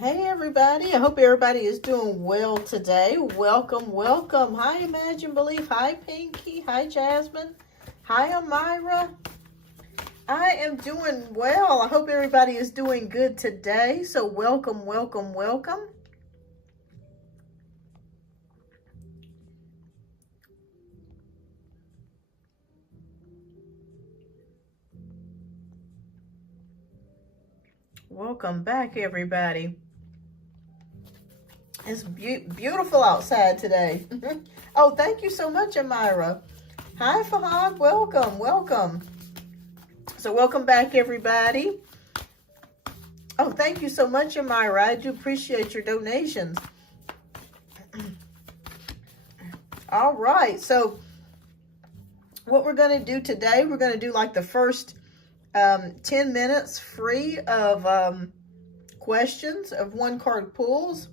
Hey everybody, I hope everybody is doing well today. Welcome, welcome. Hi Imagine Belief. Hi Pinky. Hi Jasmine. Hi Amira. I am doing well. I hope everybody is doing good today. So welcome, welcome, welcome. Welcome back everybody. It's beautiful outside today. Oh, thank you so much, Amira. Hi, Fahad. Welcome, welcome. So welcome back, everybody. Oh, thank you so much, Amira. I do appreciate your donations. All right. So what we're going to do today, we're going to do like the first 10 minutes free of questions of one card pulls.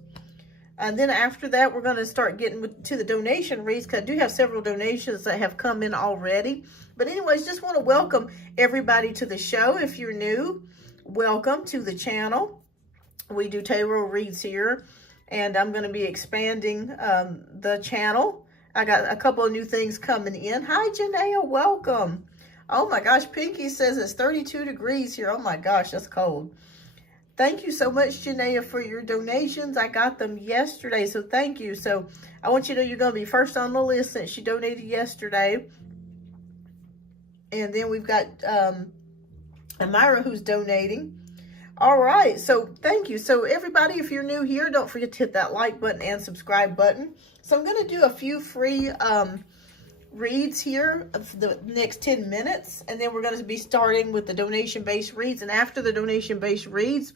And then after that, we're going to start getting to the donation reads, because I do have several donations that have come in already. But anyways, just want to welcome everybody to the show. If you're new, welcome to the channel. We do tarot reads here, and I'm going to be expanding the channel. I got a couple of new things coming in. Hi, Janaea, welcome. Oh my gosh, Pinky says it's 32 degrees here. Oh my gosh, that's cold. Thank you so much, Janaea, for your donations. I got them yesterday, so thank you. So I want you to know you're going to be first on the list since she donated yesterday. And then we've got Amira who's donating. All right, so thank you. So everybody, if you're new here, don't forget to hit that like button and subscribe button. So I'm going to do a few free reads here of the next 10 minutes, and then we're going to be starting with the donation-based reads. And after the donation-based reads,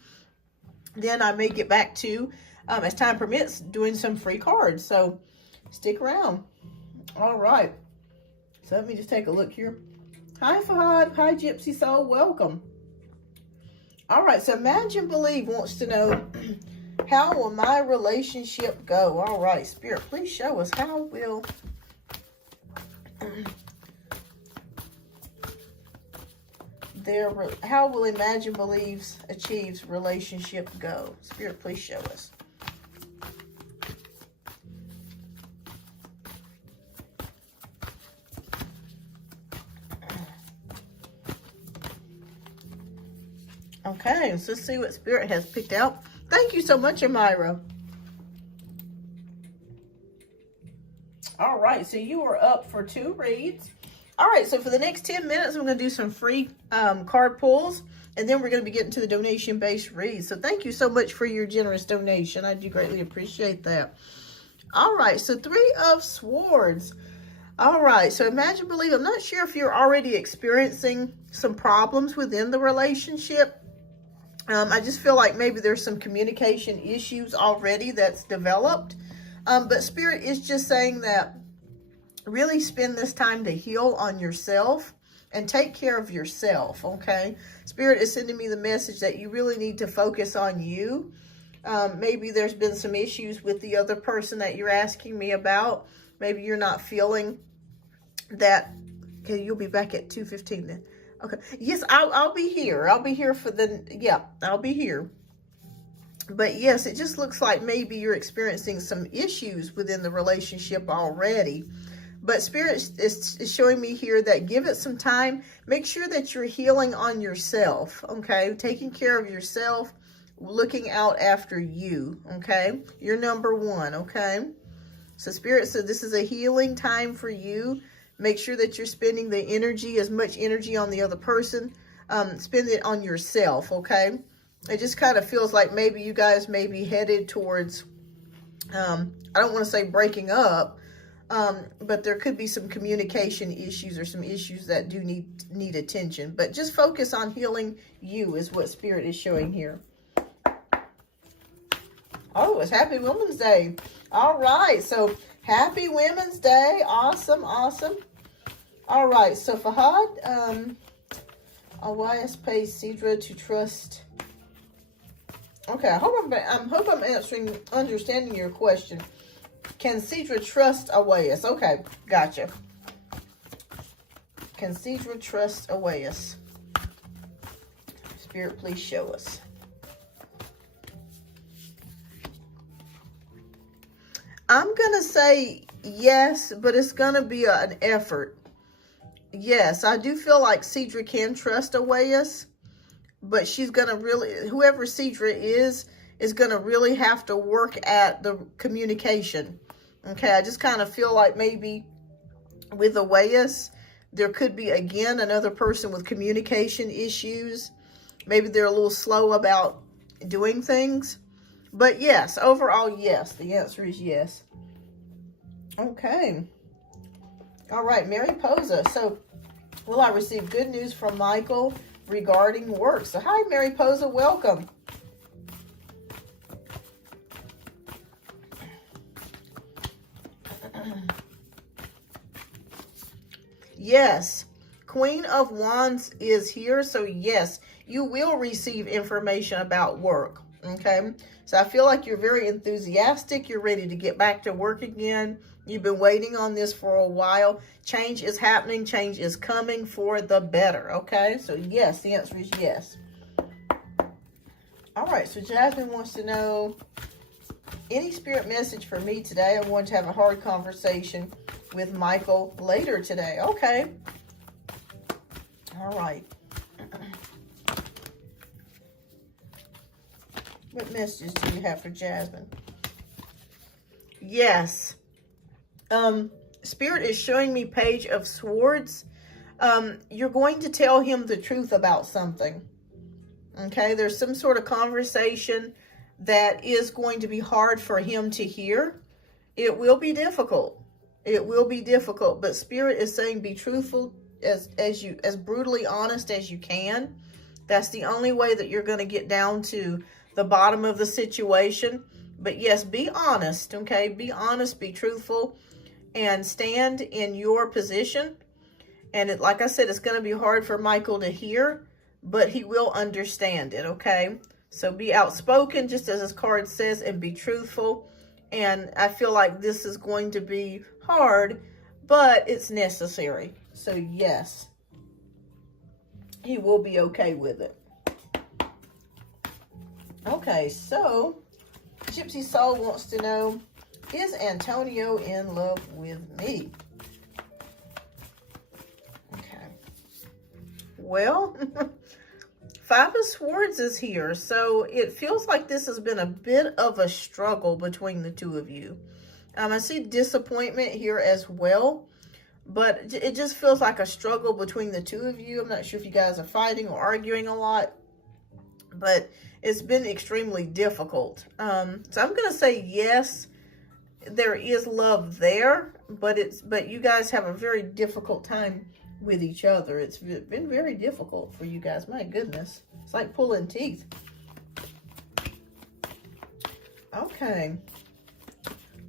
then I may get back to, as time permits, doing some free cards. So stick around. All right. So let me just take a look here. Hi, Fahad. Hi, Gypsy Soul. Welcome. All right. So Imagine Believe wants to know, how will my relationship go? All right, Spirit, please show us how will how will Imagine Believes Achieves relationship go? Spirit, please show us. Okay, so let's see what Spirit has picked out. Thank you so much, Amira. All right, so you are up for 2 reads. All right, so for the next 10 minutes, I'm going to do some free card pulls, and then we're going to be getting to the donation-based reads. So thank you so much for your generous donation. I do greatly appreciate that. All right, so 3 of Swords. All right, so Imagine Believe. I'm not sure if you're already experiencing some problems within the relationship. I just feel like maybe there's some communication issues already that's developed. But Spirit is just saying that really spend this time to heal on yourself and take care of yourself, okay? Spirit is sending me the message that you really need to focus on you. Maybe there's been some issues with the other person that you're asking me about. Maybe you're not feeling that. Okay, you'll be back at 2:15 then. Okay. Yes, I'll be here. I'll be here for the, yeah, I'll be here. But yes, it just looks like maybe you're experiencing some issues within the relationship already. But Spirit is showing me here that give it some time. Make sure that you're healing on yourself, okay? Taking care of yourself, looking out after you, okay? You're number 1, okay? So Spirit said this is a healing time for you. Make sure that you're spending the energy, as much energy on the other person. Spend it on yourself, okay? It just kind of feels like maybe you guys may be headed towards, I don't want to say breaking up, but there could be some communication issues or some issues that do need attention. But just focus on healing you is what Spirit is showing here. Oh, it's Happy Women's Day. All right, so Happy Women's Day. Awesome, awesome. All right, so Fahad, Elias pays Cedra to trust. Okay, I hope I'm understanding your question. Can Cedra trust Elias? Okay, gotcha. Can Cedra trust Elias? Spirit, please show us. I'm going to say yes, but it's going to be an effort. Yes, I do feel like Cedra can trust Awayas, but she's going to really, whoever Cedra is going to really have to work at the communication. Okay, I just kind of feel like maybe with Awayas, there could be, again, another person with communication issues. Maybe they're a little slow about doing things. But yes, overall, yes. The answer is yes. Okay. All right, Mariposa. So, will I receive good news from Michael regarding work? So, hi, Mariposa. Welcome. Yes. Queen of Wands is here. So, yes, you will receive information about work. Okay. So I feel like you're very enthusiastic. You're ready to get back to work again. You've been waiting on this for a while. Change is happening. Change is coming for the better. Okay. So yes, the answer is yes. All right. So Jasmine wants to know any spirit message for me today. I want to have a hard conversation with Michael later today. Okay. All right. What messages do you have for Jasmine? Yes. Spirit is showing me Page of Swords. You're going to tell him the truth about something. Okay, there's some sort of conversation that is going to be hard for him to hear. It will be difficult. It will be difficult, but Spirit is saying be truthful, as brutally honest as you can. That's the only way that you're going to get down to the bottom of the situation. But yes, be honest, okay? Be honest, be truthful, and stand in your position. And like I said, it's going to be hard for Michael to hear, but he will understand it, okay? So be outspoken, just as his card says, and be truthful. And I feel like this is going to be hard, but it's necessary. So yes, he will be okay with it. Okay, so Gypsy Soul wants to know, is Antonio in love with me? Okay. Well, Five of Swords is here, so it feels like this has been a bit of a struggle between the two of you. I see disappointment here as well, but it just feels like a struggle between the two of you. I'm not sure if you guys are fighting or arguing a lot, but it's been extremely difficult. So I'm going to say yes, there is love there, but you guys have a very difficult time with each other. It's been very difficult for you guys. My goodness. It's like pulling teeth. Okay.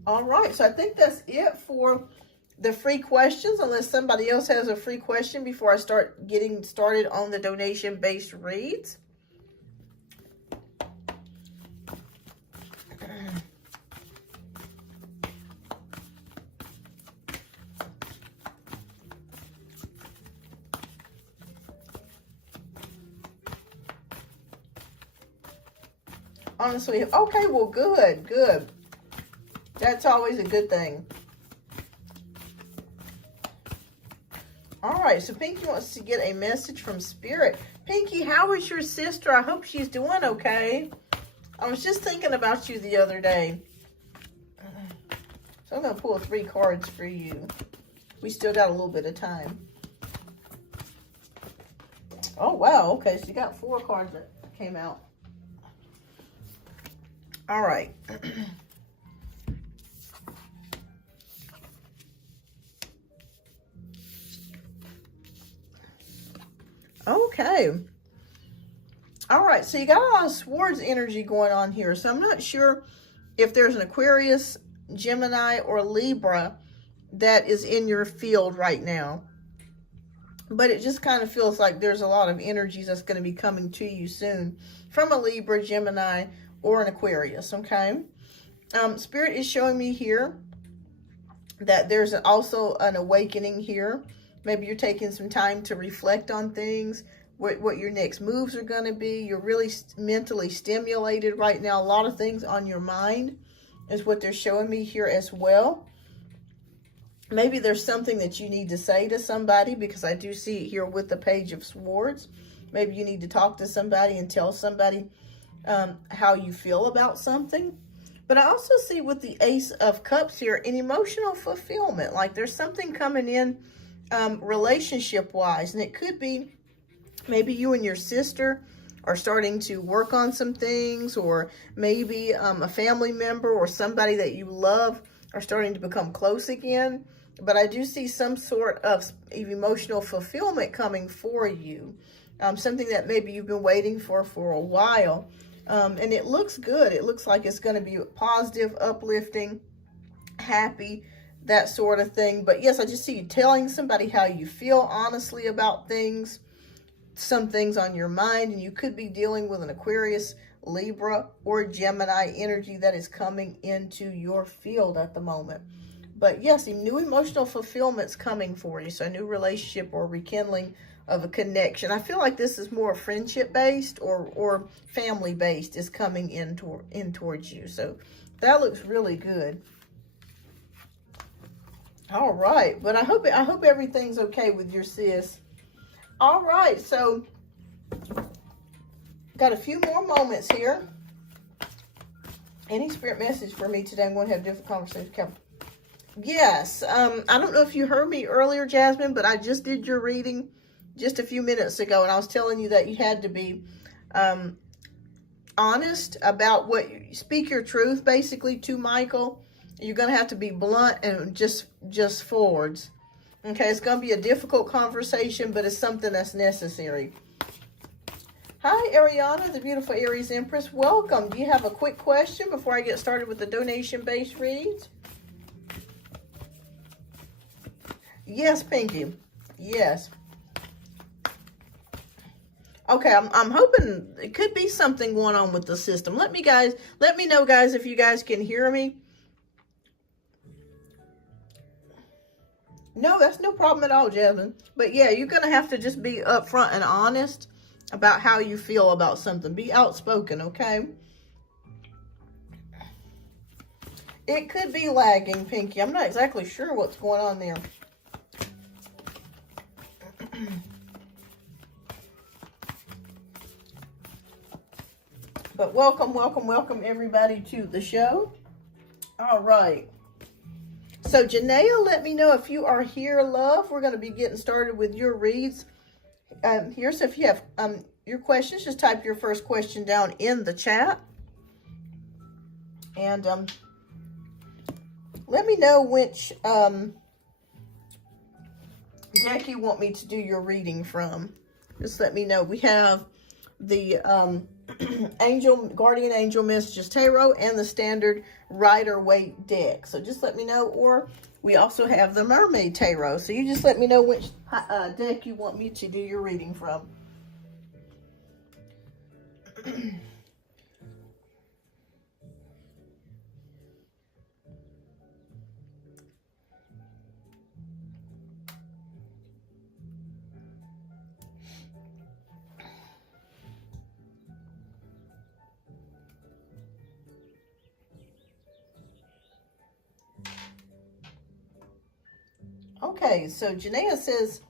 All right. So I think that's it for the free questions, unless somebody else has a free question before I start getting started on the donation-based reads. Honestly, okay, well, good, good. That's always a good thing. All right, so Pinky wants to get a message from Spirit. Pinky, how is your sister? I hope she's doing okay. I was just thinking about you the other day. So I'm going to pull 3 cards for you. We still got a little bit of time. Oh, wow. Okay, so you got 4 cards that came out. All right. Okay. All right. So you got a lot of Swords energy going on here. So I'm not sure if there's an Aquarius, Gemini, or Libra that is in your field right now. But it just kind of feels like there's a lot of energies that's going to be coming to you soon from a Libra, Gemini, or an Aquarius, okay? Spirit is showing me here that there's also an awakening here. Maybe you're taking some time to reflect on things, what your next moves are going to be. You're really mentally stimulated right now. A lot of things on your mind. is what they're showing me here as well. Maybe there's something that you need to say to somebody, because I do see it here with the Page of Swords. Maybe you need to talk to somebody and tell somebody how you feel about something. But I also see with the Ace of Cups here, an emotional fulfillment. Like there's something coming in relationship-wise. And it could be maybe you and your sister are starting to work on some things. Or maybe a family member or somebody that you love are starting to become close again. But I do see some sort of emotional fulfillment coming for you. Something that maybe you've been waiting for a while. And it looks good. It looks like it's going to be positive, uplifting, happy, that sort of thing. But yes, I just see you telling somebody how you feel honestly about things, some things on your mind. And you could be dealing with an Aquarius, Libra, or Gemini energy that is coming into your field at the moment. But yes, a new emotional fulfillment's coming for you. So a new relationship or rekindling of a connection. I feel like this is more friendship-based or family-based is coming in towards you. So that looks really good. All right. But I hope everything's okay with your sis. All right. So got a few more moments here. Any spirit message for me today? I'm going to have a different conversation. Yes. I don't know if you heard me earlier, Jasmine, but I just did your reading just a few minutes ago, and I was telling you that you had to be honest about what you speak your truth basically to Michael. You're going to have to be blunt and just forwards. Okay, it's going to be a difficult conversation, but it's something that's necessary. Hi, Ariana, the beautiful Aries Empress. Welcome. Do you have a quick question before I get started with the donation-based reads? Yes, Pinky. Yes. Okay, I'm hoping it could be something going on with the system. Let me know, guys, if you guys can hear me. No, that's no problem at all, Jasmine. But yeah, you're going to have to just be upfront and honest about how you feel about something. Be outspoken, okay? It could be lagging, Pinky. I'm not exactly sure what's going on there. But welcome everybody to the show. All right. So Janaea, let me know if you are here, love. We're going to be getting started with your reads here. So if you have your questions, just type your first question down in the chat. And let me know which deck you want me to do your reading from. Just let me know. We have the Guardian Angel Messages Tarot and the standard Rider-Waite deck. So just let me know. Or we also have the Mermaid Tarot. So you just let me know which deck you want me to do your reading from. Okay, so Janaea says,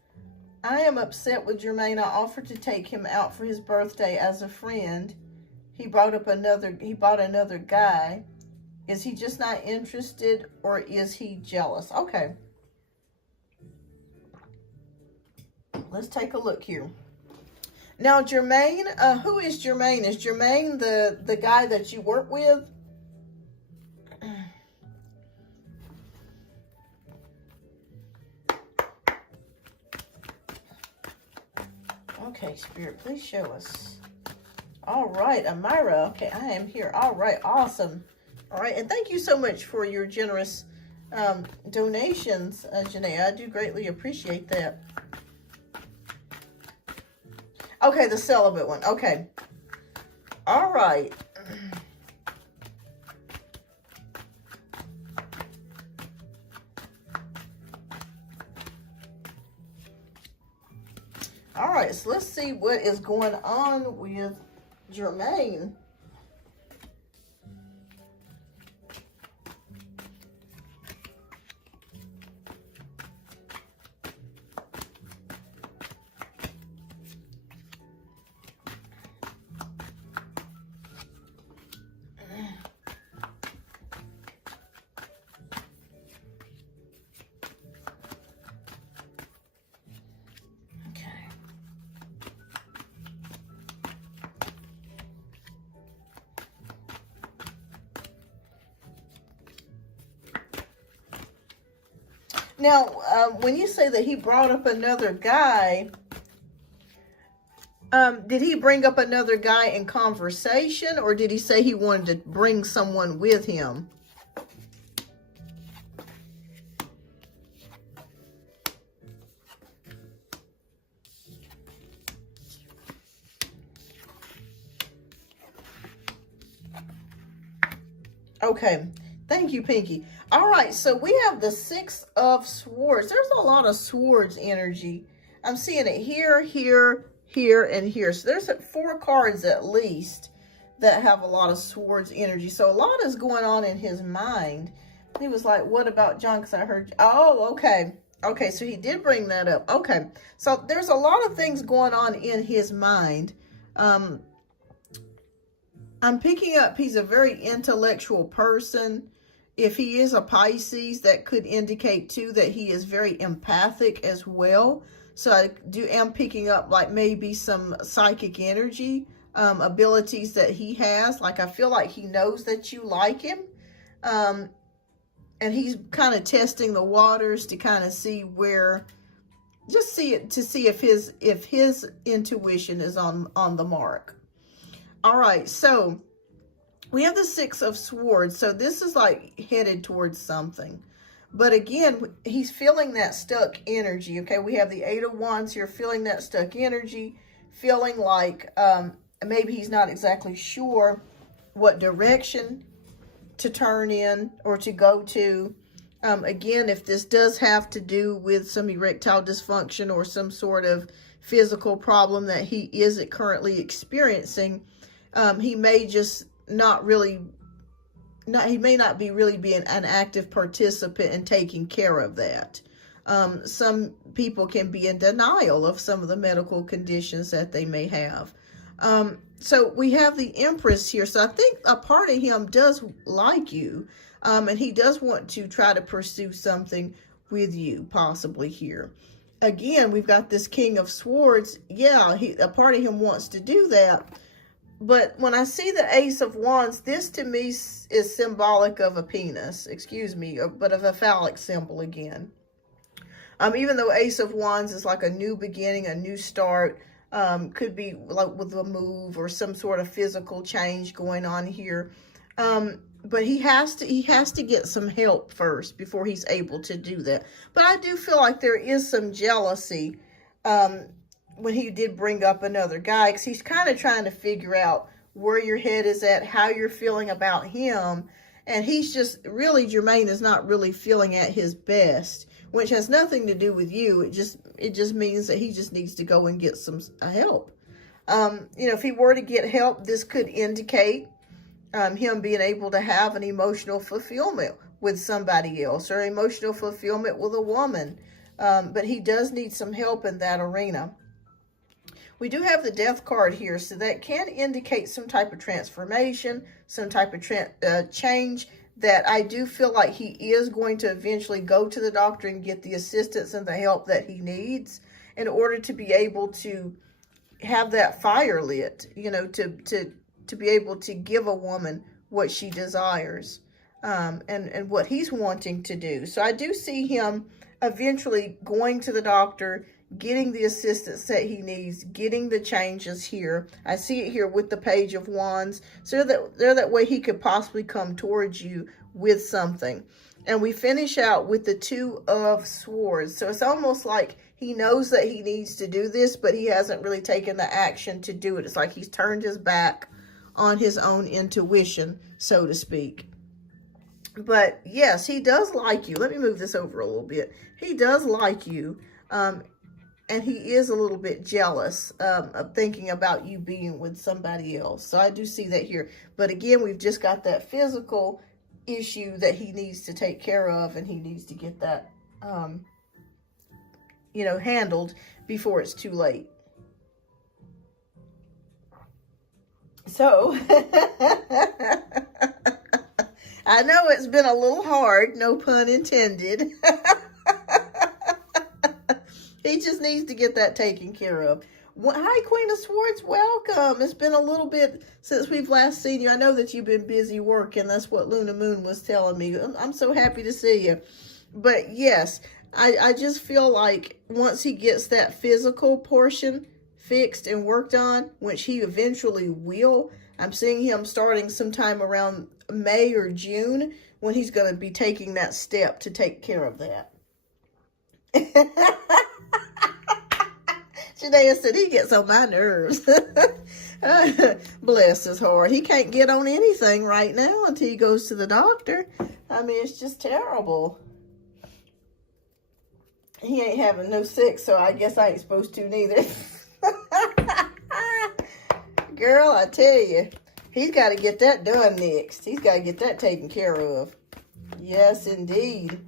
I am upset with Jermaine. I offered to take him out for his birthday as a friend. He bought another guy. Is he just not interested, or is he jealous? Okay. Let's take a look here. Now, Jermaine, who is Jermaine? Is Jermaine the guy that you work with? Okay, Spirit, please show us. All right, Amira. Okay, I am here. All right, awesome. All right, and thank you so much for your generous donations, Janaea. I do greatly appreciate that. Okay, the celibate one. Okay. All right. All right, so let's see what is going on with Jermaine. Now, when you say that he brought up another guy, did he bring up another guy in conversation, or did he say he wanted to bring someone with him? Okay, thank you, Pinky. All right, so we have the Six of Swords. There's a lot of swords energy. I'm seeing it here, here, here, and here. So there's 4 cards at least that have a lot of swords energy. So a lot is going on in his mind. He was like, what about John? Because I heard, oh, okay. Okay, so he did bring that up. Okay, so there's a lot of things going on in his mind. I'm picking up he's a very intellectual person. If he is a Pisces, that could indicate too that he is very empathic as well. So I am picking up like maybe some psychic energy abilities that he has. Like I feel like he knows that you like him. And he's kind of testing the waters to kind of see where, just see it, to see if his intuition is on the mark. All right, so we have the Six of Swords. So this is like headed towards something. But again, he's feeling that stuck energy, okay? We have the Eight of Wands here, feeling that stuck energy, feeling like maybe he's not exactly sure what direction to turn in or to go to. Again, if this does have to do with some erectile dysfunction or some sort of physical problem that he is currently experiencing, he may just not really, he may not be really being an active participant in taking care of that. Some people can be in denial of some of the medical conditions that they may have. So we have the Empress here. So I think a part of him does like you, and he does want to try to pursue something with you, possibly here. Again, we've got this King of Swords. Yeah, a part of him wants to do that. But when I see the Ace of Wands, this to me is symbolic of a penis, excuse me, but of a phallic symbol again. Even though Ace of Wands is like a new beginning, a new start, could be like with a move or some sort of physical change going on here. But he has to get some help first before he's able to do that. But I do feel like there is some jealousy when he did bring up another guy, because he's kind of trying to figure out where your head is at, how you're feeling about him. And he's just really, Jermaine is not really feeling at his best, which has nothing to do with you. It just means that he just needs to go and get some help. You know, if he were to get help, this could indicate him being able to have an emotional fulfillment with somebody else, or emotional fulfillment with a woman. But he does need some help in that arena. We do have the Death card here, so that can indicate some type of transformation, some type of change, that I do feel like he is going to eventually go to the doctor and get the assistance and the help that he needs in order to be able to have that fire lit, you know, to be able to give a woman what she desires, and what he's wanting to do. So I do see him eventually going to the doctor, getting the assistance that he needs, getting the changes here. I see it here with the Page of Wands. So that way he could possibly come towards you with something. And we finish out with the Two of Swords. So it's almost like he knows that he needs to do this, but he hasn't really taken the action to do it. It's like he's turned his back on his own intuition, so to speak. But yes, he does like you. Let me move this over a little bit. He does like you. And he is a little bit jealous of thinking about you being with somebody else. So I do see that here. But again, we've just got that physical issue that he needs to take care of, and he needs to get that, you know, handled before it's too late. So, I know it's been a little hard, no pun intended. He just needs to get that taken care of. Hi, Queen of Swords. Welcome. It's been a little bit since we've last seen you. I know that you've been busy working. That's what Luna Moon was telling me. I'm so happy to see you. But yes, I just feel like once he gets that physical portion fixed and worked on, which he eventually will, I'm seeing him starting sometime around May or June when he's going to be taking that step to take care of that. Janaea said he gets on my nerves. Bless his heart. He can't get on anything right now until he goes to the doctor. I mean, it's just terrible. He ain't having no sex, so I guess I ain't supposed to neither. Girl, I tell you, he's got to get that done next. He's got to get that taken care of. Yes, indeed.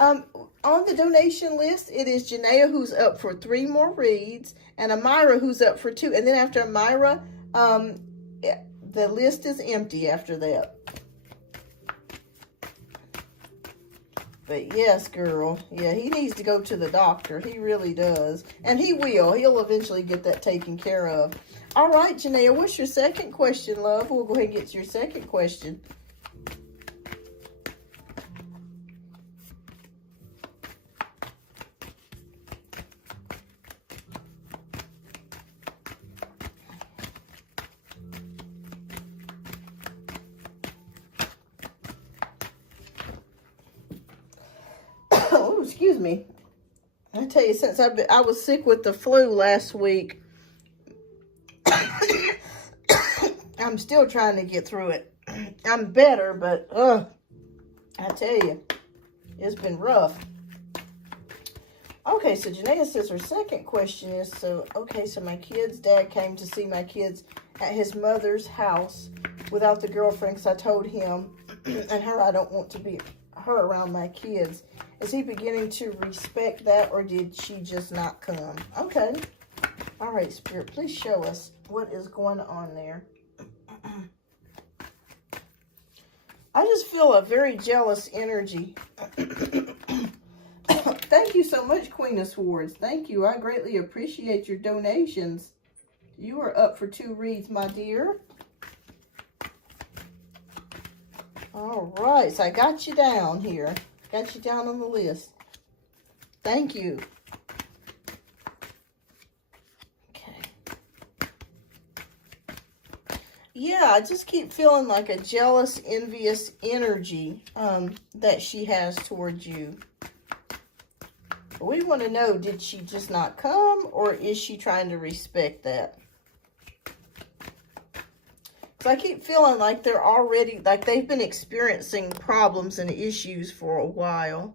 On the donation list, it is Janaea who's up for 3 more reads, and Amira who's up for 2. And then after Amira, the list is empty after that. But yes, girl, yeah, he needs to go to the doctor. He really does. And he will. He'll eventually get that taken care of. All right, Janaea, what's your second question, love? We'll go ahead and get to your second question. Oh, excuse me. I tell you, since I was sick with the flu last week, I'm still trying to get through it. I'm better, but I tell you, it's been rough. Okay, so Janaea says her second question is, so my kid's dad came to see my kids at his mother's house without the girlfriend because I told him and her I don't want to be her around my kids. Is he beginning to respect that, or did she just not come? Okay. All right, Spirit, please show us what is going on there. I just feel a very jealous energy. Thank you so much, Queen of Swords. Thank you. I greatly appreciate your donations. You are up for 2 reads, my dear. All right, so I got you down here. Got you down on the list. Thank you. Okay. Yeah, I just keep feeling like a jealous, envious energy that she has towards you. But we want to know, did she just not come, or is she trying to respect that? Because I keep feeling like they're already, like they've been experiencing problems and issues for a while.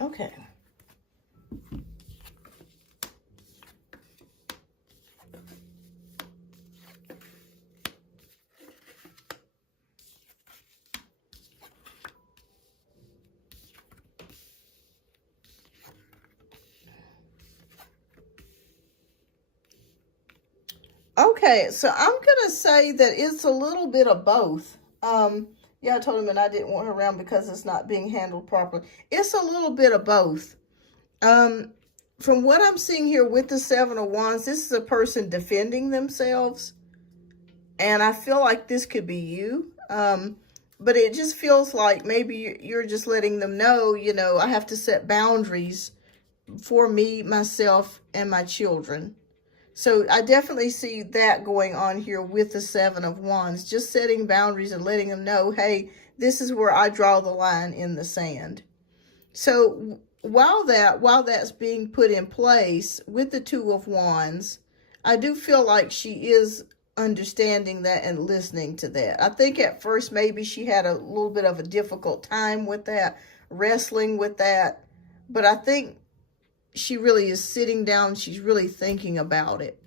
Okay. Okay, so I'm going to say that it's a little bit of both. Yeah, I told him and I didn't want her around because it's not being handled properly. It's a little bit of both. From what I'm seeing here with the 7 of Wands, this is a person defending themselves. And I feel like this could be you. But it just feels like maybe you're just letting them know, you know, I have to set boundaries for me, myself, and my children. So I definitely see that going on here with the 7 of Wands, just setting boundaries and letting them know, hey, this is where I draw the line in the sand. So while that's being put in place with the 2 of Wands, I do feel like she is understanding that and listening to that. I think at first maybe she had a little bit of a difficult time with that, wrestling with that, but I think she really is sitting down. She's really thinking about it.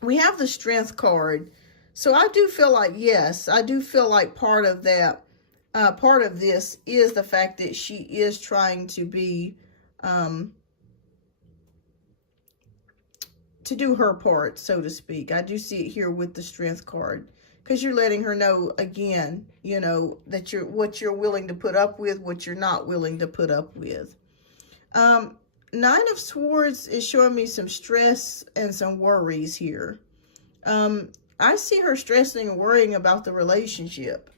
We have the Strength card. So I do feel like, yes, I do feel like part of that, part of this is the fact that she is trying to be, to do her part, so to speak. I do see it here with the Strength card. because you're letting her know again, you know, that what you're willing to put up with, what you're not willing to put up with. Nine of Swords is showing me some stress and some worries here. I see her stressing and worrying about the relationship.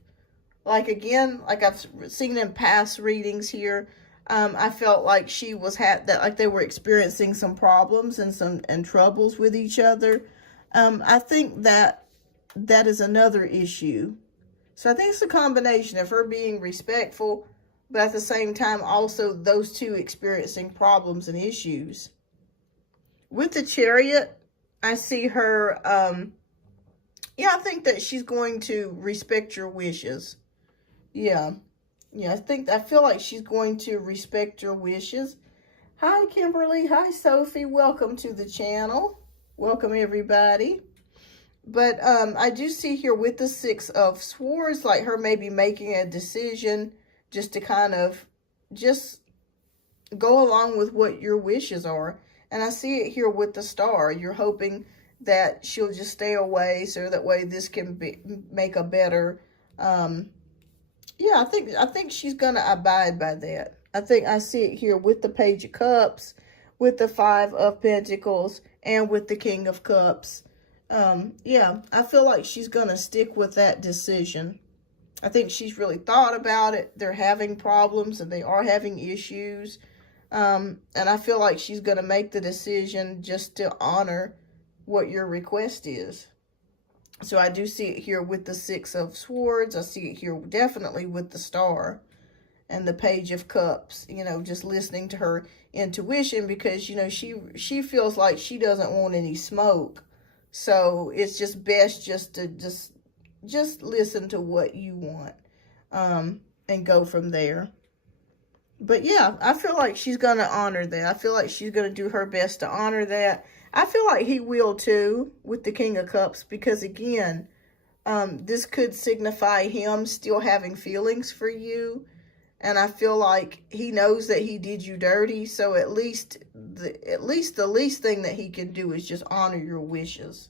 Like, again, like I've seen in past readings here, I felt like she was like they were experiencing some problems and troubles with each other. I think that is another issue. So I think it's a combination of her being respectful, but at the same time also those two experiencing problems and issues. With the Chariot, I see her, yeah, I think that she's going to respect your wishes. Yeah, I feel like she's going to respect your wishes. Hi, Kimberly. Hi, Sophie. Welcome to the channel. Welcome, everybody. But I do see here with the Six of Swords, like her maybe making a decision just to kind of just go along with what your wishes are. And I see it here with the Star. You're hoping that she'll just stay away so that way this can make a better, yeah, I think she's going to abide by that. I think I see it here with the Page of Cups, with the Five of Pentacles, and with the King of Cups. Yeah, I feel like she's going to stick with that decision. I think she's really thought about it. They're having problems and they are having issues. And I feel like she's going to make the decision just to honor what your request is. So I do see it here with the Six of Swords. I see it here definitely with the Star and the Page of Cups. You know, just listening to her intuition because, you know, she feels like she doesn't want any smoke. So it's just best just to just listen to what you want and go from there. But yeah, I feel like she's going to honor that. I feel like she's going to do her best to honor that. I feel like he will too with the King of Cups because, again, this could signify him still having feelings for you. And I feel like he knows that he did you dirty. So at least the least thing that he can do is just honor your wishes.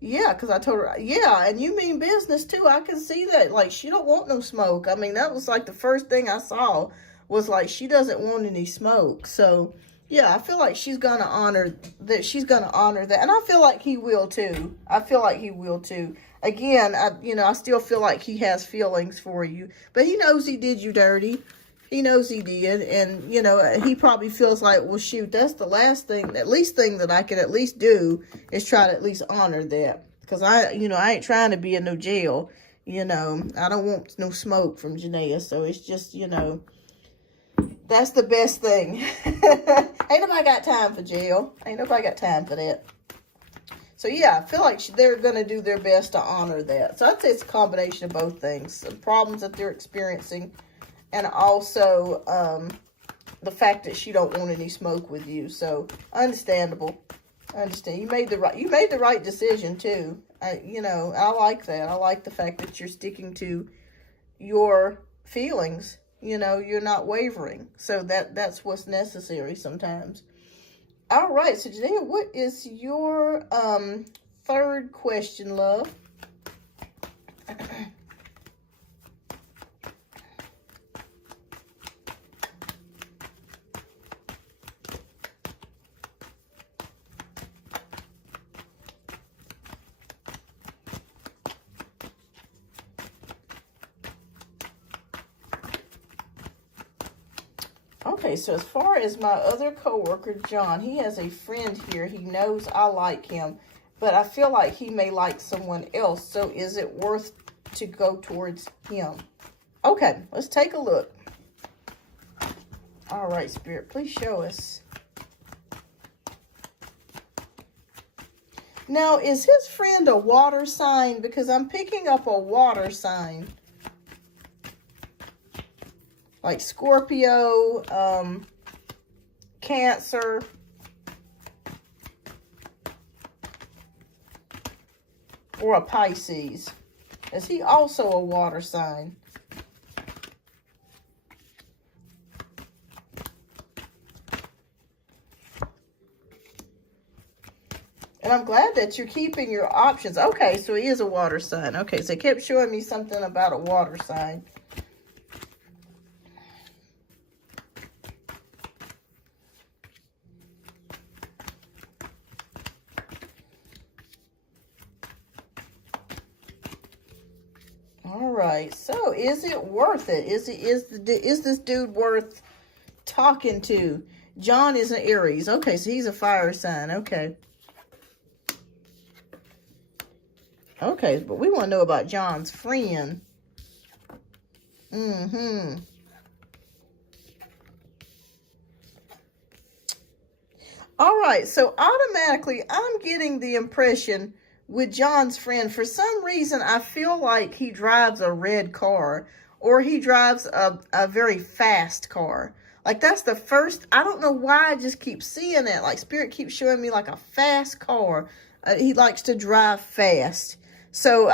Yeah, because I told her, yeah, and you mean business too. I can see that. Like, she don't want no smoke. I mean, that was like the first thing I saw was like she doesn't want any smoke. So yeah, I feel like she's going to honor that. She's going to honor that. And I feel like he will too. I feel like he will too. Again, I still feel like he has feelings for you. But he knows he did you dirty. He knows he did. And, you know, he probably feels like, well, shoot, that's the least thing that I can at least do is try to at least honor that. Because I ain't trying to be in no jail. You know, I don't want no smoke from Janaea. So it's just, you know, that's the best thing. Ain't nobody got time for jail. Ain't nobody got time for that. So, yeah, I feel like they're going to do their best to honor that. So, I'd say it's a combination of both things. The problems that they're experiencing and also the fact that she don't want any smoke with you. So, understandable. I understand. You made the right decision, too. I like that. I like the fact that you're sticking to your feelings. You know, you're not wavering. So that's what's necessary sometimes. All right. So, Janaea, what is your third question, love? Okay, so as far as my other coworker, John, he has a friend here. He knows I like him, but I feel like he may like someone else. So is it worth to go towards him? Okay, let's take a look. All right, Spirit, please show us. Now, is his friend a water sign? Because I'm picking up a water sign. Like Scorpio, Cancer. Or a Pisces. Is he also a water sign? And I'm glad that you're keeping your options. Okay, so he is a water sign. Okay, so it kept showing me something about a water sign. All right, so is it worth it? Is this dude worth talking to? John is an Aries. Okay, so he's a fire sign. Okay. Okay, but we want to know about John's friend. All right, so automatically I'm getting the impression with John's friend, for some reason, I feel like he drives a red car, or he drives a very fast car. Like, that's the first, I don't know why I just keep seeing that. Like, Spirit keeps showing me like a fast car. He likes to drive fast. So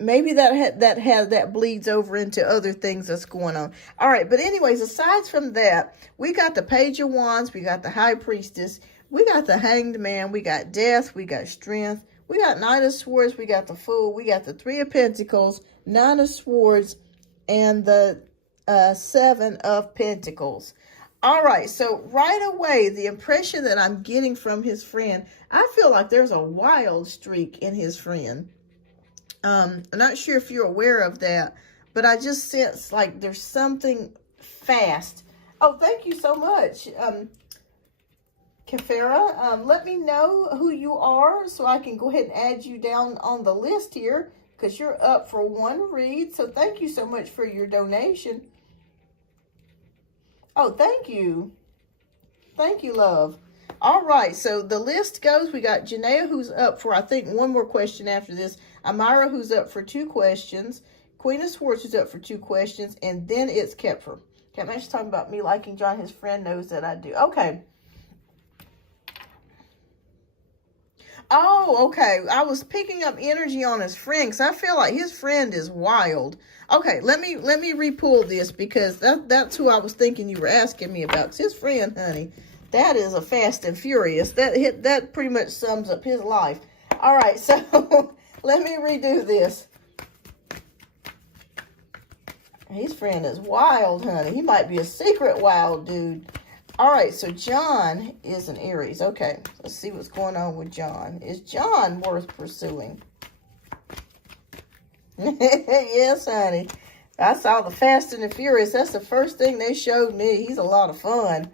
maybe that bleeds over into other things that's going on. All right, but anyways, aside from that, we got the Page of Wands, we got the High Priestess, we got the Hanged Man, we got Death, we got Strength, we got Knight of Swords, we got the Fool, we got the Three of Pentacles, Nine of Swords, and the Seven of Pentacles. All right, so right away, the impression that I'm getting from his friend, I feel like there's a wild streak in his friend. I'm not sure if you're aware of that, but I just sense like there's something fast. Oh, thank you so much, Kafera. Let me know who you are so I can go ahead and add you down on the list here, because you're up for one read. So thank you so much for your donation. Oh, thank you. Thank you, love. All right, so the list goes. We got Janaea, who's up for, I think, one more question after this. Amira, who's up for 2 questions. Queen of Swords, who's up for 2 questions. And then it's Kepfer. She's talking about me liking John. His friend knows that I do. Okay. Oh, okay. I was picking up energy on his friend, because I feel like his friend is wild. Okay, let me re-pull this, because that's who I was thinking you were asking me about. 'Cause his friend, honey, that is a Fast and Furious. That pretty much sums up his life. All right, so let me redo this. His friend is wild, honey. He might be a secret wild dude. All right, so John is an Aries. Okay, let's see what's going on with John. Is John worth pursuing? Yes, honey. I saw the Fast and the Furious. That's the first thing they showed me. He's a lot of fun.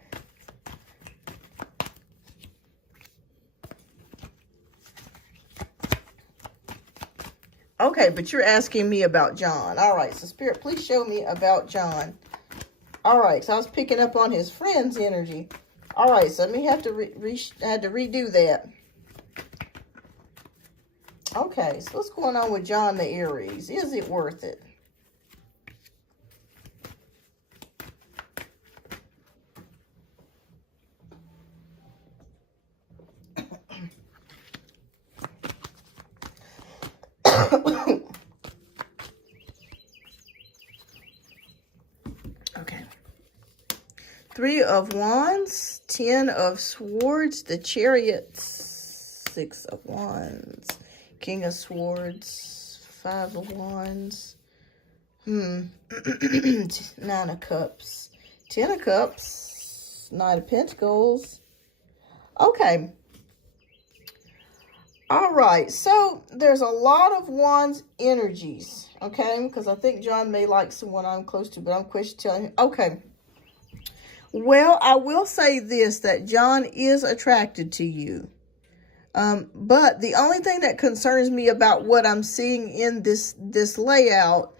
Okay, but you're asking me about John. All right, so Spirit, please show me about John. All right, so I was picking up on his friend's energy. All right, so let me have to redo that. Okay, so what's going on with John the Aries? Is it worth it? Okay. 3 of Wands, 10 of Swords, the Chariot, 6 of Wands, King of Swords, 5 of Wands, 9 of Cups, 10 of Cups, 9 of Pentacles. Okay. All right, so there's a lot of Wands energies, okay? Because I think John may like someone I'm close to, but I'm telling him. Okay. Well, I will say this, that John is attracted to you. But the only thing that concerns me about what I'm seeing in this layout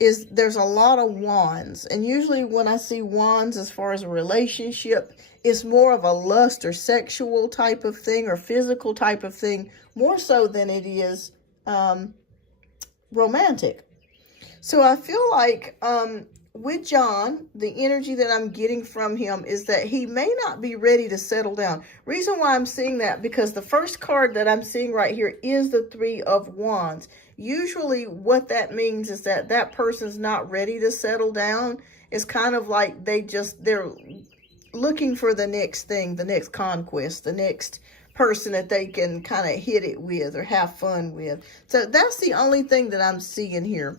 is there's a lot of wands. And usually when I see wands as far as a relationship, it's more of a lust or sexual type of thing or physical type of thing, more so than it is romantic. So I feel like with John, the energy that I'm getting from him is that he may not be ready to settle down. Reason why I'm seeing that, because the first card that I'm seeing right here is the 3 of Wands. Usually what that means is that that person's not ready to settle down. It's kind of like they're looking for the next thing, the next conquest, the next person that they can kind of hit it with or have fun with. So that's the only thing that I'm seeing here.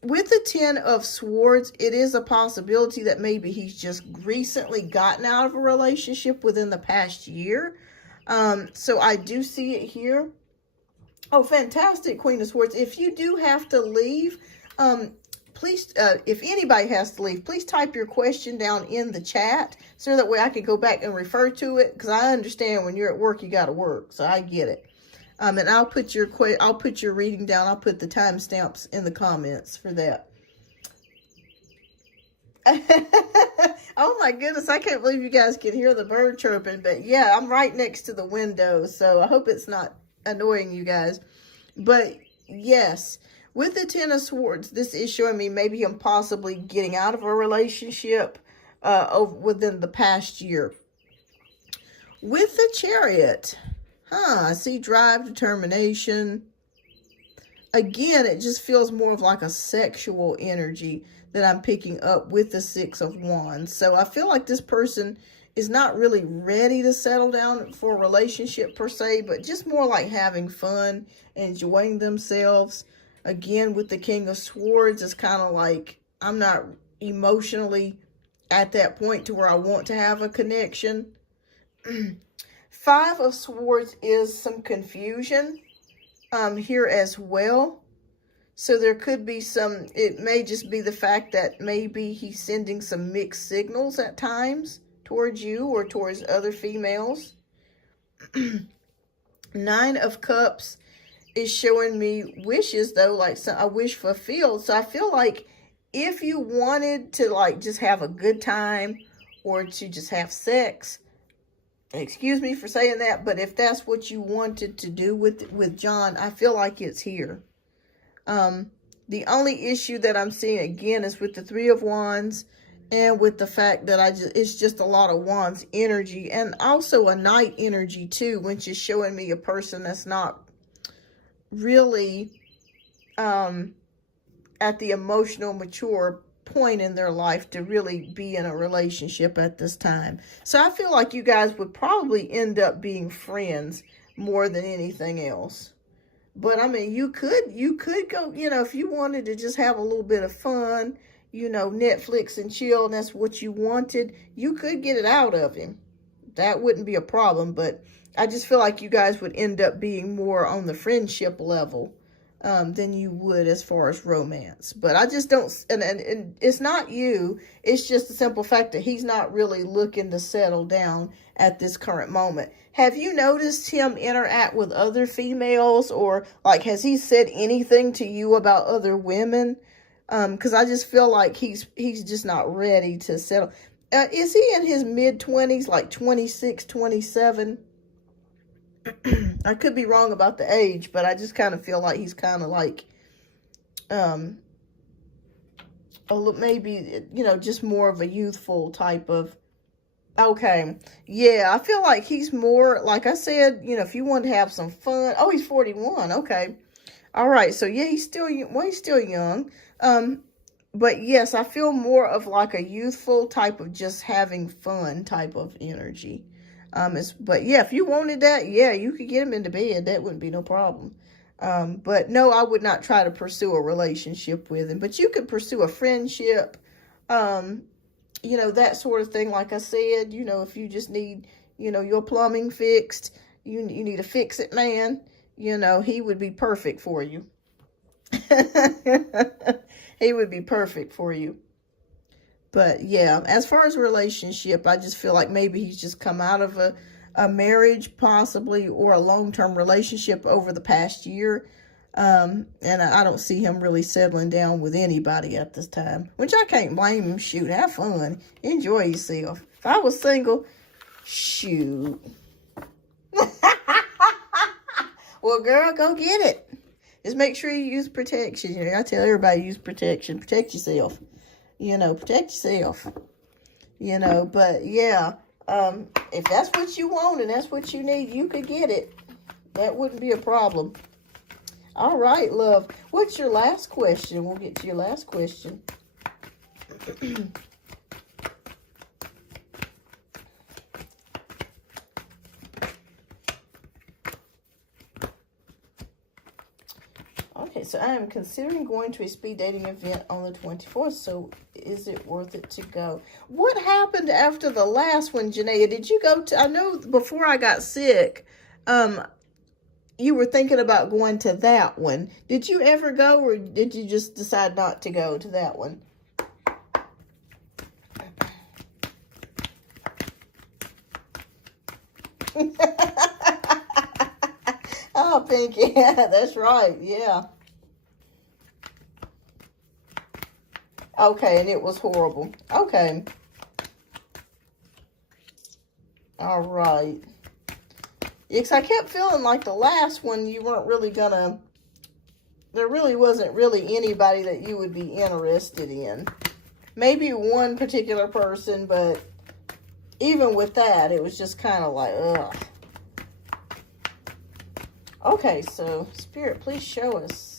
With the 10 of Swords, it is a possibility that maybe he's just recently gotten out of a relationship within the past year. So I do see it here. Oh, fantastic, Queen of Swords. If you do have to leave, please, if anybody has to leave, please type your question down in the chat so that way I can go back and refer to it, because I understand when you're at work, you got to work. So I get it. And I'll put your reading down. I'll put the timestamps in the comments for that. Oh my goodness, I can't believe you guys can hear the bird chirping. But yeah, I'm right next to the window, so I hope it's not annoying you guys. But yes, with the 10 of Swords, this is showing me maybe him possibly getting out of a relationship within the past year. With the Chariot, I see drive, determination. Again, it just feels more of like a sexual energy that I'm picking up with the 6 of Wands. So I feel like this person is not really ready to settle down for a relationship per se, but just more like having fun, enjoying themselves. Again, with the King of Swords, it's kind of like I'm not emotionally at that point to where I want to have a connection. 5 of Swords is some confusion here as well. So there could be some, it may just be the fact that maybe he's sending some mixed signals at times towards you or towards other females. 9 of Cups is showing me wishes, though, like a wish fulfilled. So I feel like if you wanted to like just have a good time or to just have sex, excuse me for saying that, but if that's what you wanted to do with John, I feel like it's here. The only issue that I'm seeing again is with the 3 of Wands and with the fact that it's just a lot of Wands energy and also a Knight energy too, which is showing me a person that's not really at the emotional mature point in their life to really be in a relationship at this time. So I feel like you guys would probably end up being friends more than anything else. But I mean, you could go, you know, if you wanted to just have a little bit of fun, you know, Netflix and chill, and that's what you wanted, you could get it out of him. That wouldn't be a problem, but I just feel like you guys would end up being more on the friendship level than you would as far as romance. But I just don't, and it's not you, it's just the simple fact that he's not really looking to settle down at this current moment. Have you noticed him interact with other females, or like has he said anything to you about other women? Because I just feel like he's just not ready to settle. Is he in his mid-20s, like 26, 27? I could be wrong about the age, but I just kind of feel like he's kind of like, maybe, you know, just more of a youthful type of, okay. Yeah, I feel like he's more, like I said, you know, if you want to have some fun. Oh, he's 41. Okay. All right. So yeah, he's still young. But yes, I feel more of like a youthful type of just having fun type of energy. But yeah, if you wanted that, yeah, you could get him into bed. That wouldn't be no problem. But no, I would not try to pursue a relationship with him. But you could pursue a friendship, you know, that sort of thing. Like I said, you know, if you just need, you know, your plumbing fixed, you need a fix-it man, you know, he would be perfect for you. He would be perfect for you. But yeah, as far as a relationship, I just feel like maybe he's just come out of a marriage possibly, or a long-term relationship over the past year. And I don't see him really settling down with anybody at this time, which I can't blame him. Shoot, have fun. Enjoy yourself. If I was single, shoot. Well, girl, go get it. Just make sure you use protection. You know, I tell everybody, use protection. Protect yourself. You know, protect yourself. You know, but yeah, if that's what you want and that's what you need, you could get it. That wouldn't be a problem. All right, love. What's your last question? We'll get to your last question. so I am considering going to a speed dating event on the 24th. So is it worth it to go? What happened after the last one, Janaea? Did you go to, I know before I got sick, you were thinking about going to that one. Did you ever go, or did you just decide not to go to that one? Oh, Pinky, that's right, yeah. Okay, and it was horrible. Okay. All right. Yeah, 'cause I kept feeling like the last one you weren't really gonna, there really wasn't really anybody that you would be interested in. Maybe one particular person, but even with that, it was just kind of like, ugh. Okay, so Spirit, please show us.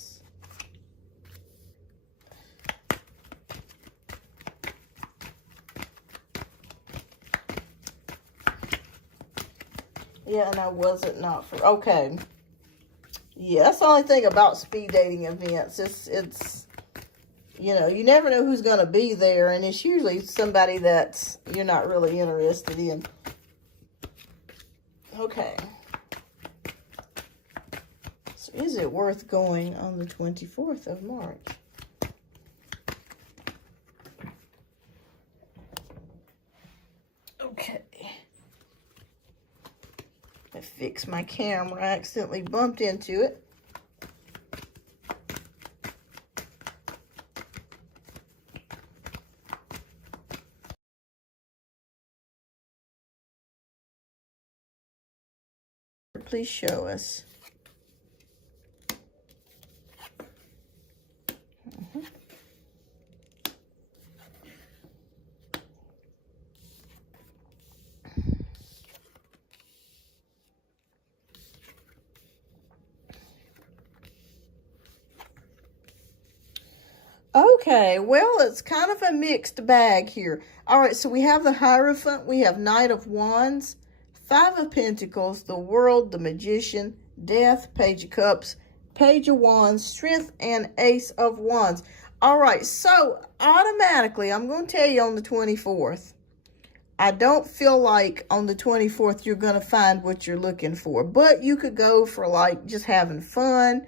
Yeah, and I wasn't not for, okay. Yeah, that's the only thing about speed dating events. It's you know, you never know who's going to be there, and it's usually somebody that you're not really interested in. Okay. So is it worth going on the 24th of March? Okay. I fixed my camera. I accidentally bumped into it. Please show us. Okay, well, it's kind of a mixed bag here. All right, so we have the Hierophant, we have Knight of Wands, Five of Pentacles, the World, the Magician, Death, Page of Cups, Page of Wands, Strength, and Ace of Wands. All right, so automatically, I'm going to tell you on the 24th, I don't feel like on the 24th you're going to find what you're looking for. But you could go for like just having fun.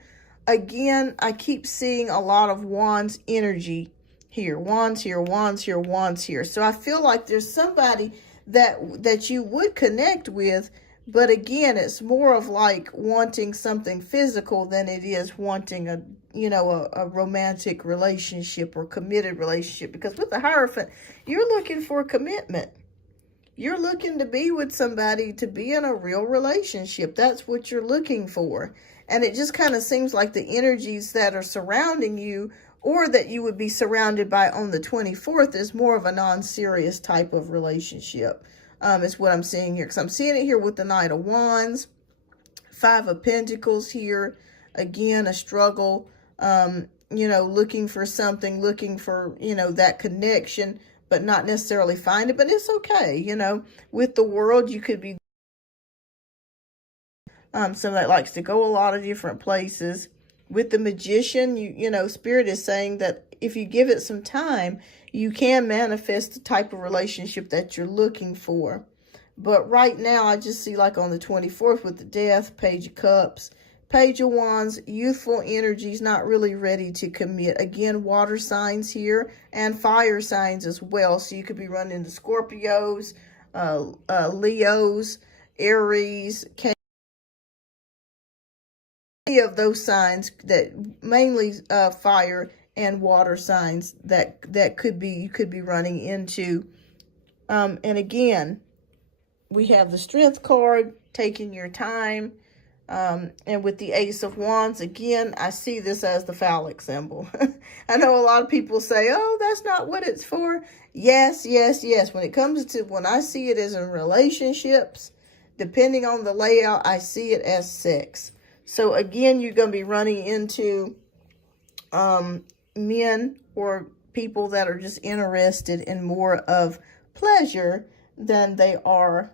Again, I keep seeing a lot of Wands energy here. Wands here, Wands here, Wands here. So I feel like there's somebody that you would connect with, but again, it's more of like wanting something physical than it is wanting a, you know, a romantic relationship or committed relationship. Because with the Hierophant, you're looking for commitment. You're looking to be with somebody, to be in a real relationship. That's what you're looking for. And it just kind of seems like the energies that are surrounding you, or that you would be surrounded by on the 24th, is more of a non-serious type of relationship, is what I'm seeing here. Because I'm seeing it here with the Knight of Wands, Five of Pentacles here. Again, a struggle, you know, looking for something, looking for, you know, that connection, but not necessarily find it. But it's okay, you know. With the World, you could be somebody that likes to go a lot of different places. With the Magician, you know, Spirit is saying that if you give it some time, you can manifest the type of relationship that you're looking for. But right now, I just see like on the 24th with the Death, Page of Cups, Page of Wands, youthful energies, not really ready to commit. Again, water signs here and fire signs as well. So you could be running into Scorpios, Leos, Aries, of those signs, that mainly fire and water signs that you could be running into. And again, we have the Strength card, taking your time. And with the Ace of Wands, again, I see this as the phallic symbol. I know a lot of people say, oh, that's not what it's for. Yes, yes, yes. When it comes to, when I see it as in relationships, depending on the layout, I see it as sex. So again, you're going to be running into men or people that are just interested in more of pleasure than they are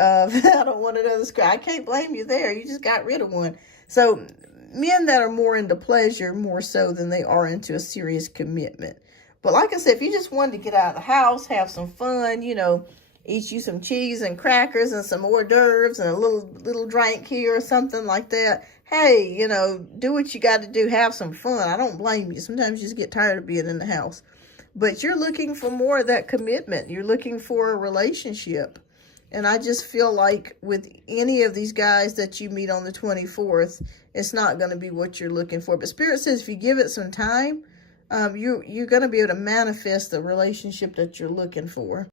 of, I don't want another sky. I can't blame you there. You just got rid of one. So men that are more into pleasure more so than they are into a serious commitment. But like I said, if you just wanted to get out of the house, have some fun, you know, eat you some cheese and crackers and some hors d'oeuvres and a little drink here or something like that, hey, you know, do what you got to do. Have some fun. I don't blame you. Sometimes you just get tired of being in the house. But you're looking for more of that commitment. You're looking for a relationship. And I just feel like with any of these guys that you meet on the 24th, it's not going to be what you're looking for. But Spirit says if you give it some time, you're going to be able to manifest the relationship that you're looking for.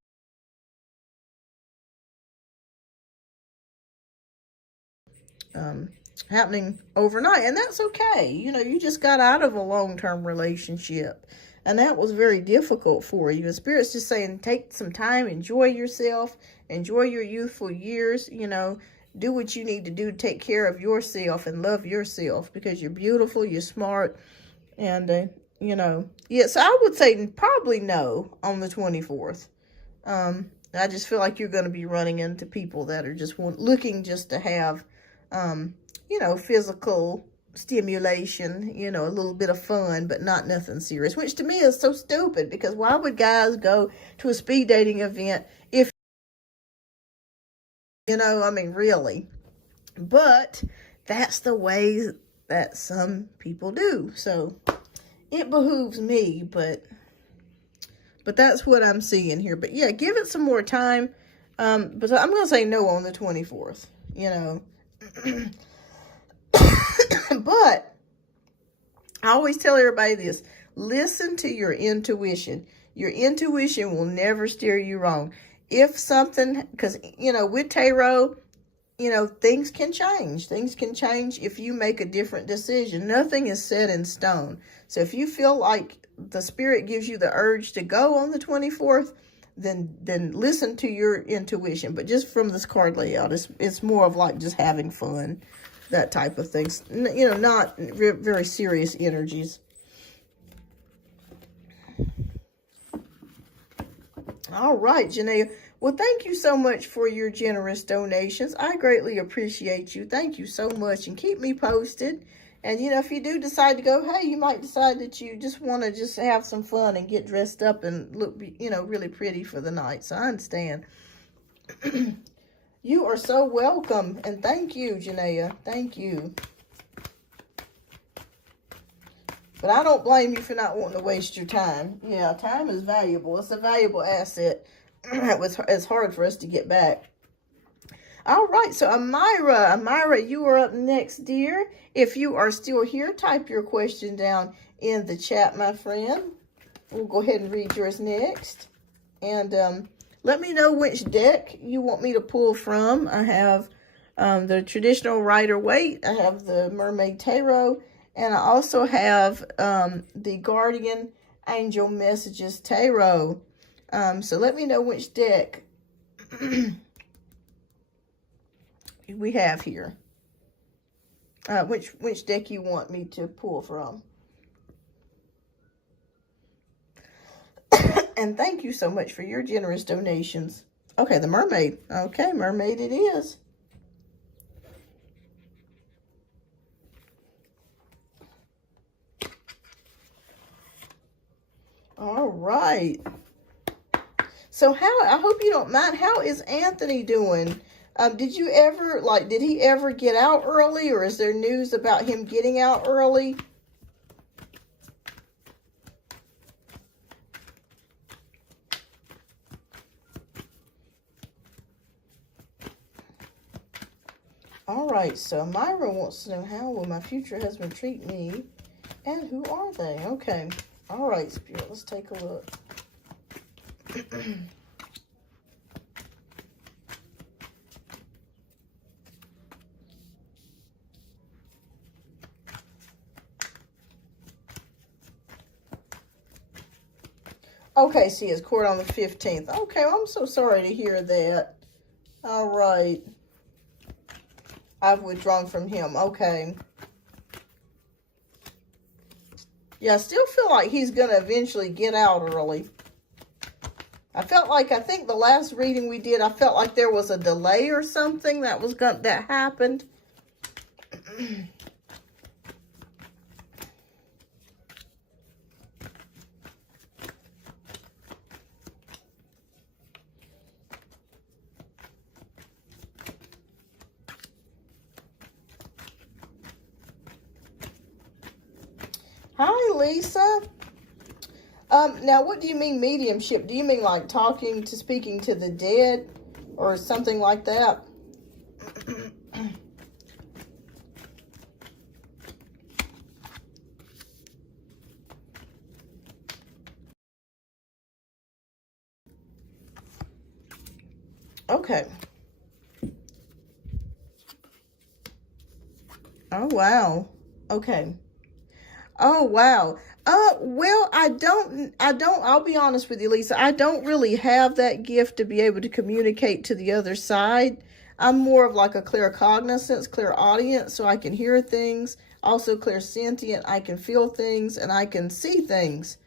Happening overnight, and that's okay. You know, you just got out of a long-term relationship, and that was very difficult for you. And Spirit's just saying, take some time, enjoy yourself, enjoy your youthful years, you know, do what you need to do to take care of yourself and love yourself, because you're beautiful, you're smart, and, you know, yes, I would say probably no on the 24th. I just feel like you're going to be running into people that are just looking just to have, you know, physical stimulation, you know, a little bit of fun, but not nothing serious, which to me is so stupid, because why would guys go to a speed dating event if, you know, I mean, really? But that's the way that some people do. So it behooves me, but that's what I'm seeing here. But yeah, give it some more time. But I'm going to say no on the 24th, you know. But I always tell everybody this: listen to your intuition. Your intuition will never steer you wrong. If something, because, you know, with tarot, you know, things can change. Things can change if you make a different decision. Nothing is set in stone. So if you feel like the Spirit gives you the urge to go on the 24th, then listen to your intuition. But just from this card layout, it's more of like just having fun, that type of things. You know, not very serious energies. All right, Janaea. Well, thank you so much for your generous donations. I greatly appreciate you. Thank you so much. And keep me posted. And, you know, if you do decide to go, hey, you might decide that you just want to just have some fun and get dressed up and look, you know, really pretty for the night. So I understand. You are so welcome. And thank you, Janaea. Thank you. But I don't blame you for not wanting to waste your time. Yeah, time is valuable. It's a valuable asset. It's hard for us to get back. All right, so Amira, you are up next, dear. If you are still here, type your question down in the chat, my friend. We'll go ahead and read yours next. And let me know which deck you want me to pull from. I have the traditional Rider-Waite. I have the Mermaid Tarot. And I also have the Guardian Angel Messages Tarot. So let me know which deck we have here. Which deck you want me to pull from. And thank you so much for your generous donations. Okay, the Mermaid. Okay, Mermaid it is. All right. So I hope you don't mind, how is Anthony doing? Did he ever get out early, or is there news about him getting out early? All right, so Myra wants to know, how will my future husband treat me, and who are they? Okay. All right, Spirit, let's take a look. Okay, see, it's court on the 15th. Okay, well, I'm so sorry to hear that. All right. I've withdrawn from him. Okay. Yeah, I still feel like he's going to eventually get out early. I think the last reading we did, I felt like there was a delay or something that happened. Hi, Lisa. Now, what do you mean mediumship? Do you mean like speaking to the dead or something like that? Okay. Oh, wow. Okay. Oh, wow. Well, I'll be honest with you, Lisa. I don't really have that gift to be able to communicate to the other side. I'm more of like a claircognizance, clairaudience, so I can hear things. Also clairsentient, I can feel things and I can see things.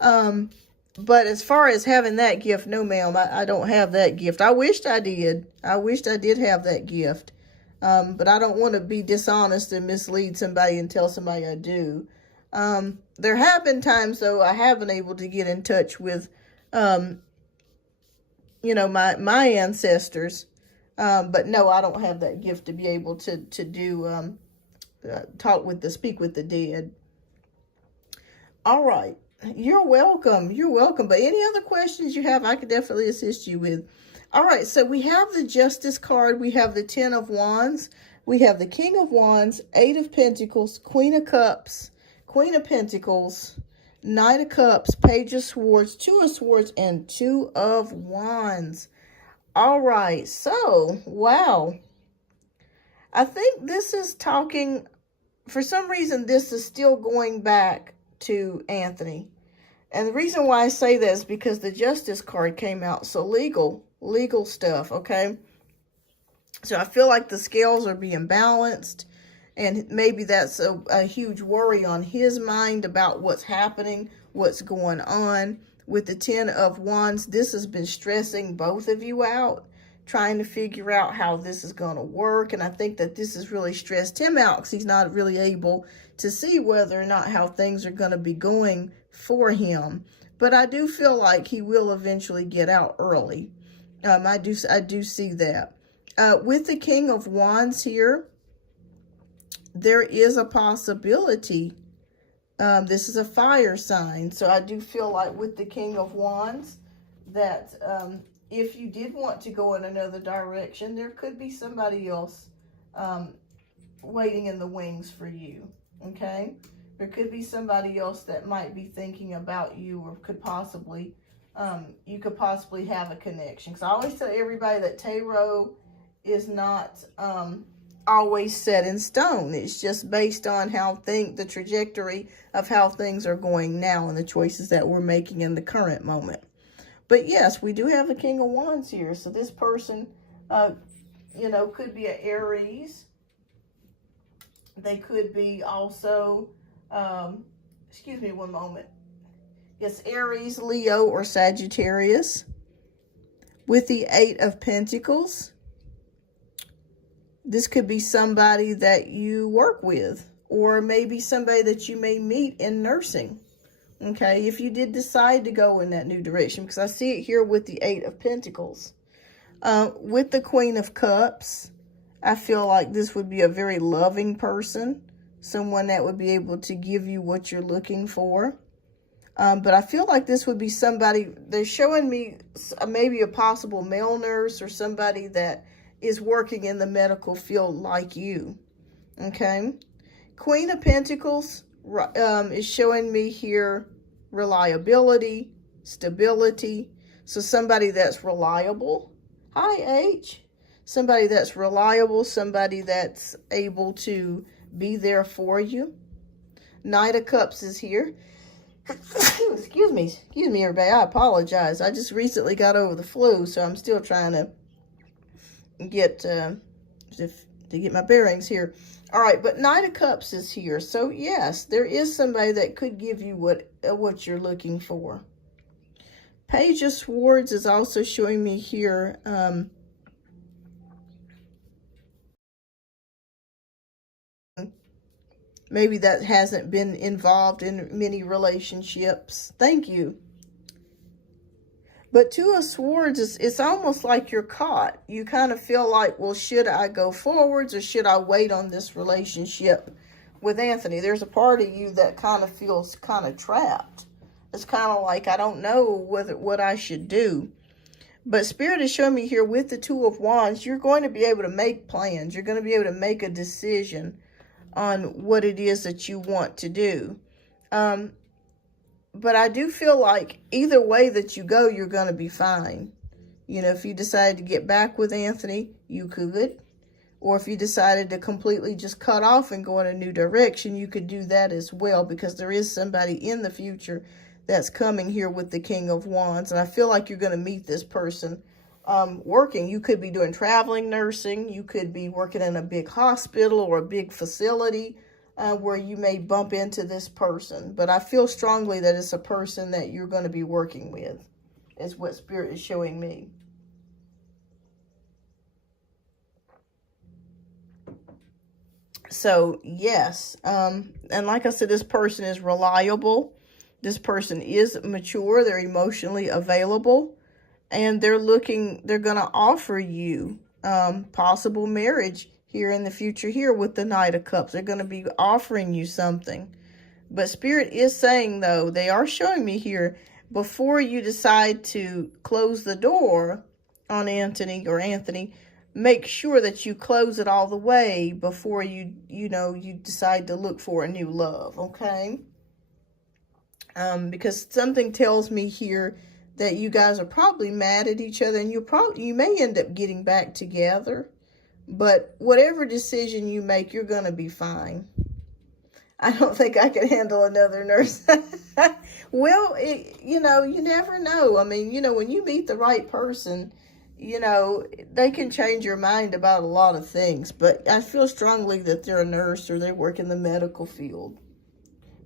But as far as having that gift, no, ma'am, I don't have that gift. I wished I did. I wished I did have that gift. But I don't want to be dishonest and mislead somebody and tell somebody I do. There have been times, though, I have been able to get in touch with, my ancestors. But no, I don't have that gift to be able to do, speak with the dead. All right. You're welcome. You're welcome. But any other questions you have, I could definitely assist you with. All right. So we have the Justice card. We have the 10 of Wands. We have the King of Wands, 8 of Pentacles, Queen of Cups, Queen of Pentacles, Knight of Cups, Page of Swords, 2 of Swords, and 2 of Wands. All right. So, wow. I think this is talking, for some reason, this is still going back to Anthony. And the reason why I say that is because the Justice card came out. So legal stuff, okay? So I feel like the scales are being balanced. And maybe that's a huge worry on his mind about what's happening, what's going on. With the 10 of Wands, this has been stressing both of you out, trying to figure out how this is going to work. And I think that this has really stressed him out because he's not really able to see whether or not how things are going to be going for him. But I do feel like he will eventually get out early. I do see that. With the King of Wands here, there is a possibility. This is a fire sign. So I do feel like with the King of Wands that if you did want to go in another direction, there could be somebody else waiting in the wings for you. Okay? There could be somebody else that might be thinking about you or could possibly, you could possibly have a connection. Because I always tell everybody that tarot is not always set in stone. It's just based on the trajectory of how things are going now and the choices that we're making in the current moment. But yes, we do have the King of Wands here. So this person, could be an Aries. They could be also, excuse me one moment. Yes, Aries, Leo, or Sagittarius. With the 8 of Pentacles, this could be somebody that you work with, or maybe somebody that you may meet in nursing. Okay, if you did decide to go in that new direction, because I see it here with the 8 of Pentacles. With the Queen of Cups, I feel like this would be a very loving person, someone that would be able to give you what you're looking for. But I feel like this would be somebody, they're showing me maybe a possible male nurse or somebody that is working in the medical field like you. Okay. Queen of Pentacles is showing me here reliability, stability. So somebody that's reliable. Hi, H. Somebody that's reliable, somebody that's able to be there for you. Knight of Cups is here. Excuse me, everybody. I apologize. I just recently got over the flu, so I'm still trying to get my bearings here. All right, but Knight of Cups is here. So yes, there is somebody that could give you what you're looking for. Page of Swords is also showing me here. Maybe that hasn't been involved in many relationships. Thank you. But 2 of Swords, it's almost like you're caught. You kind of feel like, well, should I go forwards or should I wait on this relationship with Anthony, there's a part of you that kind of feels kind of trapped. It's kind of like, I don't know what I should do. But Spirit is showing me here with the Two of Wands, you're going to be able to make plans. You're going to be able to make a decision on what it is that you want to do. But I do feel like either way that you go, you're going to be fine. You know, if you decide to get back with Anthony, you could. Or if you decided to completely just cut off and go in a new direction, you could do that as well, because there is somebody in the future that's coming here with the King of Wands. And I feel like you're going to meet this person working. You could be doing traveling nursing. You could be working in a big hospital or a big facility where you may bump into this person. But I feel strongly that it's a person that you're going to be working with, is what Spirit is showing me. So, yes. And like I said, this person is reliable. This person is mature. They're emotionally available. And they're going to offer you possible marriage here in the future here with the Knight of Cups. They're going to be offering you something. But Spirit is saying, though, they are showing me here, before you decide to close the door on Anthony, make sure that you close it all the way before you decide to look for a new love, okay? Because something tells me here that you guys are probably mad at each other, and you may end up getting back together. But whatever decision you make, you're going to be fine. I don't think I can handle another nurse. Well, you never know. I mean, when you meet the right person, they can change your mind about a lot of things. But I feel strongly that they're a nurse or they work in the medical field.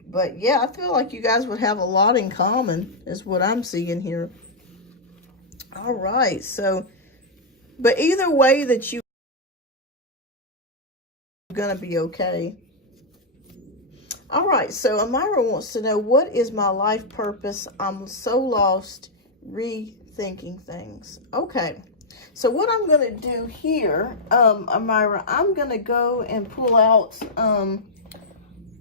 But yeah, I feel like you guys would have a lot in common, is what I'm seeing here. All right, so, but either way that you're going to be okay. All right, so Amira wants to know, what is my life purpose? I'm so lost rethinking things. Okay, so what I'm going to do here, Amira, I'm going to go and pull out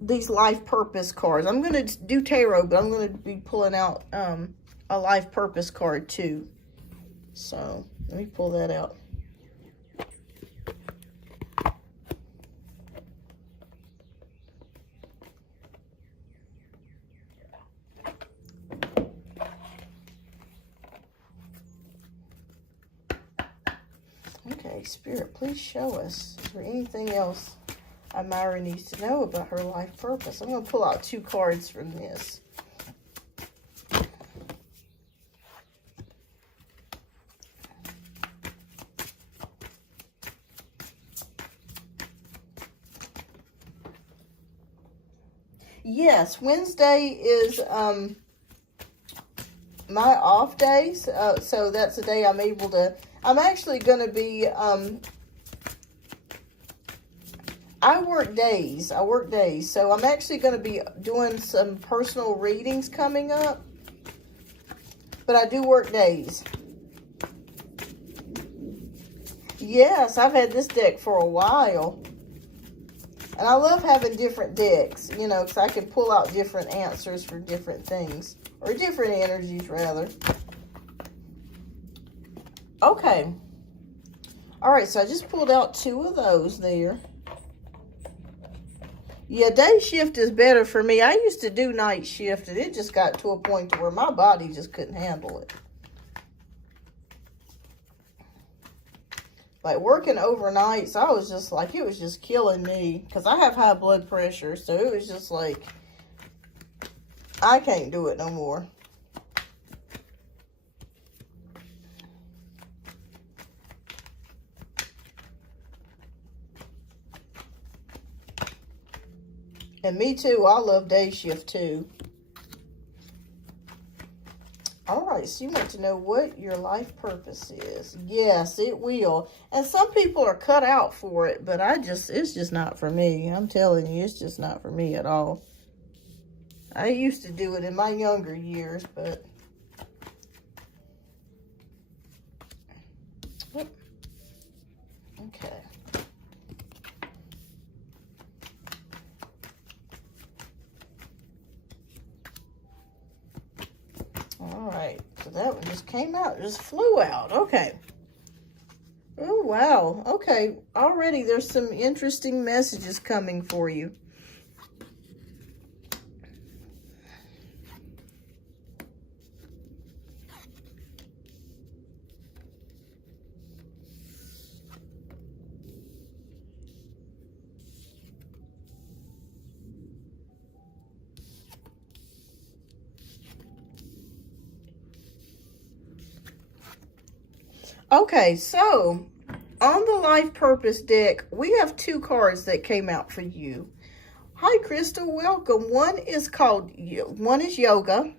these life purpose cards. I'm going to do tarot, but I'm going to be pulling out a life purpose card too. So let me pull that out. Okay, Spirit, please show us. Is there anything else Amira needs to know about her life purpose? I'm going to pull out 2 cards from this. Yes, Wednesday is my off day, so that's the day I'm able to. I'm actually going to be. I work days, so I'm actually going to be doing some personal readings coming up, but I do work days. Yes, I've had this deck for a while, and I love having different decks, because I can pull out different answers for different things, or different energies, rather. Okay. All right, so I just pulled out 2 of those there. Yeah, day shift is better for me. I used to do night shift, and it just got to a point to where my body just couldn't handle it. Like, working overnights, I was just like, it was just killing me. Because I have high blood pressure, so it was just like, I can't do it no more. And me too, I love day shift too. All right, so you want to know what your life purpose is. Yes, it will. And some people are cut out for it, but it's just not for me. I'm telling you, it's just not for me at all. I used to do it in my younger years, but... Okay. right. So that one just came out. It just flew out. Okay. Oh, wow. Okay. Already there's some interesting messages coming for you. Okay, so on the Life Purpose deck, we have 2 cards that came out for you. Hi, Crystal. Welcome. One is yoga.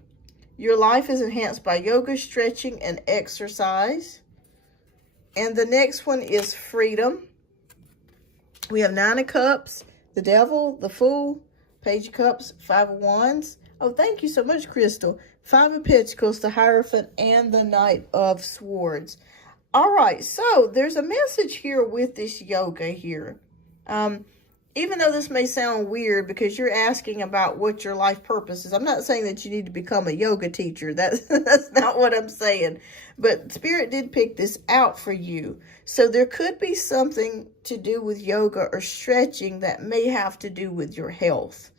Your life is enhanced by yoga, stretching, and exercise. And the next one is freedom. We have 9 of Cups, the Devil, the Fool, Page of Cups, 5 of Wands. Oh, thank you so much, Crystal. 5 of Pentacles, the Hierophant, and the Knight of Swords. All right, so there's a message here with this yoga here. Even though this may sound weird because you're asking about what your life purpose is, I'm not saying that you need to become a yoga teacher. That's not what I'm saying. But Spirit did pick this out for you. So there could be something to do with yoga or stretching that may have to do with your health.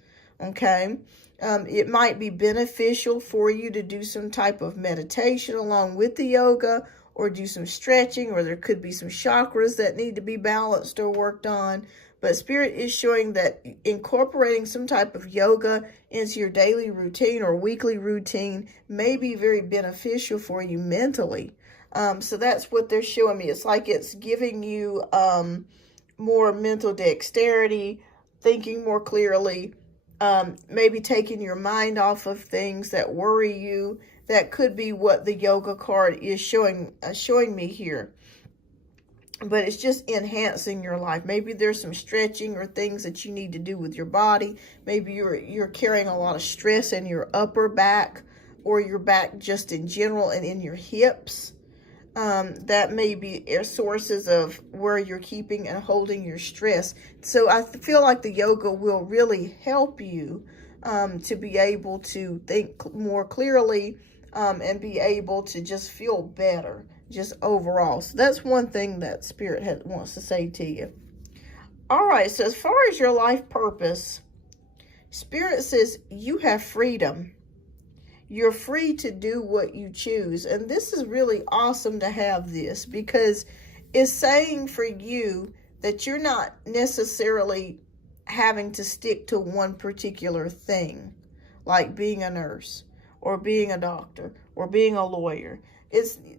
Okay? It might be beneficial for you to do some type of meditation along with the yoga, or do some stretching, or there could be some chakras that need to be balanced or worked on. But Spirit is showing that incorporating some type of yoga into your daily routine or weekly routine may be very beneficial for you mentally. So that's what they're showing me. It's like it's giving you more mental dexterity, thinking more clearly, maybe taking your mind off of things that worry you. That could be what the yoga card is showing me here. But it's just enhancing your life. Maybe there's some stretching or things that you need to do with your body. Maybe you're carrying a lot of stress in your upper back, or your back just in general, and in your hips. That may be sources of where you're keeping and holding your stress. So I feel like the yoga will really help you to be able to think more clearly, and be able to just feel better, just overall. So that's one thing that Spirit wants to say to you. All right, so as far as your life purpose, Spirit says you have freedom. You're free to do what you choose. And this is really awesome to have this, because it's saying for you that you're not necessarily having to stick to one particular thing, like being a nurse, or being a doctor, or being a lawyer.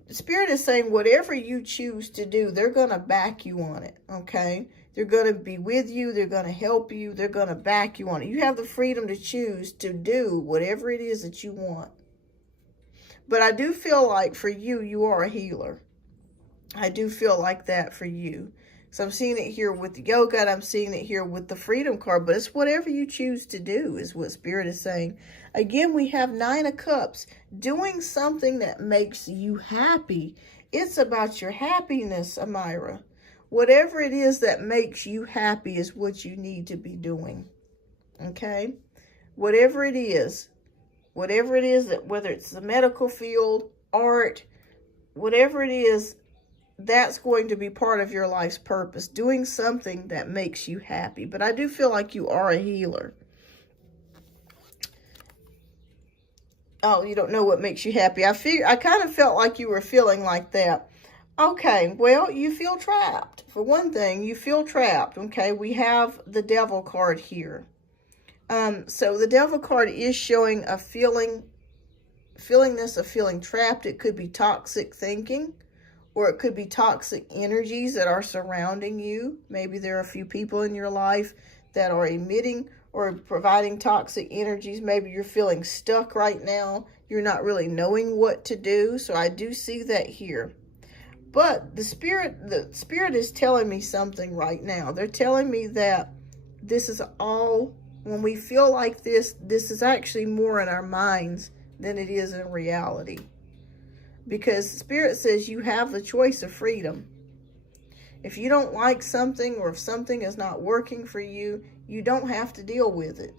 Spirit is saying whatever you choose to do, they're going to back you on it, okay? They're going to be with you. They're going to help you. They're going to back you on it. You have the freedom to choose to do whatever it is that you want. But I do feel like for you, you are a healer. I do feel like that for you. So I'm seeing it here with the yoga, and I'm seeing it here with the freedom card. But it's whatever you choose to do is what Spirit is saying. Again, we have 9 of Cups. Doing something that makes you happy. It's about your happiness, Amira. Whatever it is that makes you happy is what you need to be doing. Okay? Whatever it is that, whether it's the medical field, art, whatever it is, that's going to be part of your life's purpose. Doing something that makes you happy. But I do feel like you are a healer. Oh, you don't know what makes you happy. I kind of felt like you were feeling like that. Okay, well, you feel trapped. For one thing, you feel trapped. Okay, we have the Devil card here. So the Devil card is showing a feeling trapped. It could be toxic thinking, or it could be toxic energies that are surrounding you. Maybe there are a few people in your life that are emitting or providing toxic energies. Maybe you're feeling stuck right now. You're not really knowing what to do. So I do see that here. But the spirit is telling me something right now. They're telling me that this is all, when we feel like this is actually more in our minds than it is in reality. Because Spirit says you have the choice of freedom. If you don't like something, or if something is not working for you, you don't have to deal with it.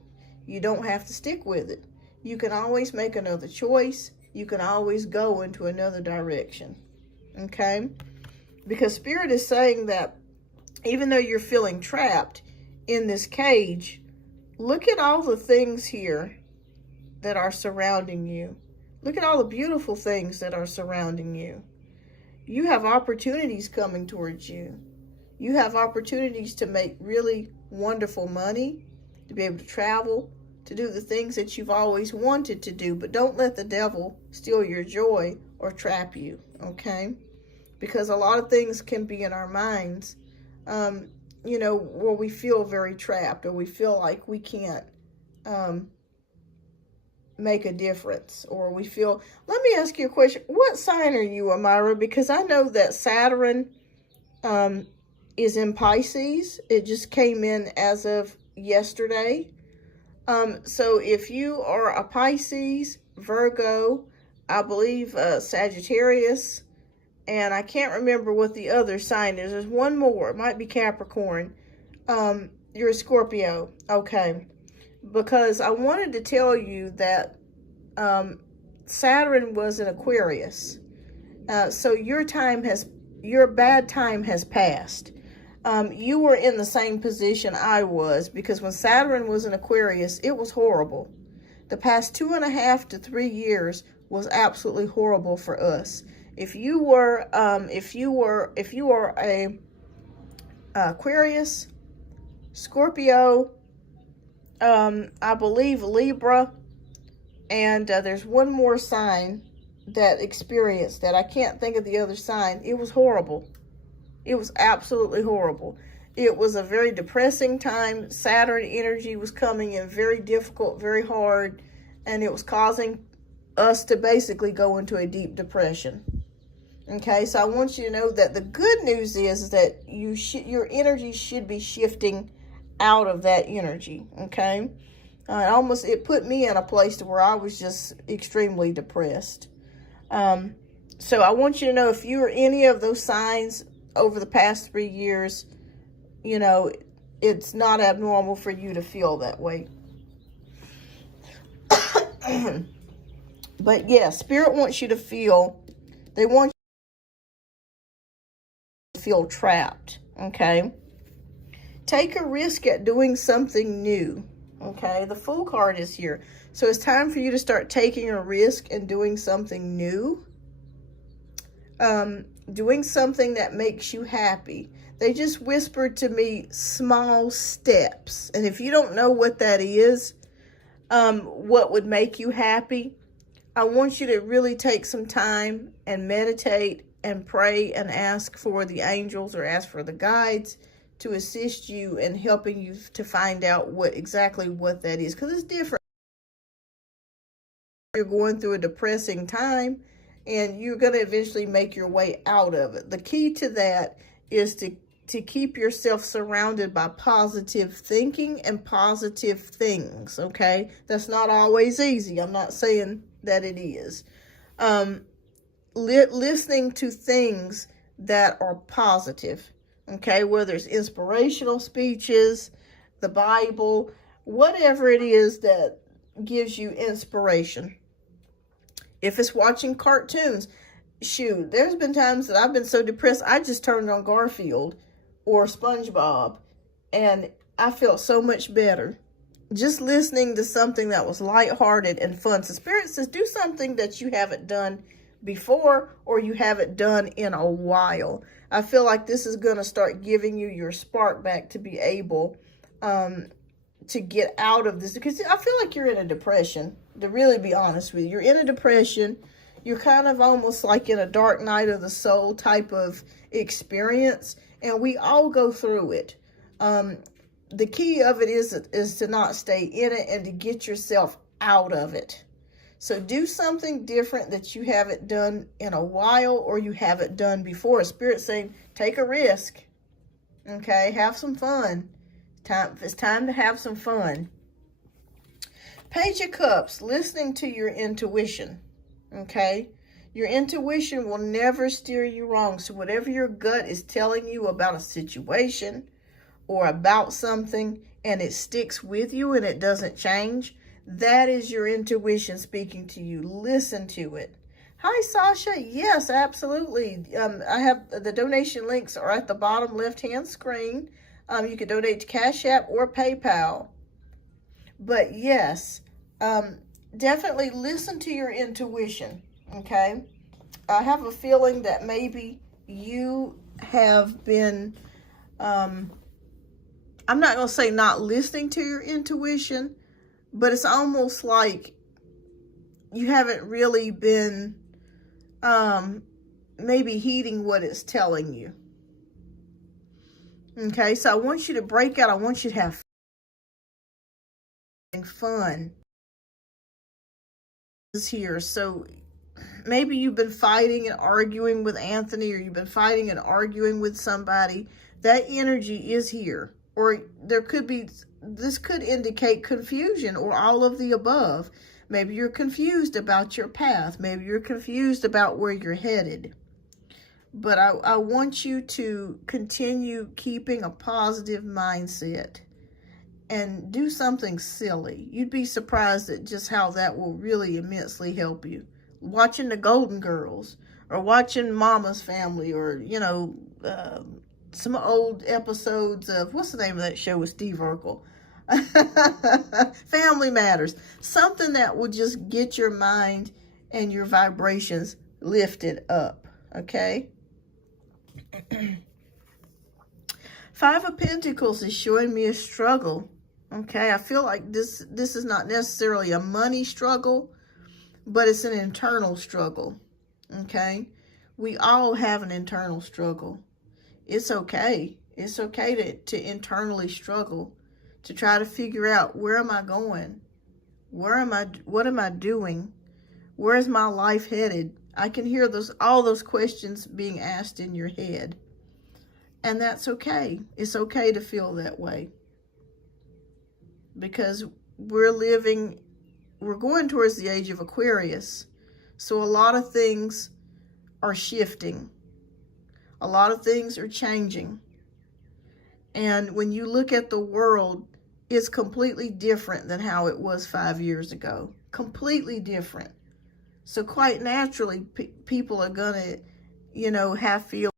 You don't have to stick with it. You can always make another choice. you can always go into another direction. Okay? Because Spirit is saying that even though you're feeling trapped in this cage, look at all the things here that are surrounding you. Look at all the beautiful things that are surrounding you. You have opportunities coming towards you. You have opportunities to make really wonderful money, to be able to travel, to do the things that you've always wanted to do. But don't let the devil steal your joy or trap you, okay? Because a lot of things can be in our minds, you know, where we feel very trapped, or we feel like we can't make a difference, or we feel, let me ask you a question. What sign are you, Amira? Because I know that Saturn is in Pisces. It just came in as of yesterday. So if you are a Pisces, Virgo, I believe Sagittarius, and I can't remember what the other sign is. There's one more. It might be Capricorn. You're a Scorpio. Okay. Because I wanted to tell you that Saturn was in Aquarius. So your bad time has passed. You were in the same position I was, because when Saturn was in Aquarius, it was horrible. The past 2.5 to 3 years was absolutely horrible for us. If you were a Aquarius, Scorpio, I believe Libra, and there's one more sign that experienced that. I can't think of the other sign. It was horrible. It was absolutely horrible. It was a very depressing time. Saturn energy was coming in very difficult, very hard, and it was causing us to basically go into a deep depression. Okay, so I want you to know that the good news is that your energy should be shifting out of that energy. Okay, it put me in a place to where I was just extremely depressed. So I want you to know, if you are any of those signs over the past 3 years, you know, it's not abnormal for you to feel that way. But yeah, Spirit wants you to feel, they want you to feel trapped, okay? Take a risk at doing something new, okay? The Fool card is here. So it's time for you to start taking a risk and doing something new. Doing something that makes you happy. They just whispered to me small steps. And if you don't know what that is, what would make you happy, I want you to really take some time and meditate and pray and ask for the angels or ask for the guides to assist you in helping you to find out exactly what that is. Because it's different. You're going through a depressing time, and you're going to eventually make your way out of it. The key to that is to keep yourself surrounded by positive thinking and positive things, okay? That's not always easy. I'm not saying that it is. Listening to things that are positive, okay? Whether it's inspirational speeches, the Bible, whatever it is that gives you inspiration. If it's watching cartoons, shoot, there's been times that I've been so depressed, I just turned on Garfield or SpongeBob, and I felt so much better. Just listening to something that was lighthearted and fun. So Spirit says, do something that you haven't done before, or you haven't done in a while. I feel like this is going to start giving you your spark back to be able to get out of this. Because I feel like you're in a depression. To really be honest with you, you're in a depression. You're kind of almost like in a dark night of the soul type of experience, and we all go through it. The key of it is to not stay in it and to get yourself out of it. So do something different that you haven't done in a while, or you haven't done before. Spirit saying, take a risk. Okay, have some fun. It's time to have some fun. Page of Cups, listening to your intuition, okay? Your intuition will never steer you wrong. So whatever your gut is telling you about a situation or about something, and it sticks with you and it doesn't change, That is your intuition speaking to you. Listen to it. Hi, Sasha. Yes, absolutely. I have the donation links are at the bottom left-hand screen. You can donate to Cash App or PayPal. But yes, definitely listen to your intuition, okay? I have a feeling that maybe you have been, I'm not going to say not listening to your intuition, but it's almost like you haven't really been maybe heeding what it's telling you. Okay, so I want you to break out. I want you to have fun. Is here. So maybe you've been fighting and arguing with Anthony, or you've been fighting and arguing with somebody. That energy is here. Or there could be, this could indicate confusion or all of the above. Maybe you're confused about your path. Maybe you're confused about where you're headed. But I want you to continue keeping a positive mindset and do something silly. You'd be surprised at just how that will really immensely help you. Watching the Golden Girls, or watching Mama's Family, or, you know, some old episodes of, what's the name of that show with Steve Urkel? Family Matters. Something that will just get your mind and your vibrations lifted up, okay? Five of Pentacles is showing me a struggle, okay? I feel like this is not necessarily a money struggle, but it's an internal struggle, okay? We all have an internal struggle. It's okay. It's okay to internally struggle, to try to figure out, where am I going? What am I doing? Where is my life headed? I can hear all those questions being asked in your head. And that's okay. It's okay to feel that way. Because we're going towards the age of Aquarius. So a lot of things are shifting. A lot of things are changing. And when you look at the world, it's completely different than how it was 5 years ago. Completely different. So quite naturally, people are going to, you know, feel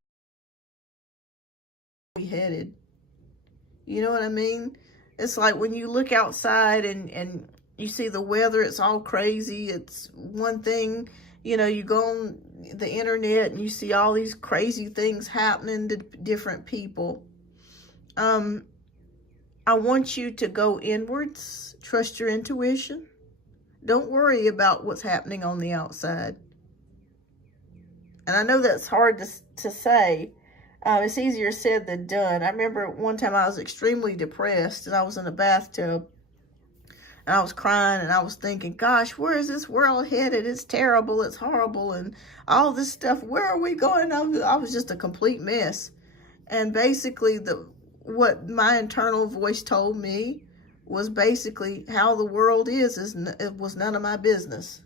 headed. You know what I mean? It's like when you look outside and you see the weather, it's all crazy. It's one thing, you know, you go on the internet and you see all these crazy things happening to different people. I want you to go inwards, trust your intuition. Don't worry about what's happening on the outside. And I know that's hard to say. It's easier said than done. I remember one time I was extremely depressed and I was in a bathtub and I was crying and I was thinking, gosh, where is this world headed? It's terrible. It's horrible. And all this stuff, where are we going? I was just a complete mess. And basically what my internal voice told me was basically, how the world it was none of my business.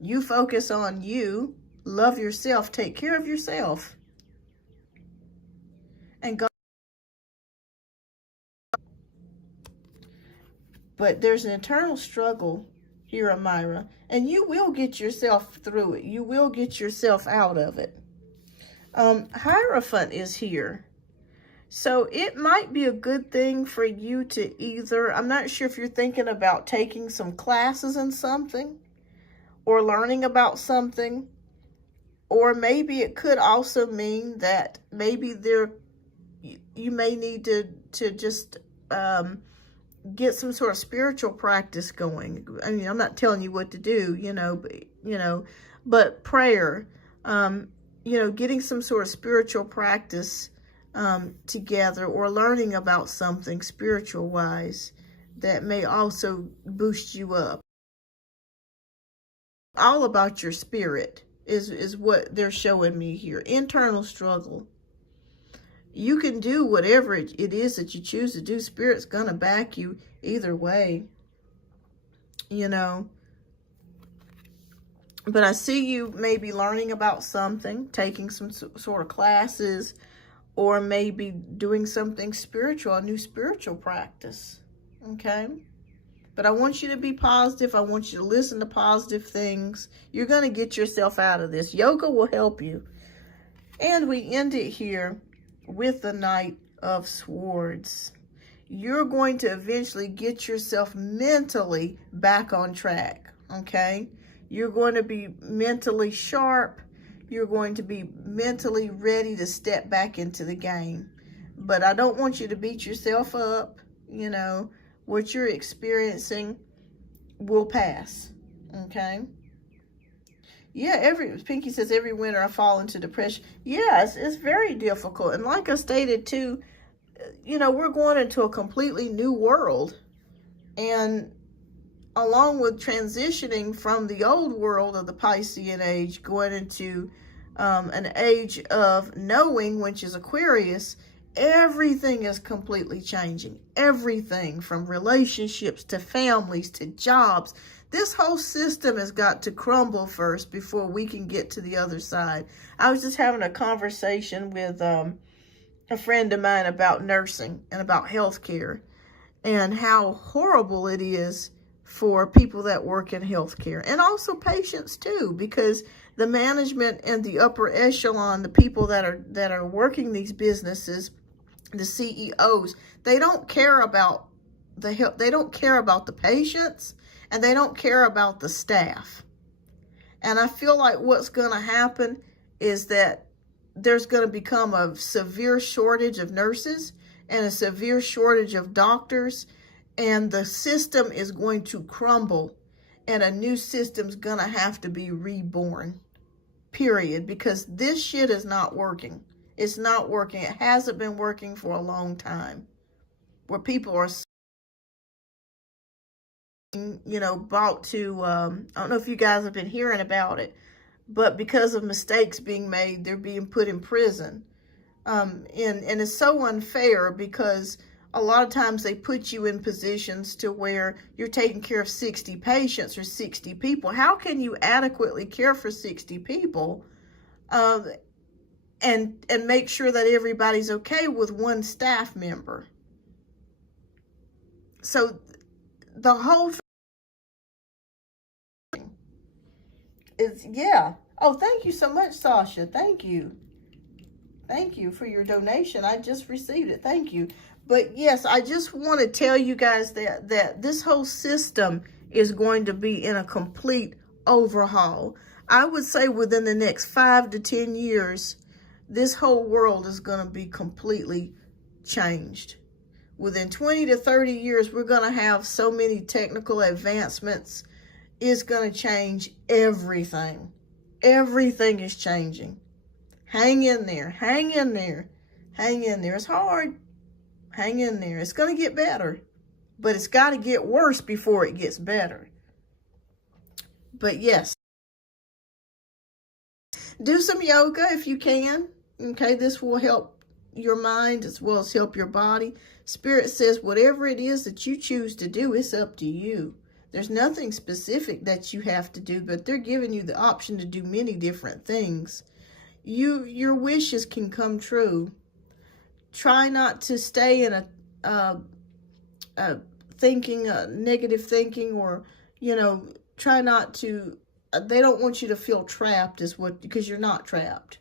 You focus on you, love yourself, take care of yourself. And God. But there's an internal struggle here, Amira, and you will get yourself through it. You will get yourself out of it. Hierophant is here. So it might be a good thing for you to either, I'm not sure if you're thinking about taking some classes in something or learning about something, or maybe it could also mean that maybe you may need to just get some sort of spiritual practice going. I mean, I'm not telling you what to do, but prayer, getting some sort of spiritual practice together, or learning about something spiritual wise that may also boost you up. All about your spirit is what they're showing me here. Internal struggle. You can do whatever it is that you choose to do. Spirit's gonna back you either way, But I see you maybe learning about something, taking some sort of classes, or maybe doing something spiritual, a new spiritual practice, okay? But I want you to be positive. I want you to listen to positive things. You're going to get yourself out of this. Yoga will help you. And we end it here with the Knight of Swords. You're going to eventually get yourself mentally back on track, okay? You're going to be mentally sharp. You're going to be mentally ready to step back into the game. But I don't want you to beat yourself up. You know, what you're experiencing will pass, okay? Yeah, Pinky says, every winter I fall into depression. Yes, it's very difficult. And like I stated too, you know, we're going into a completely new world. And along with transitioning from the old world of the Piscean age, going into an age of knowing, which is Aquarius, everything is completely changing. Everything from relationships to families to jobs. This whole system has got to crumble first before we can get to the other side. I was just having a conversation with a friend of mine about nursing and about healthcare and how horrible it is for people that work in healthcare, and also patients too, because the management and the upper echelon, the people that are working these businesses, the CEOs, they don't care about the health, they don't care about the patients, and they don't care about the staff. And I feel like what's going to happen is that there's going to become a severe shortage of nurses and a severe shortage of doctors, and the system is going to crumble, and a new system's going to have to be reborn, period, because this shit is not working. It's not working. It hasn't been working for a long time, where people are, you know, brought to, I don't know if you guys have been hearing about it, but because of mistakes being made, they're being put in prison. And it's so unfair, because a lot of times they put you in positions to where you're taking care of 60 patients or 60 people. How can you adequately care for 60 people and make sure that everybody's okay with one staff member? So the whole thing is, yeah. Oh, thank you so much, Sasha. Thank you. Thank you for your donation. I just received it. Thank you. But yes, I just want to tell you guys that this whole system is going to be in a complete overhaul. I would say within the next 5 to 10 years, this whole world is going to be completely changed. Within 20 to 30 years, we're going to have so many technical advancements. It's going to change everything. Everything is changing. Hang in there. Hang in there. Hang in there. It's hard. Hang in there. It's going to get better, but it's got to get worse before it gets better. But yes, do some yoga if you can. Okay, this will help your mind as well as help your body. Spirit says whatever it is that you choose to do, it's up to you. There's nothing specific that you have to do, but they're giving you the option to do many different things. Your wishes can come true. Try not to stay in a negative thinking, or, you know, try not to, they don't want you to feel trapped because you're not trapped.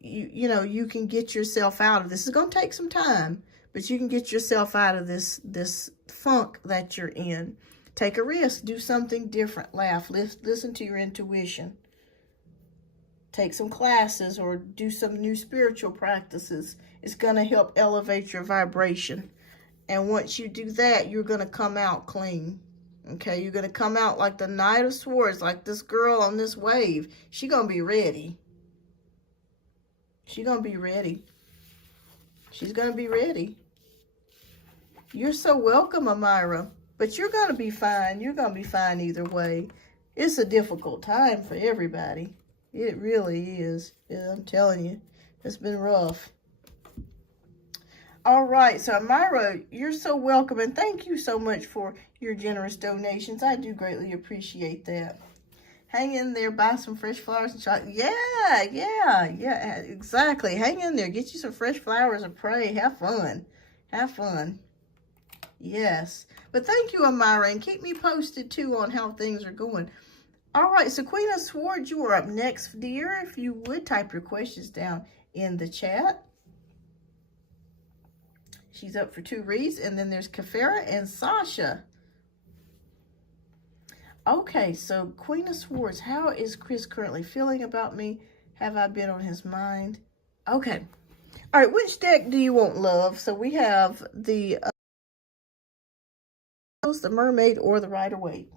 You know, you can get yourself out of this. It's going to take some time, but you can get yourself out of this funk that you're in. Take a risk, do something different, laugh, listen to your intuition. Take some classes or do some new spiritual practices. It's going to help elevate your vibration. And once you do that, you're going to come out clean. Okay, you're going to come out like the Knight of Swords, like this girl on this wave. She's going to be ready. She's going to be ready. She's going to be ready. You're so welcome, Amira. But you're going to be fine. You're going to be fine either way. It's a difficult time for everybody. It really is. Yeah, I'm telling you, it's been rough. All right, so Myra, you're so welcome, and thank you so much for your generous donations. I do greatly appreciate that. Hang in there, buy some fresh flowers and chocolate. Yeah, exactly. Hang in there, get you some fresh flowers and pray. Have fun. Have fun. Yes. But thank you, Amira, and keep me posted, too, on how things are going. All right, so Queen of Swords, you are up next, dear. If you would, type your questions down in the chat. She's up for 2 reads. And then there's Kafera and Sasha. Okay, so Queen of Swords, how is Chris currently feeling about me? Have I been on his mind? Okay. All right, which deck do you want, love? So we have the Mermaid, or the Rider-Waite.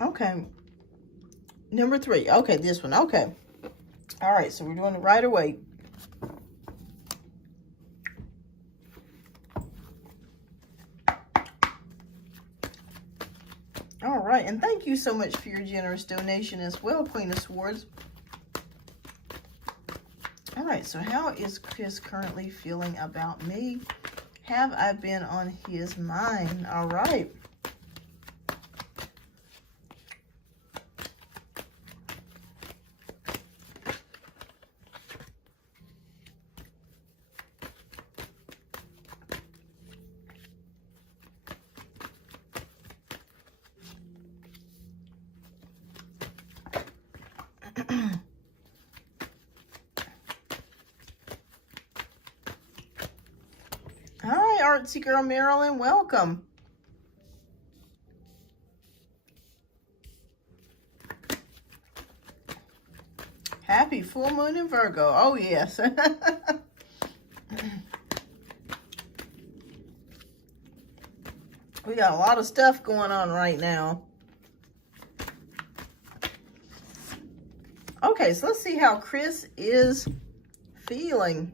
Okay. Number 3. Okay, this one. Okay. All right, so we're doing the Rider-Waite. All right, and thank you so much for your generous donation as well, Queen of Swords. All right, so how is Chris currently feeling about me? Have I been on his mind? All right. Hi, Artsy Girl Marilyn. Welcome. Happy full moon in Virgo. Oh, yes. We got a lot of stuff going on right now. Okay, so let's see how Chris is feeling.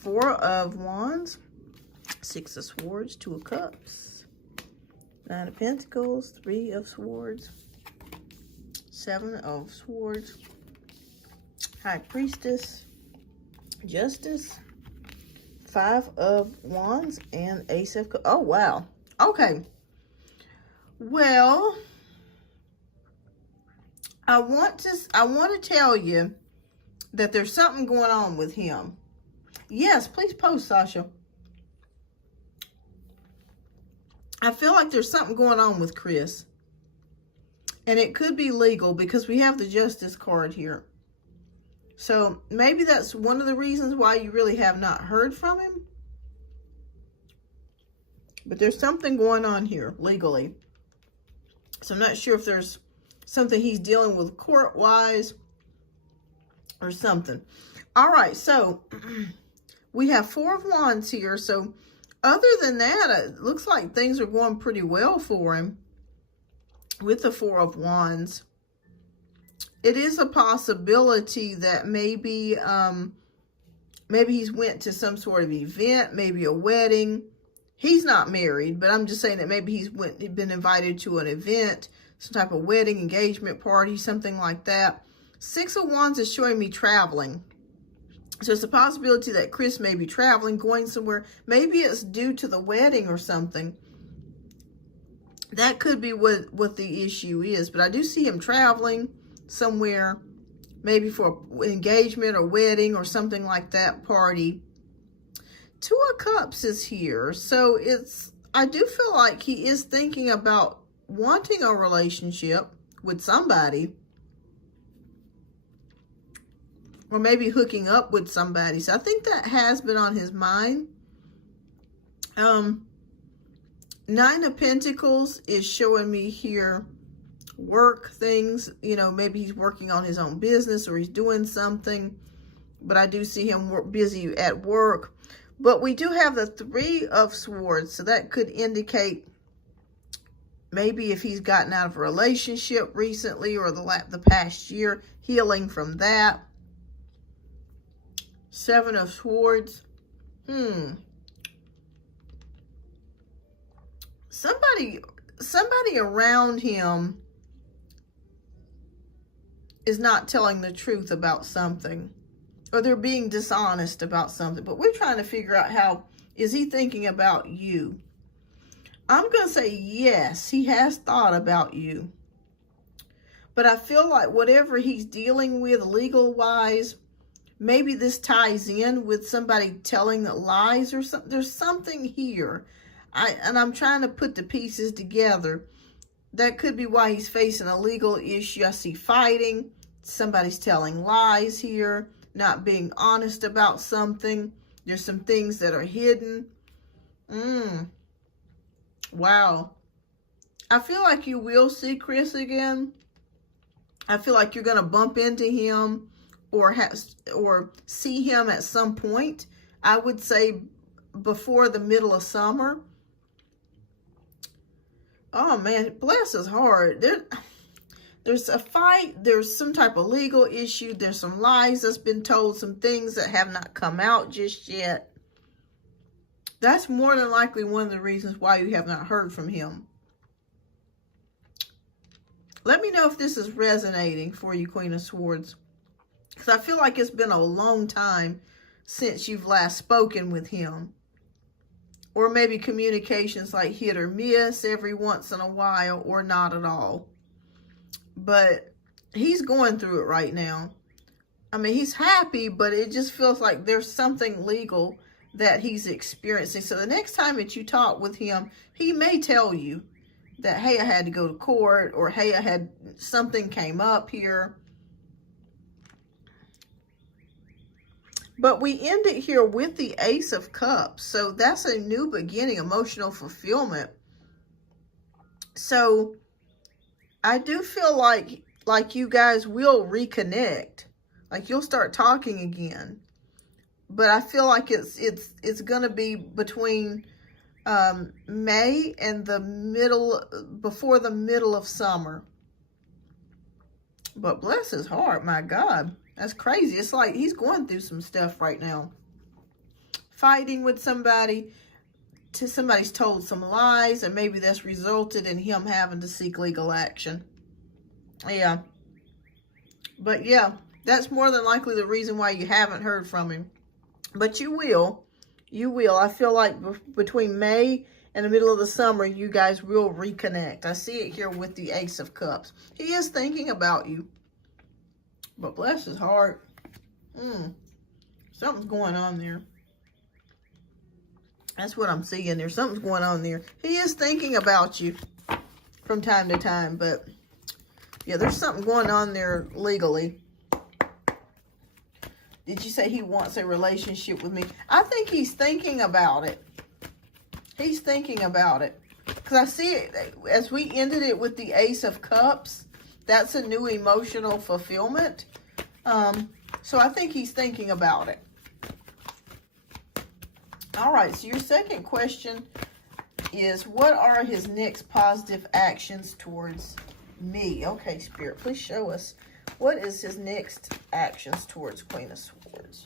4 of Wands, 6 of Swords, 2 of Cups, 9 of Pentacles, 3 of Swords, 7 of Swords, High Priestess, Justice, 5 of Wands, and Ace of Cups. Oh, wow. Okay. Well, I want to tell you that there's something going on with him. Yes, please post, Sasha. I feel like there's something going on with Chris. And it could be legal because we have the Justice card here. So maybe that's one of the reasons why you really have not heard from him. But there's something going on here legally. So I'm not sure if there's something he's dealing with court-wise or something. All right, so we have 4 of Wands here. So other than that, it looks like things are going pretty well for him with the 4 of Wands. It is a possibility that maybe he's went to some sort of event, maybe a wedding. He's not married, but I'm just saying that maybe he's been invited to an event, some type of wedding, engagement party, something like that. 6 of Wands is showing me traveling. So it's a possibility that Chris may be traveling, going somewhere. Maybe it's due to the wedding or something. That could be what the issue is. But I do see him traveling somewhere, maybe for engagement or wedding or something like that, party. 2 of Cups is here. So I do feel like he is thinking about wanting a relationship with somebody. Or maybe hooking up with somebody. So I think that has been on his mind. 9 of Pentacles is showing me here work things. You know, maybe he's working on his own business or he's doing something. But I do see him busy at work. But we do have the 3 of Swords. So that could indicate Maybe if he's gotten out of a relationship recently or the past year, healing from that. Seven of Swords. Somebody around him is not telling the truth about something, or they're being dishonest about something. But we're trying to figure out, how is he thinking about you? I'm going to say yes, he has thought about you. But I feel like whatever he's dealing with legal-wise, maybe this ties in with somebody telling lies or something. There's something here. I'm trying to put the pieces together. That could be why he's facing a legal issue. I see fighting. Somebody's telling lies here, not being honest about something. There's some things that are hidden. Wow. I feel like you will see Chris again. I feel like you're going to bump into him or see him at some point. I would say before the middle of summer. Oh man, bless his heart. There's a fight. There's some type of legal issue. There's some lies that's been told. Some things that have not come out just yet. That's more than likely one of the reasons why you have not heard from him. Let me know if this is resonating for you, Queen of Swords. Because I feel like it's been a long time since you've last spoken with him. Or maybe communications like hit or miss every once in a while, or not at all. But he's going through it right now. I mean, he's happy, but it just feels like there's something legal that he's experiencing. So the next time that you talk with him, he may tell you that, hey, I had to go to court, or hey, something came up here. But we end it here with the Ace of Cups. So that's a new beginning, emotional fulfillment. So I do feel like you guys will reconnect. Like you'll start talking again. But I feel like it's going to be between May and before the middle of summer. But bless his heart, my God. That's crazy. It's like he's going through some stuff right now. Fighting with somebody. Somebody's told some lies, and maybe that's resulted in him having to seek legal action. Yeah. But yeah, that's more than likely the reason why you haven't heard from him. But you will. You will. I feel like between May and the middle of the summer, you guys will reconnect. I see it here with the Ace of Cups. He is thinking about you. But bless his heart. Something's going on there. That's what I'm seeing there. Something's going on there. He is thinking about you from time to time. But yeah, there's something going on there legally. Did you say he wants a relationship with me? I think he's thinking about it. He's thinking about it. Because I see it, as we ended it with the Ace of Cups, that's a new emotional fulfillment. So I think he's thinking about it. All right, so your second question is, what are his next positive actions towards me? Okay, Spirit, please show us. What is his next actions towards Queen of Swords?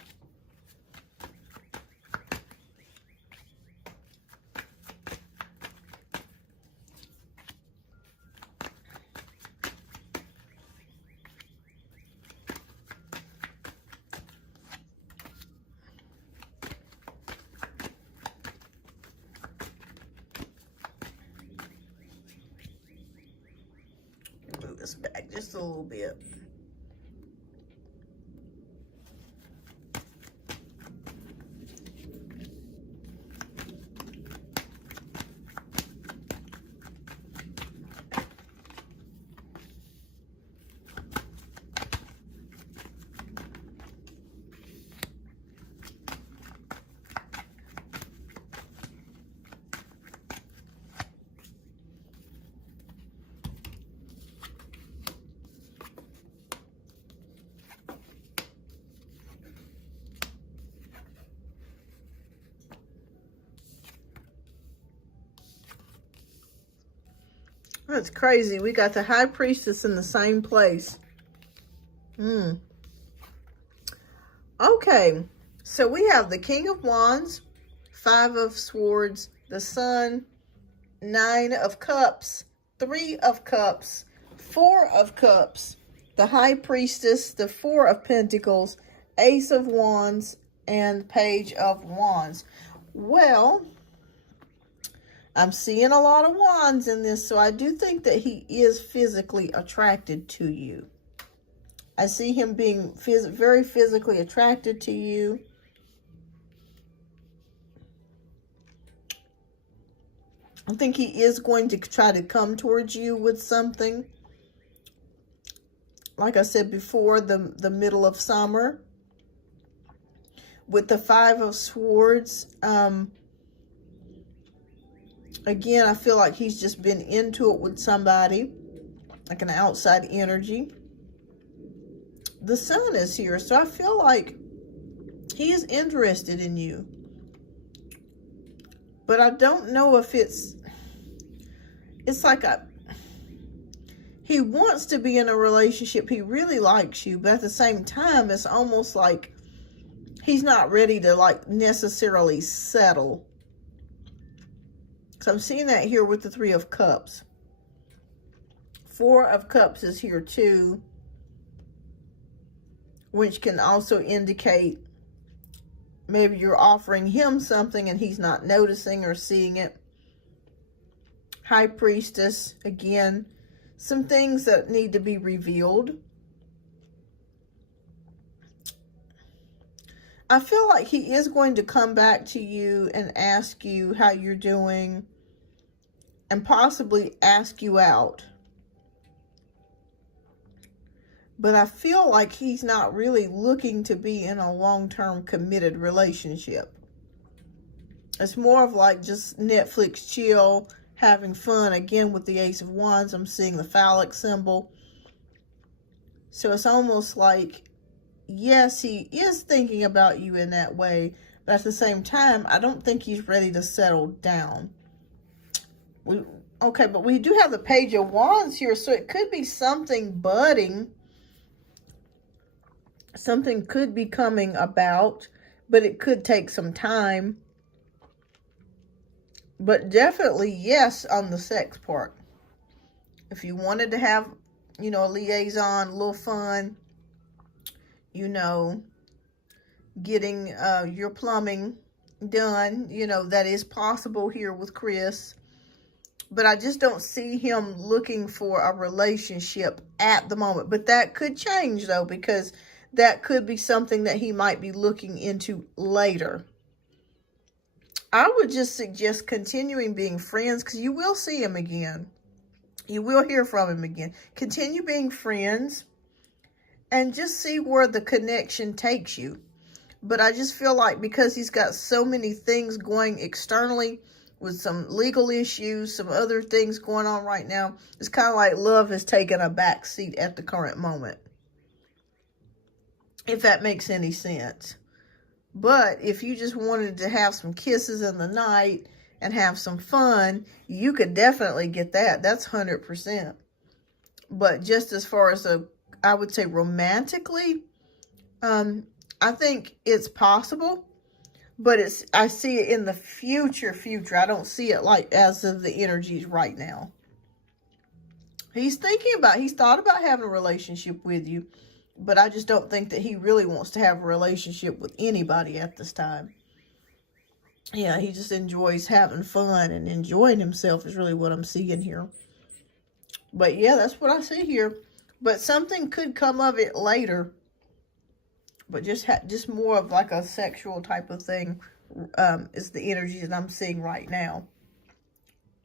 Move this back just a little bit. That's crazy. We got the High Priestess in the same place. Okay, so we have the King of Wands, 5 of Swords, the Sun, 9 of Cups, 3 of Cups, 4 of Cups, the High Priestess, the 4 of Pentacles, Ace of Wands, and Page of Wands. Well, I'm seeing a lot of wands in this, so I do think that he is physically attracted to you. I see him being very physically attracted to you. I think he is going to try to come towards you with something. Like I said before, the middle of summer. With the 5 of Swords, again, I feel like he's just been into it with somebody, like an outside energy. The Sun is here, so I feel like he is interested in you. But I don't know if it's like he wants to be in a relationship. He really likes you, but at the same time, it's almost like he's not ready to like necessarily settle. So I'm seeing that here with the 3 of Cups. 4 of Cups is here too, which can also indicate maybe you're offering him something and he's not noticing or seeing it. High Priestess, again, some things that need to be revealed. I feel like he is going to come back to you and ask you how you're doing and possibly ask you out. But I feel like he's not really looking to be in a long-term committed relationship. It's more of like just Netflix chill, having fun. Again, with the Ace of Wands, I'm seeing the phallic symbol. So it's almost like, yes, he is thinking about you in that way. But at the same time, I don't think he's ready to settle down. Okay, but we do have the Page of Wands here. So it could be something budding. Something could be coming about, but it could take some time. But definitely yes on the sex part. If you wanted to have, you know, a liaison, a little fun, you know, getting your plumbing done, you know, that is possible here with Chris. But I just don't see him looking for a relationship at the moment. But that could change though, because that could be something that he might be looking into later. I would just suggest continuing being friends, because you will see him again. You will hear from him again. Continue being friends and just see where the connection takes you. But I just feel like because he's got so many things going externally with some legal issues, some other things going on right now, it's kind of like love has taken a back seat at the current moment. If that makes any sense. But if you just wanted to have some kisses in the night and have some fun, you could definitely get that. That's 100%. But just as far as I would say romantically, I think it's possible, but I see it in the future. I don't see it like as of the energies right now. He's thought about having a relationship with you. But I just don't think that he really wants to have a relationship with anybody at this time. Yeah, he just enjoys having fun and enjoying himself is really what I'm seeing here. But yeah, that's what I see here. But something could come of it later. But just more of like a sexual type of thing is the energy that I'm seeing right now.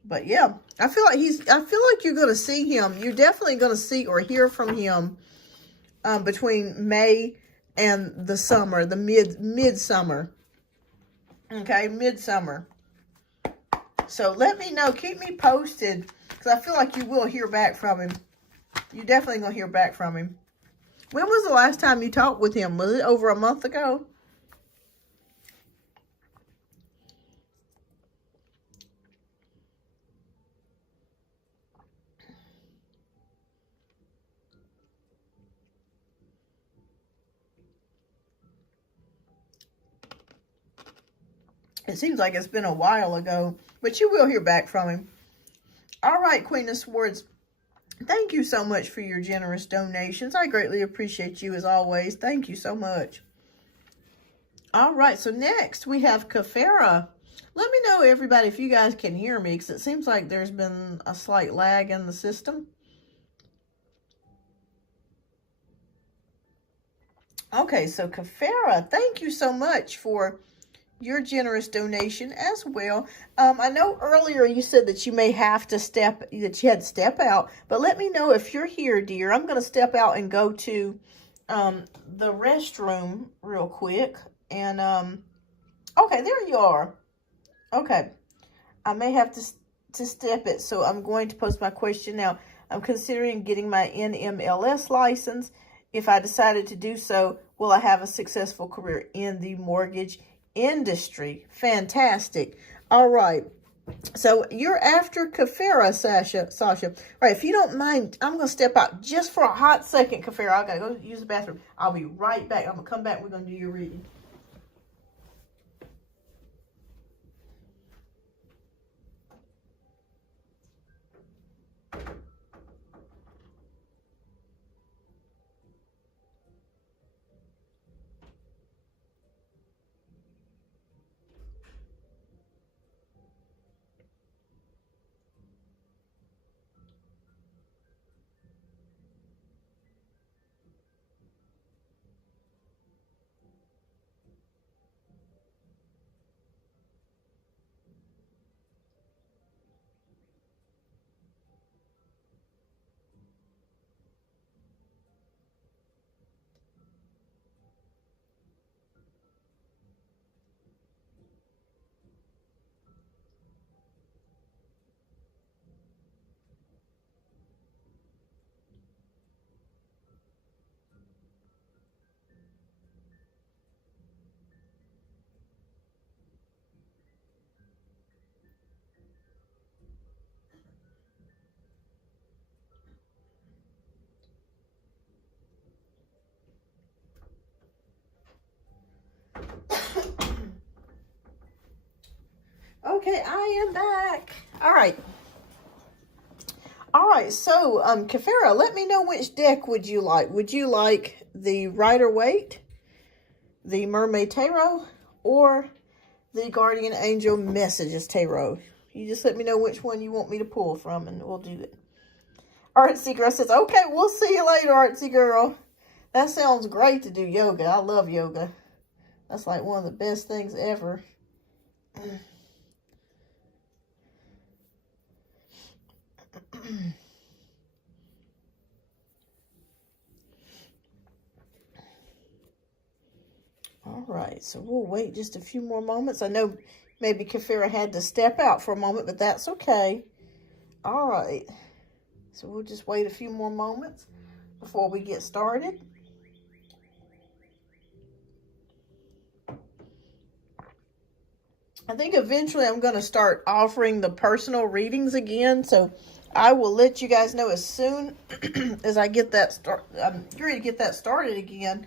But yeah, I feel like you're going to see him. You're definitely going to see or hear from him between May and the summer, the midsummer. Okay, midsummer. So let me know. Keep me posted, because I feel like you will hear back from him. You're definitely going to hear back from him. When was the last time you talked with him? Was it over a month ago? It seems like it's been a while ago, but you will hear back from him. All right, Queen of Swords. Thank you so much for your generous donations. I greatly appreciate you as always. Thank you so much. All right, so next we have Kafera. Let me know, everybody, if you guys can hear me, because it seems like there's been a slight lag in the system. Okay, so Kafera, thank you so much for your generous donation as well. I know earlier you said that you may have to step out, but let me know if you're here, dear. I'm going to step out and go to the restroom real quick. And, okay, there you are. Okay, I may have to step it, so I'm going to post my question now. I'm considering getting my NMLS license. If I decided to do so, will I have a successful career in the mortgage industry? Fantastic. All right. So you're after Kafera, Sasha. All right, if you don't mind, I'm going to step out just for a hot second, Kafera. I got to go use the bathroom. I'll be right back. I'm going to come back. We're going to do your reading. Okay, I am back. All right. All right, so Kafera, let me know which deck would you like. Would you like the Rider-Waite, the Mermaid Tarot, or the Guardian Angel Messages Tarot? You just let me know which one you want me to pull from, and we'll do it. Artsy Girl says, okay, we'll see you later, Artsy Girl. That sounds great to do yoga. I love yoga. That's like one of the best things ever. All right, so we'll wait just a few more moments. I know maybe Kafera had to step out for a moment, but that's okay. All right, so we'll just wait a few more moments before we get started. I think eventually I'm going to start offering the personal readings again, so I will let you guys know as soon as I get that I'm ready to get that started again.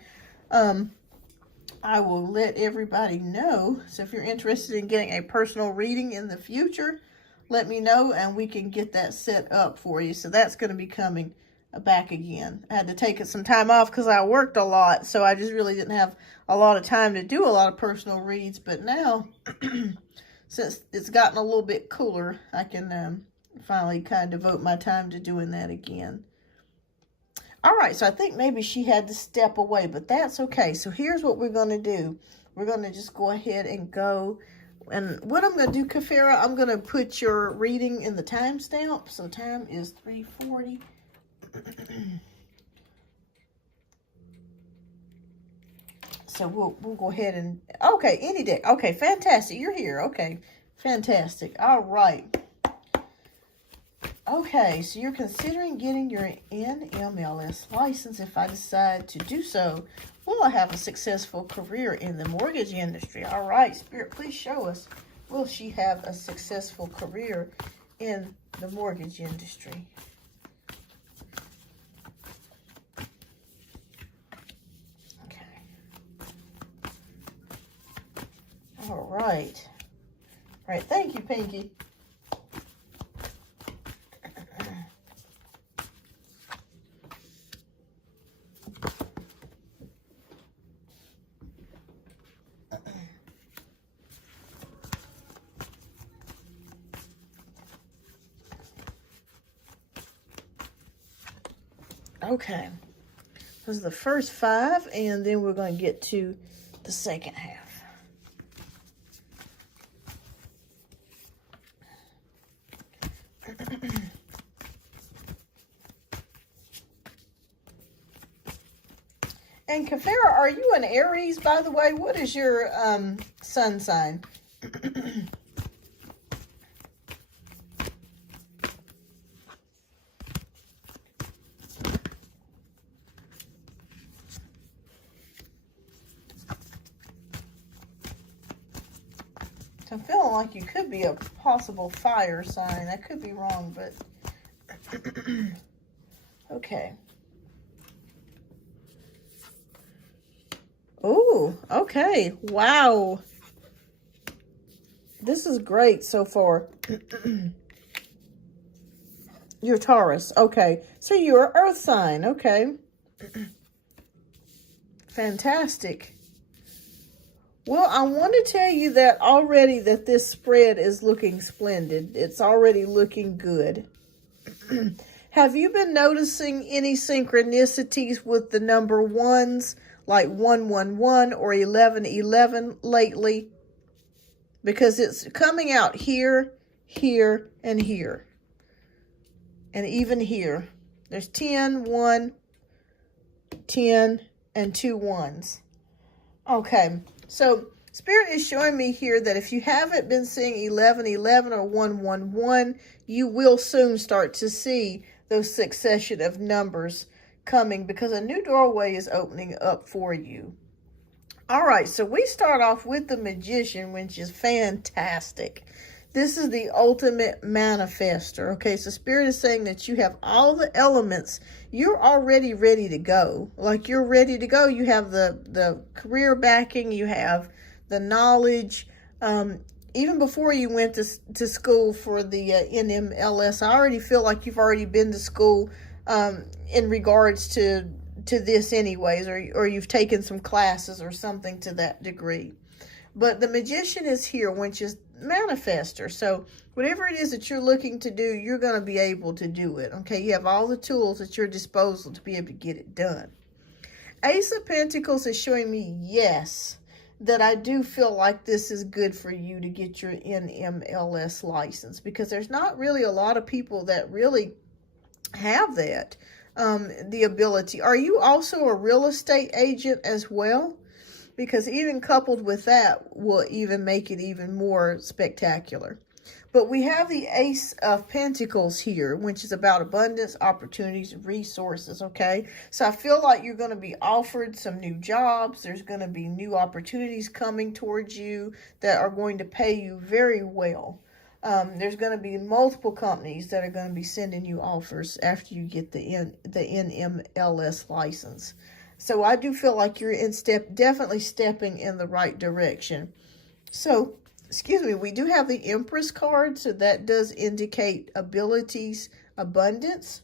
I will let everybody know. So if you're interested in getting a personal reading in the future, let me know and we can get that set up for you. So that's going to be coming back again. I had to take some time off because I worked a lot, so I just really didn't have a lot of time to do a lot of personal reads. But now, since it's gotten a little bit cooler, I can finally kind of devote my time to doing that again. All right, so I think maybe she had to step away, but that's okay. So here's what we're going to do. We're going to just go ahead and go. And what I'm going to do, Kafera, I'm going to put your reading in the timestamp. So time is 3:40. So we'll go ahead and, okay, any deck. Okay, fantastic. You're here. Okay, fantastic. All right. Okay, so you're considering getting your NMLS license. If I decide to do so, will I have a successful career in the mortgage industry? All right, Spirit, please show us. Will she have a successful career in the mortgage industry? Okay. All right. All right, thank you, Pinky. Okay, this is the first 5, and then we're going to get to the second half. And Kafara, are you an Aries, by the way? What is your sun sign? I'm feeling like you could be a possible fire sign. I could be wrong, but okay. Oh, okay. Wow. This is great so far. You're Taurus. Okay. So you're an earth sign. Okay. Fantastic. Well, I want to tell you that already that this spread is looking splendid. It's already looking good. Have you been noticing any synchronicities with the number ones, like 111 or 1111 lately? Because it's coming out here, here, and here. And even here. There's 10, 1, 10, and 2 ones. Okay. So, Spirit is showing me here that if you haven't been seeing 1111 or 111, you will soon start to see those succession of numbers coming because a new doorway is opening up for you. All right, so we start off with the Magician, which is fantastic. This is the ultimate manifester. Okay, so Spirit is saying that you have all the elements. You're already ready to go. Like you're ready to go. You have the career backing. You have the knowledge. Even before you went to school for the NMLS, I already feel like you've already been to school in regards to this anyways, or you've taken some classes or something to that degree. But the Magician is here, which is manifester. So whatever it is that you're looking to do, you're going to be able to do it. Okay, you have all the tools at your disposal to be able to get it done. Ace of Pentacles is showing me, yes, that I do feel like this is good for you to get your NMLS license, because there's not really a lot of people that really have that, the ability. Are you also a real estate agent as well? Because even coupled with that will even make it even more spectacular. But we have the Ace of Pentacles here, which is about abundance, opportunities, resources, okay? So I feel like you're going to be offered some new jobs. There's going to be new opportunities coming towards you that are going to pay you very well. There's going to be multiple companies that are going to be sending you offers after you get the NMLS license. So I do feel like you're definitely stepping in the right direction. So, excuse me, we do have the Empress card, so that does indicate abilities, abundance.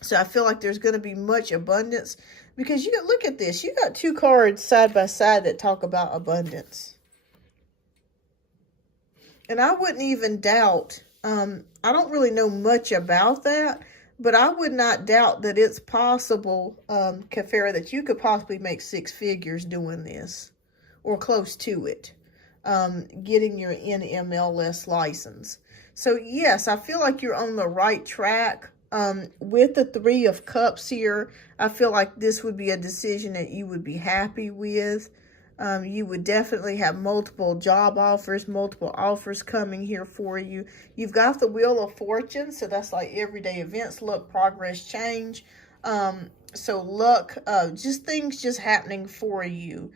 So I feel like there's going to be much abundance because you look at this. You got 2 cards side by side that talk about abundance. And I wouldn't even doubt, I don't really know much about that, but I would not doubt that it's possible, Kafara, that you could possibly make 6 figures doing this or close to it, getting your NMLS license. So, yes, I feel like you're on the right track. With the 3 of Cups here, I feel like this would be a decision that you would be happy with. You would definitely have multiple job offers, multiple offers coming here for you. You've got the Wheel of Fortune, so that's like everyday events, luck, progress, change. So luck, just things just happening for you.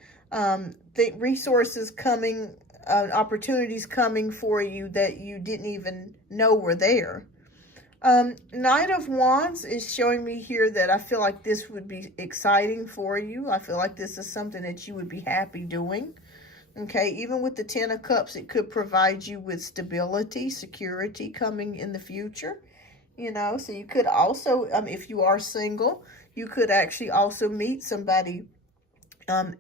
Resources coming, opportunities coming for you that you didn't even know were there. Knight of Wands is showing me here that I feel like this would be exciting for you. I feel like this is something that you would be happy doing. Okay, even with the Ten of Cups, it could provide you with stability, security coming in the future. You know, so you could also, if you are single, you could actually also meet somebody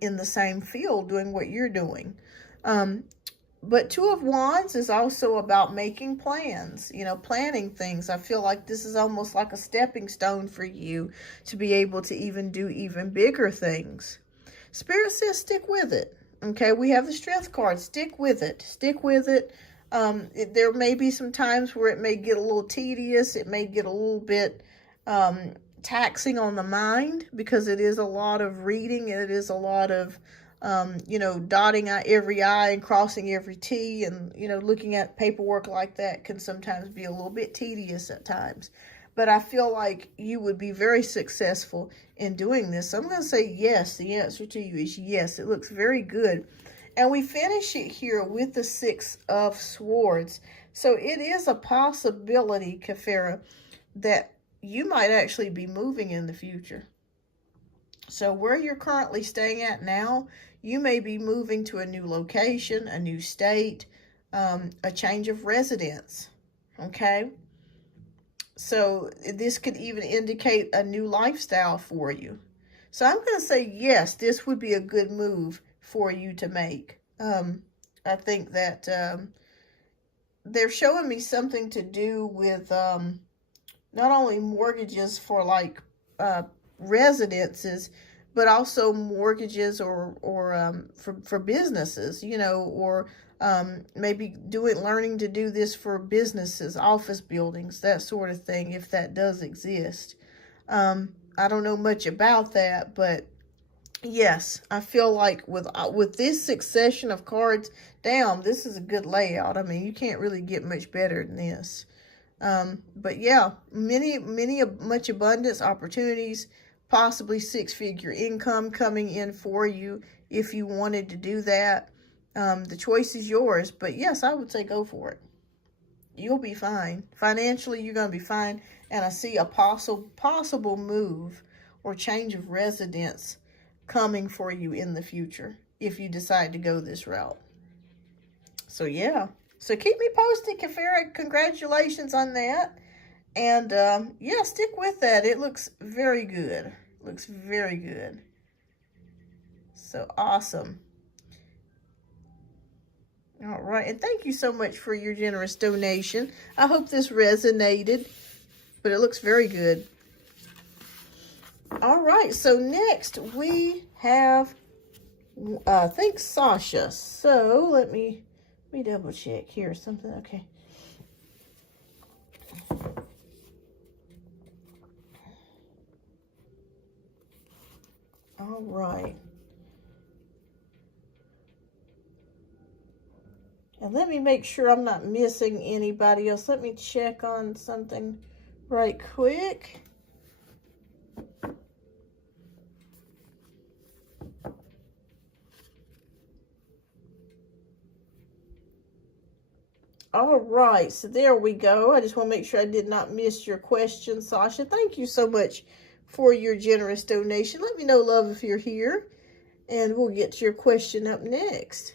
in the same field doing what you're doing. But Two of Wands is also about making plans, you know, planning things. I feel like this is almost like a stepping stone for you to be able to even do even bigger things. Spirit says stick with it. Okay, we have the Strength card. Stick with it. Stick with it. There may be some times where it may get a little tedious. It may get a little bit taxing on the mind because it is a lot of reading. And it is a lot of, you know, dotting every I and crossing every T. And, you know, looking at paperwork like that can sometimes be a little bit tedious at times. But I feel like you would be very successful in doing this. So I'm going to say yes. The answer to you is yes. It looks very good. And we finish it here with the Six of Swords. So it is a possibility, Kafira, that you might actually be moving in the future. So where you're currently staying at now, you may be moving to a new location, a new state, a change of residence. Okay? So this could even indicate a new lifestyle for you. So I'm going to say, yes, this would be a good move for you to make. I think that they're showing me something to do with not only mortgages for like residences, but also mortgages or for businesses, you know, or maybe learning to do this for businesses, office buildings, that sort of thing, if that does exist. I don't know much about that, but yes, I feel like with this succession of cards down, this is a good layout. I mean, you can't really get much better than this. But yeah, much abundance, opportunities, possibly six-figure income coming in for you if you wanted to do that. The choice is yours, but yes, I would say go for it. You'll be fine. Financially, you're going to be fine. And I see a possible move or change of residence coming for you in the future if you decide to go this route. So yeah. So keep me posted, Kafira. Congratulations on that. And yeah, stick with that. It looks very good. Looks very good. So awesome. All right, and thank you so much for your generous donation. I hope this resonated, but it looks very good. All right, so next we have, I think, Sasha. So let me double check here. Something, okay. All right. And let me make sure I'm not missing anybody else. Let me check on something right quick. All right, so there we go. I just want to make sure I did not miss your question, Sasha. Thank you so much for your generous donation. Let me know, love, if you're here, and we'll get to your question up next.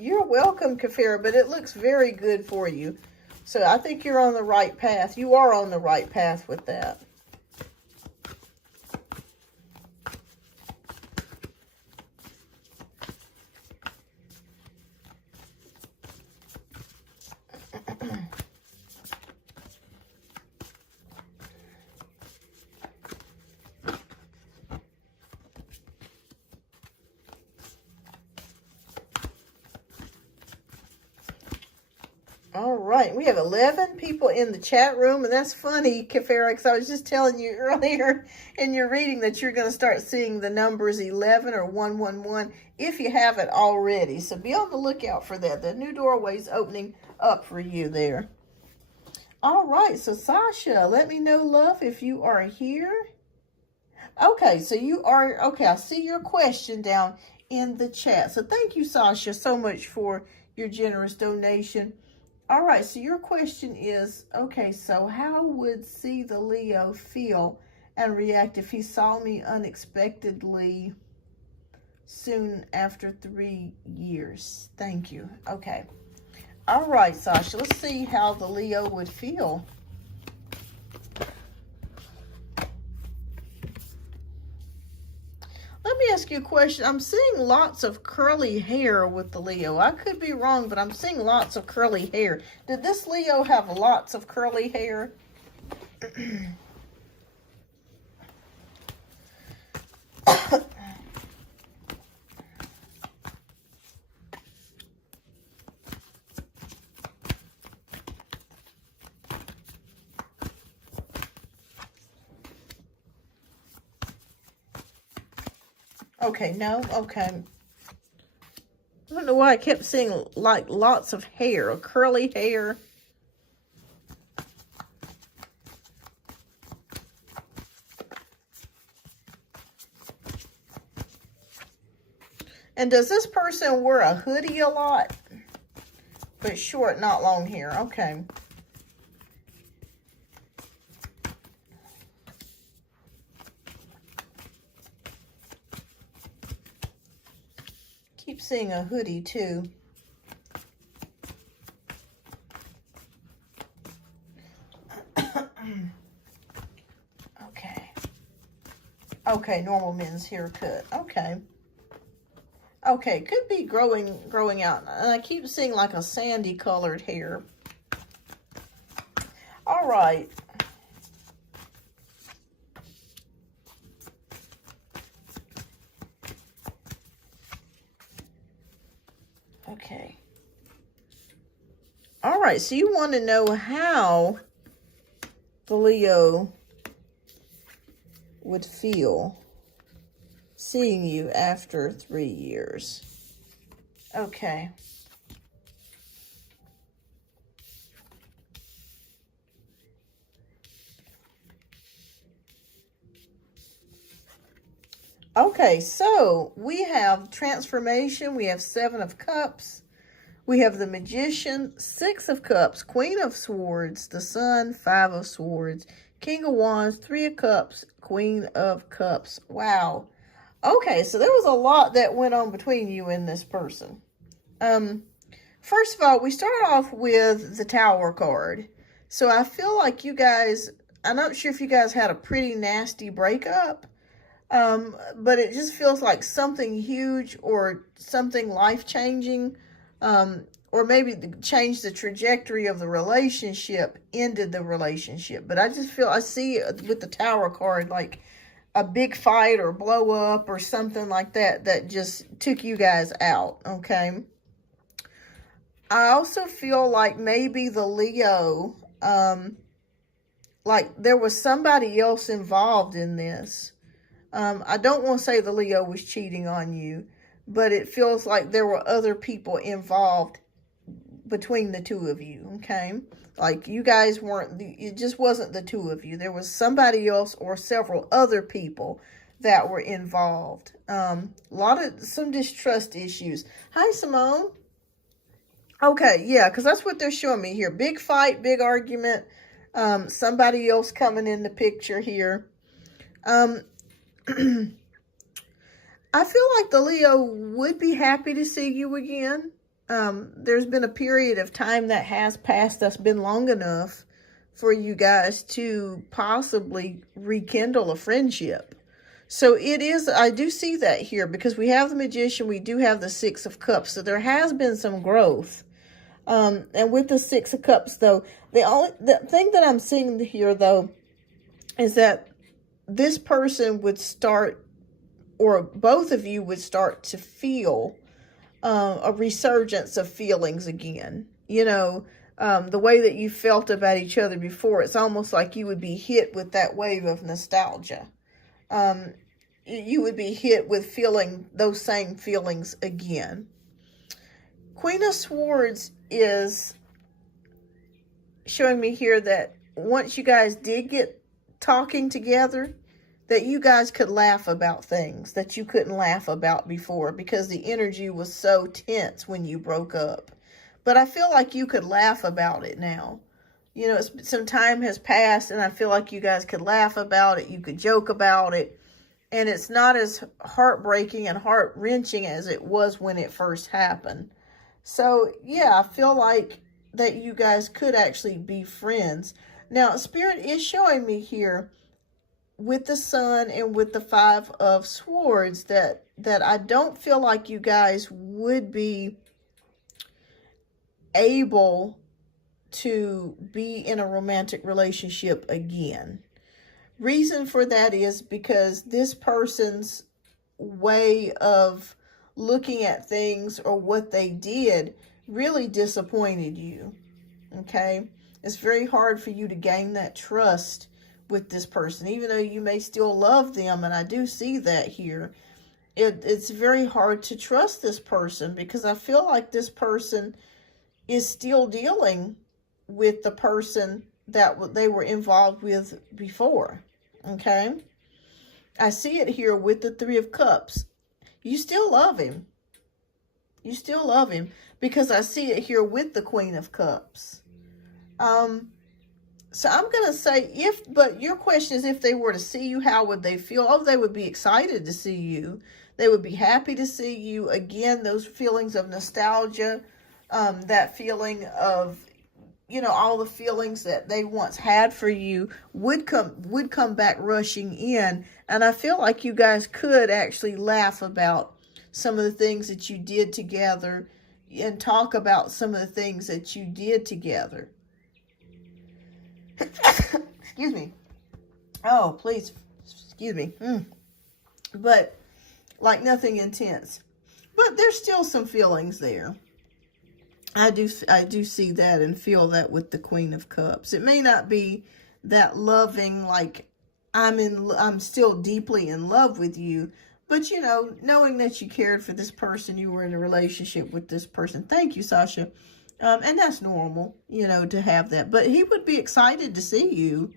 You're welcome, Kafira, but it looks very good for you. So I think you're on the right path. You are on the right path with that. All right, we have 11 people in the chat room, and that's funny, Kafira, because I was just telling you earlier in your reading that you're going to start seeing the numbers 11 or 111 if you haven't already. So be on the lookout for that. The new doorway's opening up for you there. All right, so Sasha, let me know, love, if you are here. Okay, so you are, okay, I see your question down in the chat. So thank you, Sasha, so much for your generous donation. All right, so your question is, okay, so how would See the Leo feel and react if he saw me unexpectedly soon after 3 years. Thank you. Okay. All right, Sasha, let's see how the Leo would feel. Let me ask you a question. I'm seeing lots of curly hair with the Leo. I could be wrong, but I'm seeing lots of curly hair. Did this Leo have lots of curly hair? Okay, no, okay. I don't know why I kept seeing like lots of hair, curly hair. And does this person wear a hoodie a lot? But short, not long hair. Okay. Keep seeing a hoodie too. Okay. Okay, normal men's haircut. Okay. Okay, could be growing out. And I keep seeing like a sandy colored hair. All right. Okay. All right, so you want to know how the Leo would feel seeing you after 3 years. Okay. Okay, so we have transformation, we have 7 of Cups, we have the Magician, 6 of Cups, Queen of Swords, the Sun, 5 of Swords, King of Wands, 3 of Cups, Queen of Cups. Wow. Okay, so there was a lot that went on between you and this person. First of all, we started off with the Tower card. So I feel like you guys, I'm not sure if you guys had a pretty nasty breakup. But it just feels like something huge or something life-changing, or maybe changed the trajectory of the relationship, ended the relationship. But I just feel, I see with the Tower card, like a big fight or blow up or something like that, that just took you guys out, okay? I also feel like maybe the Leo, like there was somebody else involved in this. I don't want to say the Leo was cheating on you, but it feels like there were other people involved between the two of you, okay? Like you guys weren't, it just wasn't the two of you. There was somebody else or several other people that were involved. Some distrust issues. Hi, Simone. Okay, yeah, because that's what they're showing me here. Big fight, big argument. Somebody else coming in the picture here. I feel like the Leo would be happy to see you again. There's been a period of time that has passed that's been long enough for you guys to possibly rekindle a friendship. So it is, I do see that here because we have the Magician, we do have the 6 of Cups. So there has been some growth. And with the 6 of Cups though, the thing that I'm seeing here though, is that this person would start, or both of you would start to feel a resurgence of feelings again. You know, the way that you felt about each other before, it's almost like you would be hit with that wave of nostalgia. You would be hit with feeling those same feelings again. Queen of Swords is showing me here that once you guys did get talking together, that you guys could laugh about things that you couldn't laugh about before because the energy was so tense when you broke up. But I feel like you could laugh about it now. you know, some time has passed, and I feel like you guys could laugh about it. You could joke about it. And it's not as heartbreaking and heart-wrenching as it was when it first happened. So, yeah, I feel like that you guys could actually be friends. Now, Spirit is showing me here with the Sun and with the Five of Swords that I don't feel like you guys would be able to be in a romantic relationship again. Reason for that is because this person's way of looking at things or what they did really disappointed you. Okay? It's very hard for you to gain that trust with this person, even though you may still love them, and I do see that here. It's very hard to trust this person because I feel like this person is still dealing with the person that they were involved with before. Okay? I see it here with the Three of Cups. You still love him. You still love him because I see it here with the Queen of Cups. So I'm going to say but your question is, if they were to see you, how would they feel? Oh, they would be excited to see you. They would be happy to see you. Again, those feelings of nostalgia, that feeling of, you know, all the feelings that they once had for you would come back rushing in. And I feel like you guys could actually laugh about some of the things that you did together and talk about some of the things that you did together. Excuse me. Oh, please. Excuse me. But like nothing intense. But there's still some feelings there. I do see that and feel that with the Queen of Cups. It may not be that loving, like I'm still deeply in love with you, but you know, knowing that you cared for this person, you were in a relationship with this person. Thank you, Sasha. And that's normal, you know, to have that. But he would be excited to see you.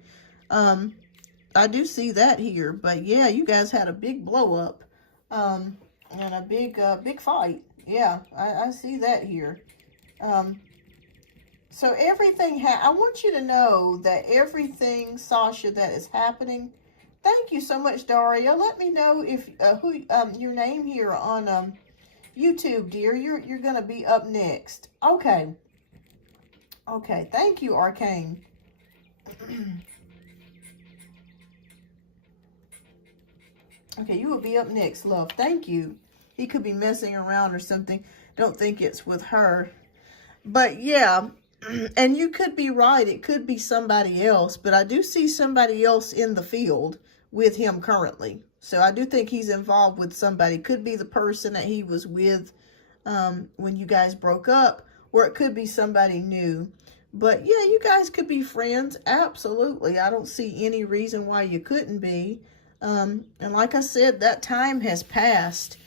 I do see that here. But yeah, you guys had a big blow up, and a big fight. Yeah, I see that here. So everything, I want you to know that everything, Sasha, that is happening. Thank you so much, Daria. Let me know if your name here on YouTube, dear. You're gonna be up next. Okay. Okay. Thank you, Arcane. Okay, you will be up next, love. Thank you. He could be messing around or something. Don't think it's with her. But yeah, and you could be right. It could be somebody else. But I do see somebody else in the field with him currently. So I do think he's involved with somebody. Could be the person that he was with when you guys broke up. Or it could be somebody new. But yeah, you guys could be friends. Absolutely. I don't see any reason why you couldn't be. And like I said, that time has passed.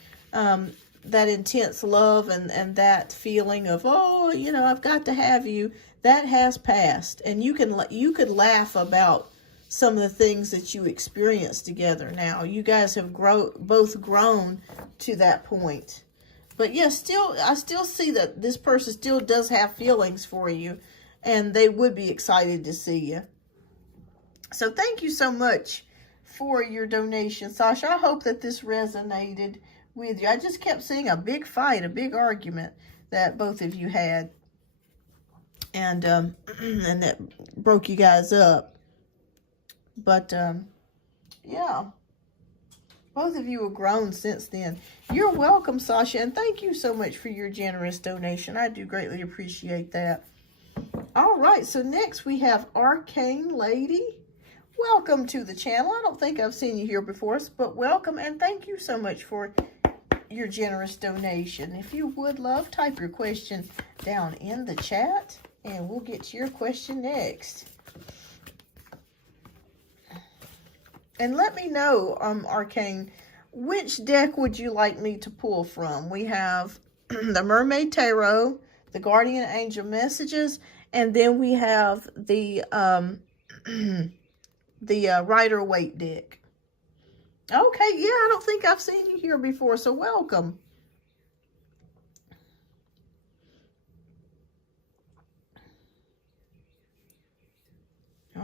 That intense love and that feeling of, oh, you know, I've got to have you, that has passed. And you could laugh about some of the things that you experienced together now. You guys have both grown to that point. But yeah, I still see that this person still does have feelings for you, and they would be excited to see you. So thank you so much for your donation, Sasha. I hope that this resonated with you. I just kept seeing a big fight, a big argument that both of you had, and that broke you guys up. But yeah, both of you have grown since then. You're welcome, Sasha, and thank you so much for your generous donation. I do greatly appreciate that. All right, so next we have Arcane Lady. Welcome to the channel. I don't think I've seen you here before, but welcome, and thank you so much for your generous donation. If you would, love, type your question down in the chat, and we'll get to your question next. And let me know, Arcane, which deck would you like me to pull from? We have the Mermaid Tarot, the Guardian Angel Messages, and then we have the Rider-Waite deck. Okay, yeah, I don't think I've seen you here before, so welcome.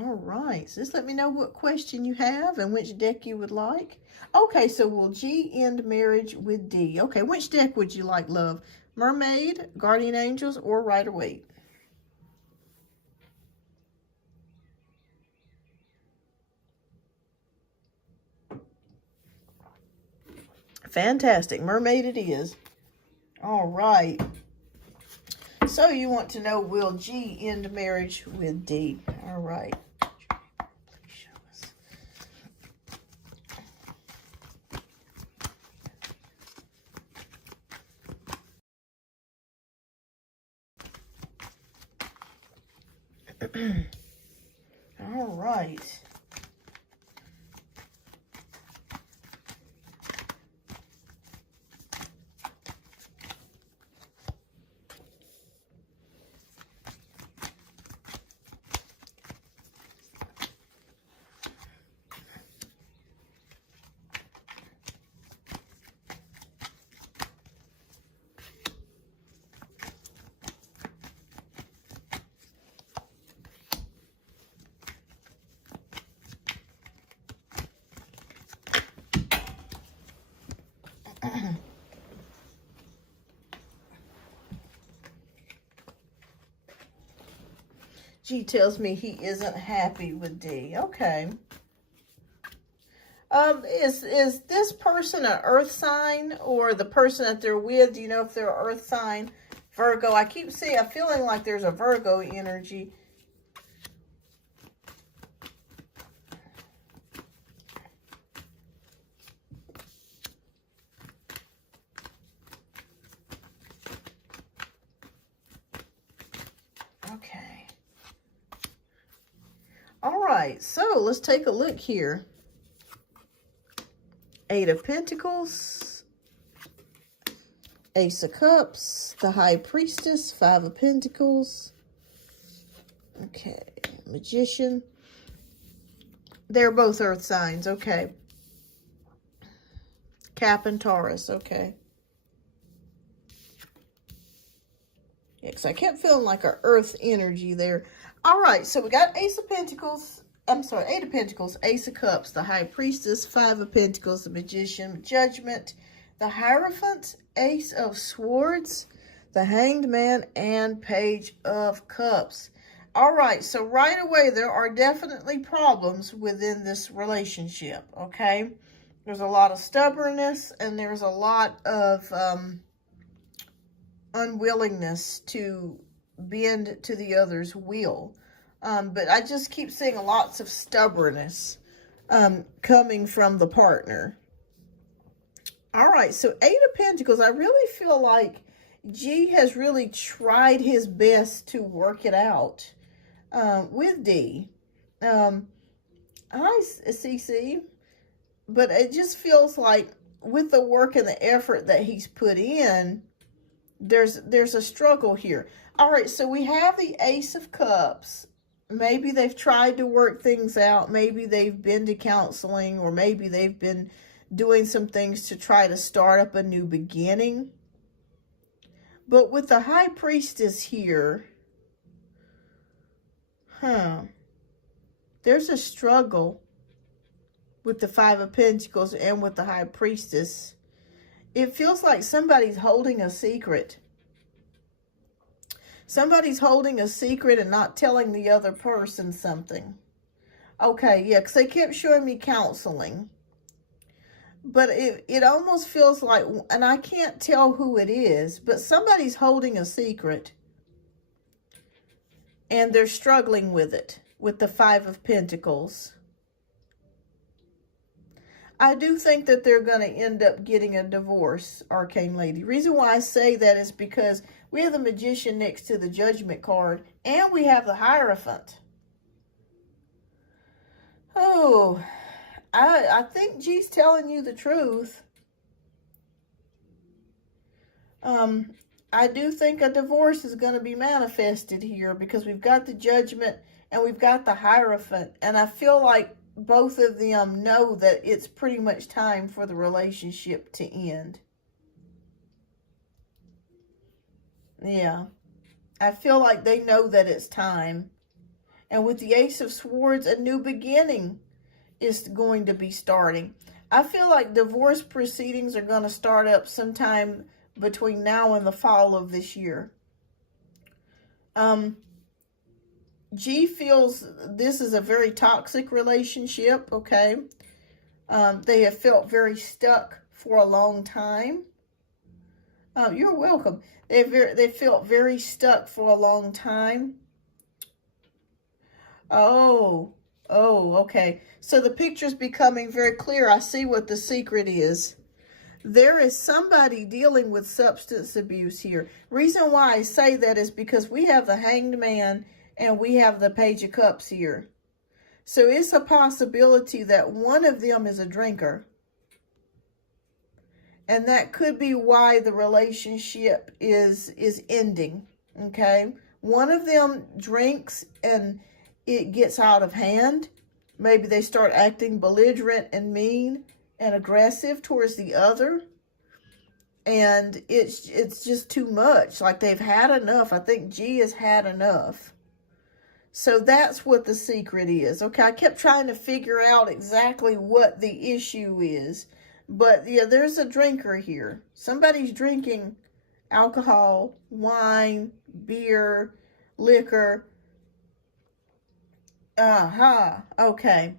All right, so just let me know what question you have and which deck you would like. Okay, so will G end marriage with D? Okay, which deck would you like, love? Mermaid, Guardian Angels, or Rider-Waite? Fantastic. Mermaid it is. All right. So you want to know, will G end marriage with D? All right. Please show us. All right. G tells me he isn't happy with D. Okay. Is this person an earth sign, or the person that they're with, do you know if they're an earth sign? Virgo. I'm feeling like there's a Virgo energy. Okay. All right, so let's take a look here. 8 of Pentacles, Ace of Cups, the High Priestess, 5 of Pentacles. Okay, Magician. They're both earth signs, okay. Cap and Taurus, okay. Yeah, because I kept feeling like an earth energy there. All right, so we got Ace of Pentacles. I'm sorry, 8 of Pentacles, Ace of Cups, the High Priestess, 5 of Pentacles, the Magician, Judgment, the Hierophant, Ace of Swords, the Hanged Man, and Page of Cups. All right, so right away, there are definitely problems within this relationship, okay? There's a lot of stubbornness, and there's a lot of unwillingness to bend to the other's will. But I just keep seeing lots of stubbornness coming from the partner. All right, so 8 of Pentacles, I really feel like G has really tried his best to work it out with D. Hi, CC. But it just feels like with the work and the effort that he's put in, there's a struggle here. All right, so we have the Ace of Cups. Maybe they've tried to work things out. Maybe they've been to counseling, or maybe they've been doing some things to try to start up a new beginning. But with the High Priestess here, there's a struggle with the 5 of Pentacles and with the High Priestess. It feels like somebody's holding a secret. Somebody's holding a secret and not telling the other person something. Okay, yeah, because they kept showing me counseling. But it almost feels like, and I can't tell who it is, but somebody's holding a secret. And they're struggling with it, with the 5 of Pentacles. I do think that they're going to end up getting a divorce, Arcane Lady. Reason why I say that is because we have the Magician next to the Judgment card, and we have the Hierophant. Oh, I think G's telling you the truth. I do think a divorce is going to be manifested here because we've got the Judgment and we've got the Hierophant. And I feel like both of them know that it's pretty much time for the relationship to end. Yeah. I feel like they know that it's time. And with the Ace of Swords, a new beginning is going to be starting. I feel like divorce proceedings are going to start up sometime between now and the fall of this year. G feels this is a very toxic relationship, okay? They have felt very stuck for a long time. You're welcome. They felt very stuck for a long time. Oh, okay. So the picture's becoming very clear. I see what the secret is. There is somebody dealing with substance abuse here. Reason why I say that is because we have the Hanged Man and we have the Page of Cups here. So it's a possibility that one of them is a drinker. And that could be why the relationship is ending, okay? One of them drinks and it gets out of hand. Maybe they start acting belligerent and mean and aggressive towards the other. And it's just too much. Like they've had enough. I think G has had enough. So that's what the secret is. Okay, I kept trying to figure out exactly what the issue is. But yeah, there's a drinker here. Somebody's drinking alcohol, wine, beer, liquor. Okay.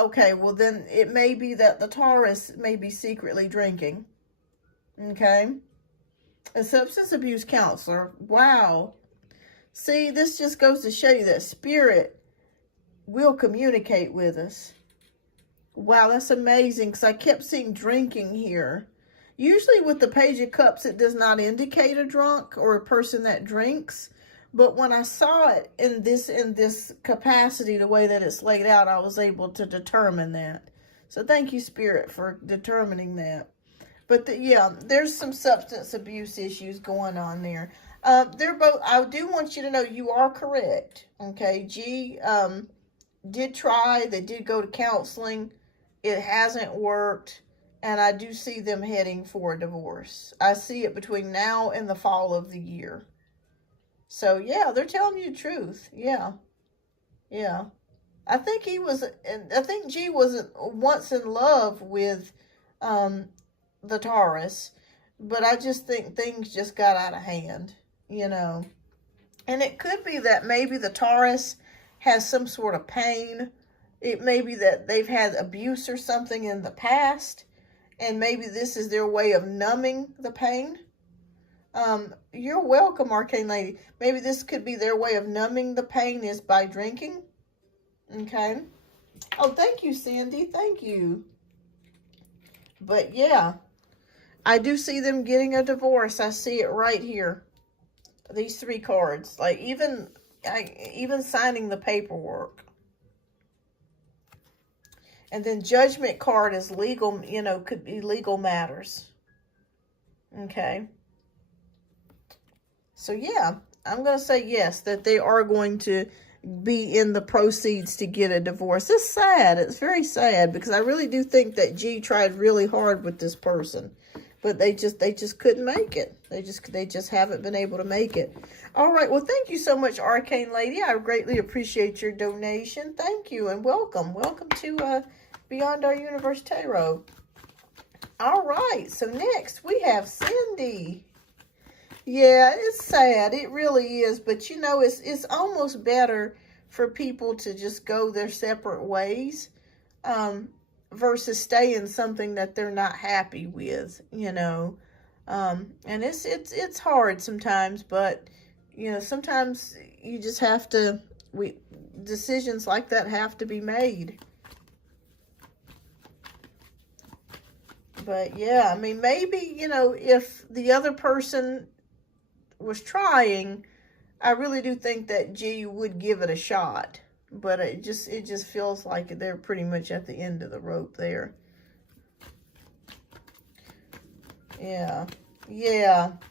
Okay, well then it may be that the Taurus may be secretly drinking. Okay. A substance abuse counselor. Wow. See, this just goes to show you that spirit will communicate with us. Wow, that's amazing, because I kept seeing drinking here. Usually with the Page of Cups, it does not indicate a drunk or a person that drinks. But when I saw it in this capacity, the way that it's laid out, I was able to determine that. So thank you, Spirit, for determining that. But yeah, there's some substance abuse issues going on there. They're both, I do want you to know you are correct. Okay, G did try, they did go to counseling. It hasn't worked. And I do see them heading for a divorce. I see it between now and the fall of the year. So, yeah, they're telling you the truth. Yeah. Yeah. I think G was once in love with the Taurus. But I just think things just got out of hand, you know. And it could be that maybe the Taurus has some sort of pain. It may be that they've had abuse or something in the past. And maybe this is their way of numbing the pain. You're welcome, Arcane Lady. Maybe this could be their way of numbing the pain is by drinking. Okay. Oh, thank you, Cindy. Thank you. But yeah, I do see them getting a divorce. I see it right here. These three cards. Like even signing the paperwork. And then Judgment card is legal, you know, could be legal matters. Okay. So, yeah, I'm going to say yes, that they are going to be in the proceeds to get a divorce. It's sad. It's very sad because I really do think that G tried really hard with this person. But they just couldn't make it. They just haven't been able to make it. All right. Well, thank you so much, Arcane Lady. I greatly appreciate your donation. Thank you and welcome. Welcome to Beyond Our Universe Tarot. All right. So next we have Cindy. Yeah, it's sad. It really is. But, you know, it's almost better for people to just go their separate ways versus stay in something that they're not happy with, you know. And it's hard sometimes, but, you know, sometimes you just have to, decisions like that have to be made. But, yeah, I mean, maybe, you know, if the other person was trying, I really do think that G would give it a shot, but it just feels like they're pretty much at the end of the rope there. Yeah,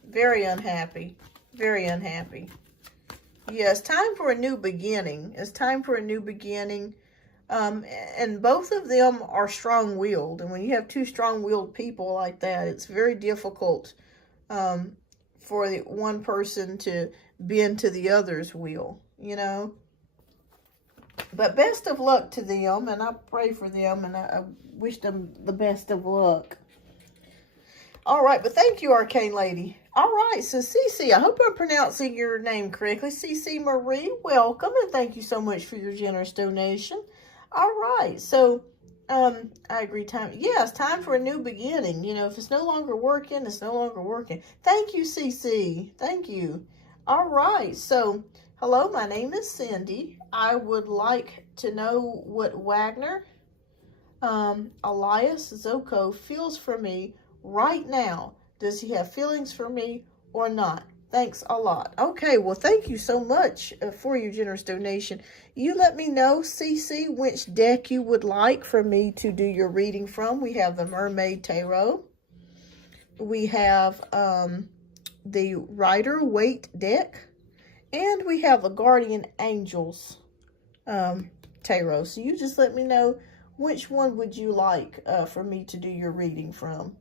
very unhappy, very unhappy. Yeah, it's time for a new beginning. It's time for a new beginning. And both of them are strong-willed, and when you have two strong-willed people like that, it's very difficult for the one person to bend to the other's will, you know. But best of luck to them, and I pray for them, and I wish them the best of luck. All right, but thank you, Arcane Lady. All right, so Cece, I hope I'm pronouncing your name correctly. Cece Marie, welcome, and thank you so much for your generous donation. All right, so I agree. Yes, time for a new beginning. You know, if it's no longer working, it's no longer working. Thank you, Cece. Thank you. All right, so hello, my name is Cindy. I would like to know what Wagner, Elias Zoko feels for me right now. Does he have feelings for me or not? Thanks a lot. Okay, well, thank you so much for your generous donation. You let me know, Cece, which deck you would like for me to do your reading from. We have the Mermaid Tarot. We have the Rider Waite deck. And we have the Guardian Angels Tarot. So you just let me know which one would you like for me to do your reading from.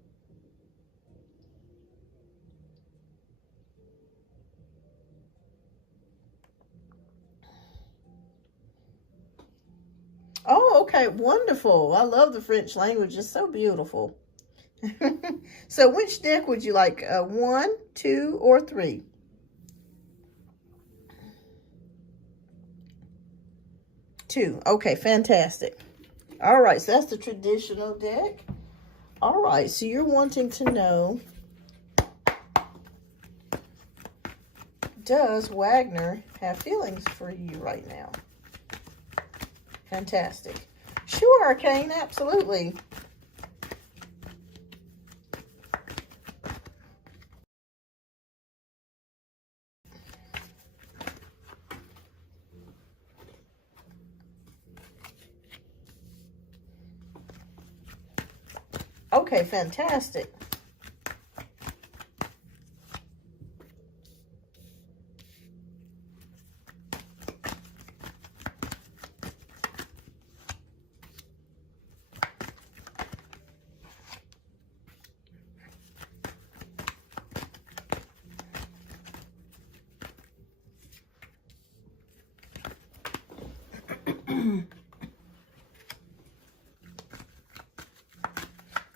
Oh, okay, wonderful. I love the French language. It's so beautiful. So which deck would you like? 1, 2, or 3? 2. Okay, fantastic. All right, so that's the traditional deck. All right, so you're wanting to know, does Wagner have feelings for you right now? Fantastic. Sure, Arcane, absolutely. Okay, fantastic.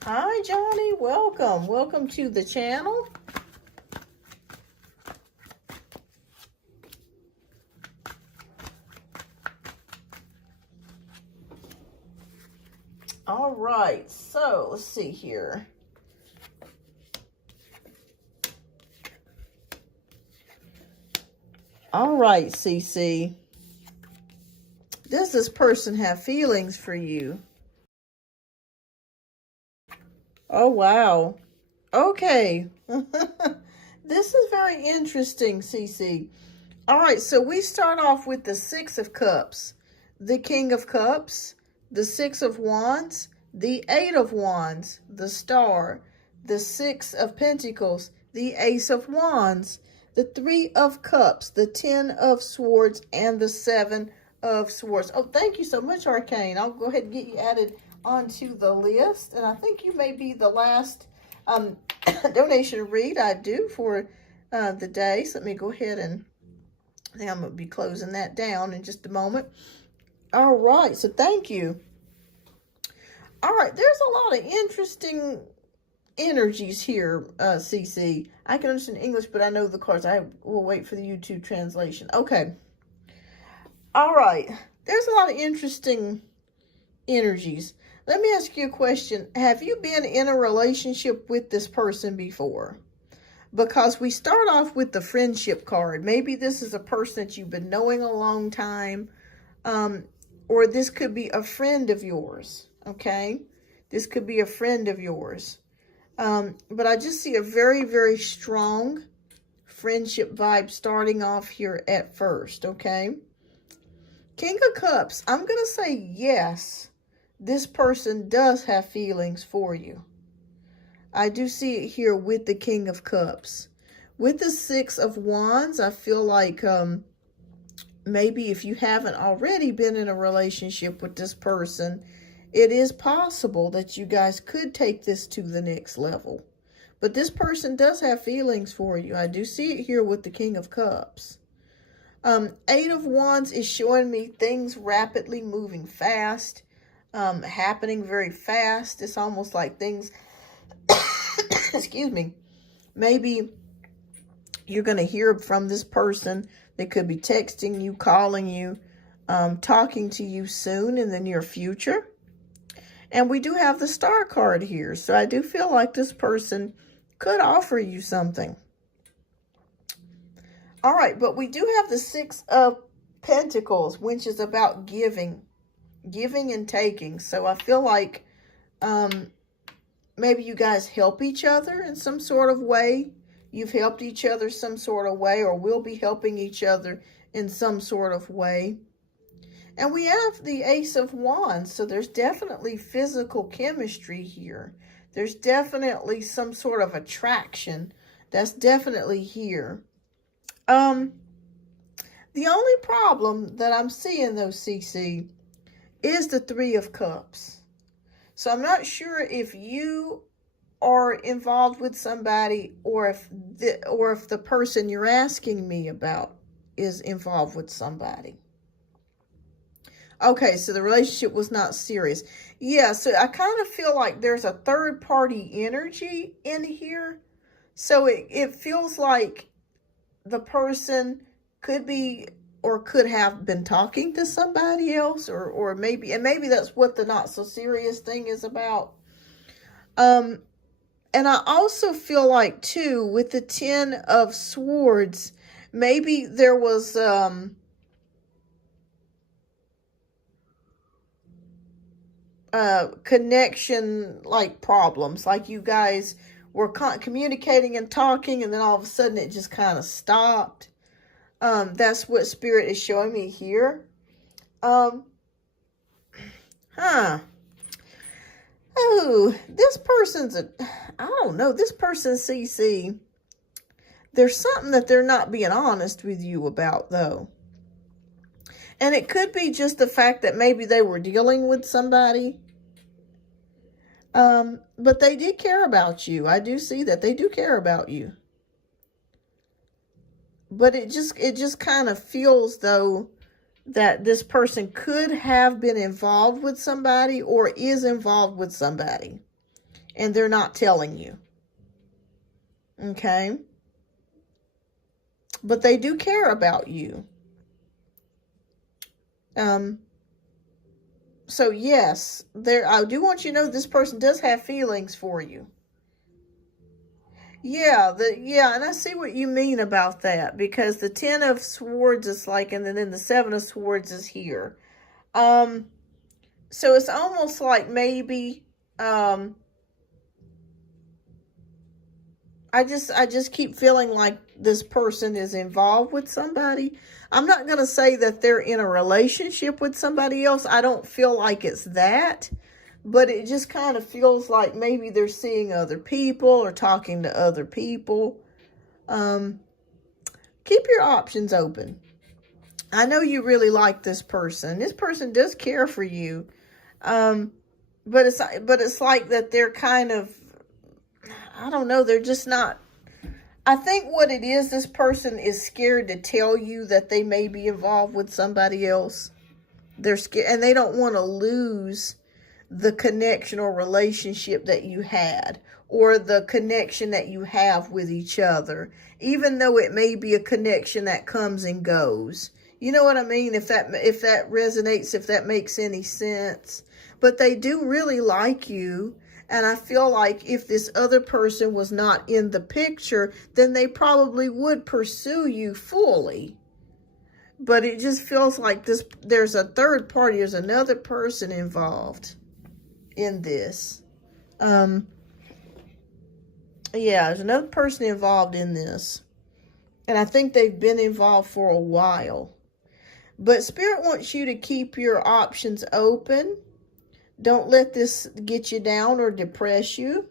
Hi, Johnny. Welcome. Welcome to the channel. All right. So, let's see here. All right, CC. Does this person have feelings for you? Oh, wow. Okay. This is very interesting, CC. All right, so we start off with the 6 of Cups, the King of Cups, the 6 of Wands, the 8 of Wands, the Star, the 6 of Pentacles, the Ace of Wands, the 3 of Cups, the 10 of Swords, and the 7 of Swords. Oh, thank you so much, Arcane. I'll go ahead and get you added onto the list, and I think you may be the last donation read I do for the day. So let me go ahead and I think I'm going to be closing that down in just a moment. All right, so thank you. All right, there's a lot of interesting energies here, CC. I can understand English, but I know the cards. I will wait for the YouTube translation. Okay. All right, there's a lot of interesting energies. Let me ask you a question. Have you been in a relationship with this person before? Because we start off with the friendship card. Maybe this is a person that you've been knowing a long time, or this could be a friend of yours, okay? This could be a friend of yours. But I just see a very, very strong friendship vibe starting off here at first, okay? King of Cups, I'm going to say yes. This person does have feelings for you. I do see it here with the King of Cups. With the 6 of Wands, I feel like maybe if you haven't already been in a relationship with this person, it is possible that you guys could take this to the next level. But this person does have feelings for you. I do see it here with the King of Cups. Eight of Wands is showing me things rapidly moving fast, happening very fast. It's almost like things, excuse me, maybe you're going to hear from this person. They could be texting you, calling you, talking to you soon in the near future. And we do have the Star card here. So I do feel like this person could offer you something. All right, but we do have the Six of Pentacles, which is about giving and taking. So I feel like maybe you guys help each other in some sort of way. You've helped each other some sort of way, or will be helping each other in some sort of way. And we have the Ace of Wands, so there's definitely physical chemistry here. There's definitely some sort of attraction that's definitely here. The only problem that I'm seeing, though, CC, is the Three of Cups. So I'm not sure if you are involved with somebody, or if the person you're asking me about is involved with somebody. Okay, so the relationship was not serious. Yeah, so I kind of feel like there's a third-party energy in here. So it feels like the person could be or could have been talking to somebody else, or maybe that's what the not so serious thing is about. And I also feel like, too, with the Ten of Swords, maybe there was connection, like problems, like you guys were communicating and talking, and then all of a sudden it just kind of stopped. That's what Spirit is showing me here. Oh, this person's I don't know, this person, CC, there's something that they're not being honest with you about, though. And it could be just the fact that maybe they were dealing with somebody. But they did care about you. I do see that they do care about you. But it just kind of feels, though, that this person could have been involved with somebody or is involved with somebody, and they're not telling you. Okay? But they do care about you. So yes, I do want you to know this person does have feelings for you. Yeah, and I see what you mean about that, because the Ten of Swords is like, and then the Seven of Swords is here. So it's almost like maybe, I just keep feeling like this person is involved with somebody. I'm not going to say that they're in a relationship with somebody else. I don't feel like it's that. But it just kind of feels like maybe they're seeing other people or talking to other people. Keep your options open. I know you really like this person. This person does care for you. But it's like that they're kind of, I don't know, they're just not. I think what it is, this person is scared to tell you that they may be involved with somebody else. They're scared, and they don't want to lose the connection or relationship that you had, or the connection that you have with each other, even though it may be a connection that comes and goes. You know what I mean? If that resonates, if that makes any sense. But they do really like you. And I feel like if this other person was not in the picture, then they probably would pursue you fully. But it just feels like there's a third party, there's another person involved in this. Yeah, there's another person involved in this. And I think they've been involved for a while. But Spirit wants you to keep your options open. Don't let this get you down or depress you.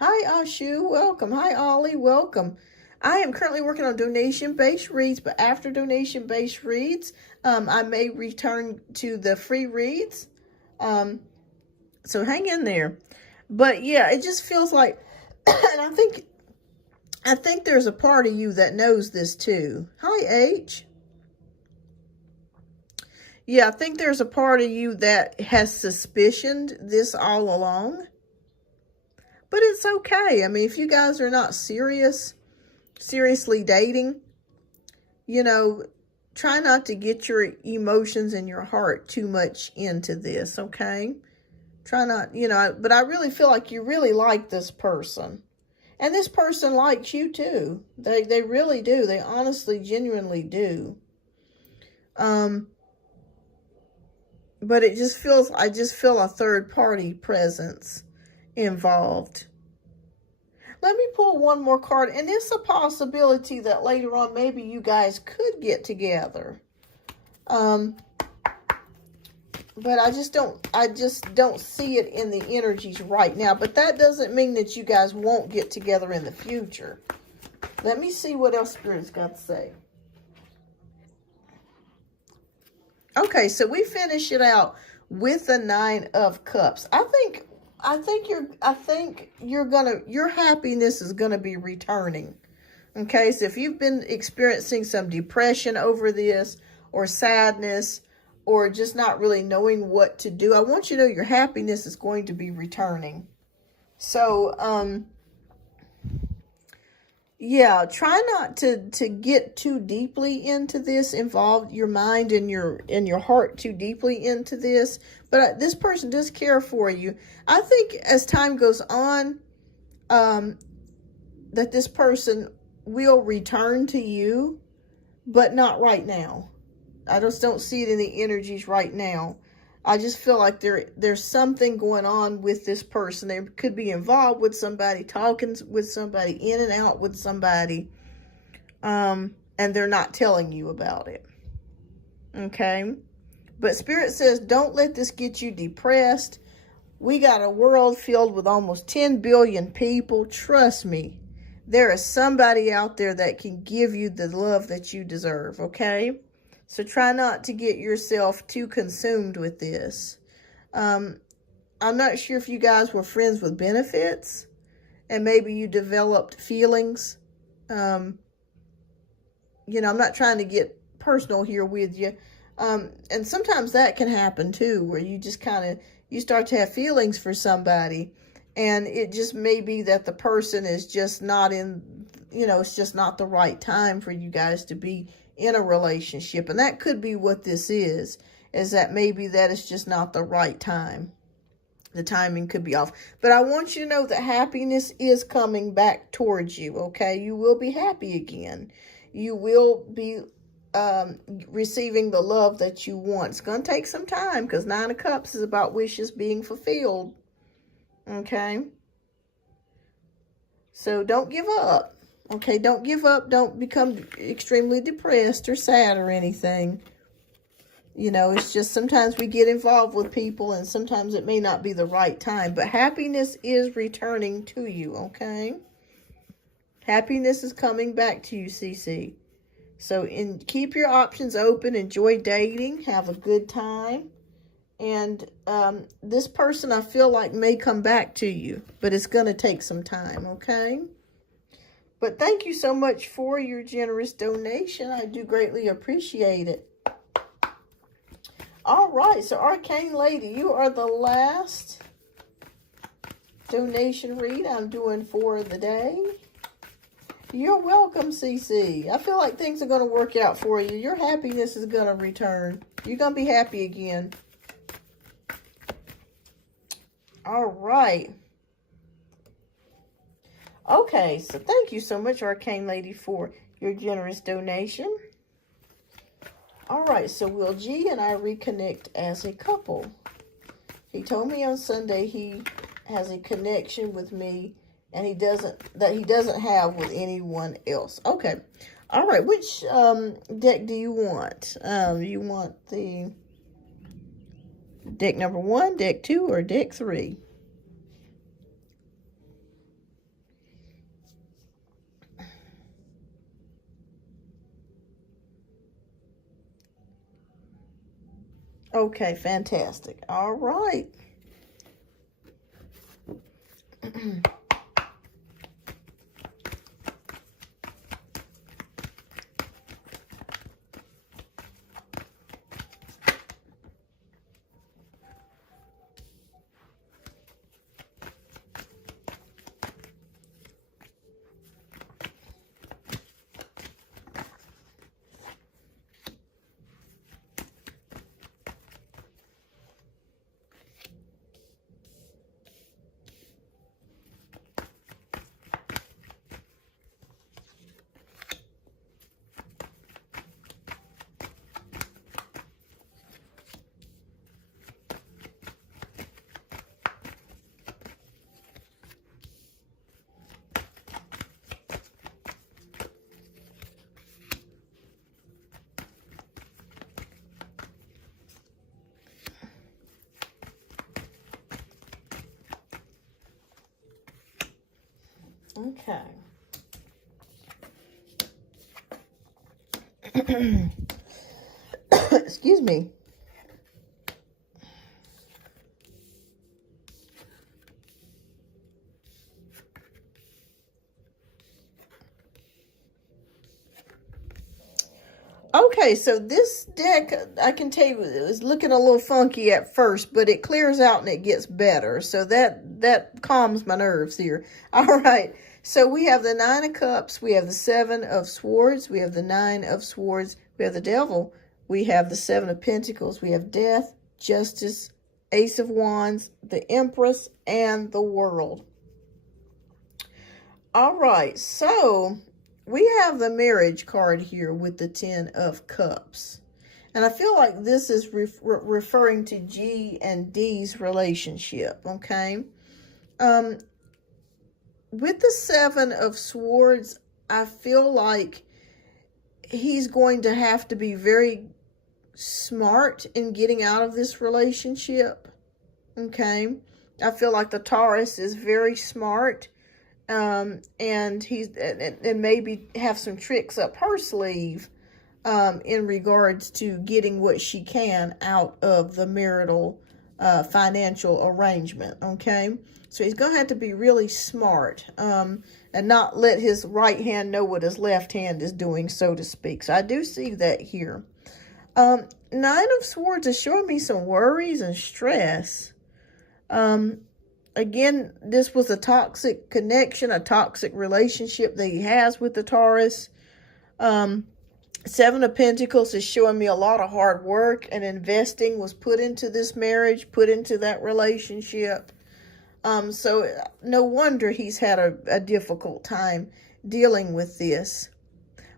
Hi, Ashu. Welcome. Hi, Ollie. Welcome. I am currently working on donation-based reads, but after donation-based reads, I may return to the free reads. So hang in there. But yeah, it just feels like, and I think I think there's a part of you that knows this too. Hi, H. Yeah, I think there's a part of you that has suspicioned this all along. But it's okay. I mean, if you guys are not seriously dating, you know, try not to get your emotions and your heart too much into this, okay? Try not, you know, but I really feel like you really like this person. And this person likes you too. They really do. They honestly, genuinely do. But it just feels, I just feel a third party presence involved. Let me pull one more card, and it's a possibility that later on maybe you guys could get together. But I just don't see it in the energies right now. But that doesn't mean that you guys won't get together in the future. Let me see what else Spirit's got to say. Okay, so we finish it out with the 9 of Cups. I think your happiness is gonna be returning. Okay, so if you've been experiencing some depression over this, or sadness, or just not really knowing what to do, I want you to know your happiness is going to be returning. So, yeah, try not to get too deeply into this, involve your mind and your heart too deeply into this. But this person does care for you. I think as time goes on, that this person will return to you, but not right now. I just don't see it in the energies right now. I just feel like there's something going on with this person. They could be involved with somebody, talking with somebody, in and out with somebody, and they're not telling you about it. Okay? But Spirit says, don't let this get you depressed. We got a world filled with almost 10 billion people. Trust me, there is somebody out there that can give you the love that you deserve, okay? So try not to get yourself too consumed with this. I'm not sure if you guys were friends with benefits and maybe you developed feelings. You know, I'm not trying to get personal here with you. And sometimes that can happen too, where you just you start to have feelings for somebody, and it just may be that the person is just not in, you know, it's just not the right time for you guys to be in a relationship. And that could be what this is that maybe that is just not the right time. The timing could be off. But I want you to know that happiness is coming back towards you, okay? You will be happy again. You will be receiving the love that you want. It's going to take some time, because 9 of Cups is about wishes being fulfilled, okay? So don't give up. Okay, don't give up. Don't become extremely depressed or sad or anything. You know, it's just sometimes we get involved with people and sometimes it may not be the right time. But happiness is returning to you, okay? Happiness is coming back to you, CC. So keep your options open. Enjoy dating. Have a good time. And this person, I feel like, may come back to you. But it's going to take some time, okay? But thank you so much for your generous donation. I do greatly appreciate it. All right, so Arcane Lady, you are the last donation read I'm doing for the day. You're welcome, CC. I feel like things are going to work out for you. Your happiness is going to return. You're going to be happy again. All right. Okay, so thank you so much, Arcane Lady, for your generous donation. All right, so will G and I reconnect as a couple? He told me on Sunday he has a connection with me, and he doesn't have with anyone else. Okay, all right. Which deck do you want? You want the deck number 1, deck 2, or deck 3? Okay, fantastic. All right. Okay. Excuse me. Okay, so this deck, I can tell you, it was looking a little funky at first, but it clears out and it gets better. So that calms my nerves here. All right, so we have the Nine of Cups, we have the Seven of Swords, we have the Nine of Swords, we have the Devil, we have the Seven of Pentacles, we have Death, Justice, Ace of Wands, the Empress, and the World. All right, so we have the marriage card here with the Ten of Cups. And I feel like this is referring to G and D's relationship, okay? With the Seven of Swords, I feel like he's going to have to be very smart in getting out of this relationship, okay? I feel like the Taurus is very smart. And he's and maybe have some tricks up her sleeve in regards to getting what she can out of the marital financial arrangement, okay? So he's going to have to be really smart and not let his right hand know what his left hand is doing, so to speak. So I do see that here. Nine of Swords is showing me some worries and stress. Again, this was a toxic connection, a toxic relationship that he has with the Taurus. Seven of Pentacles is showing me a lot of hard work and investing was put into this marriage, put into that relationship. So no wonder he's had a difficult time dealing with this.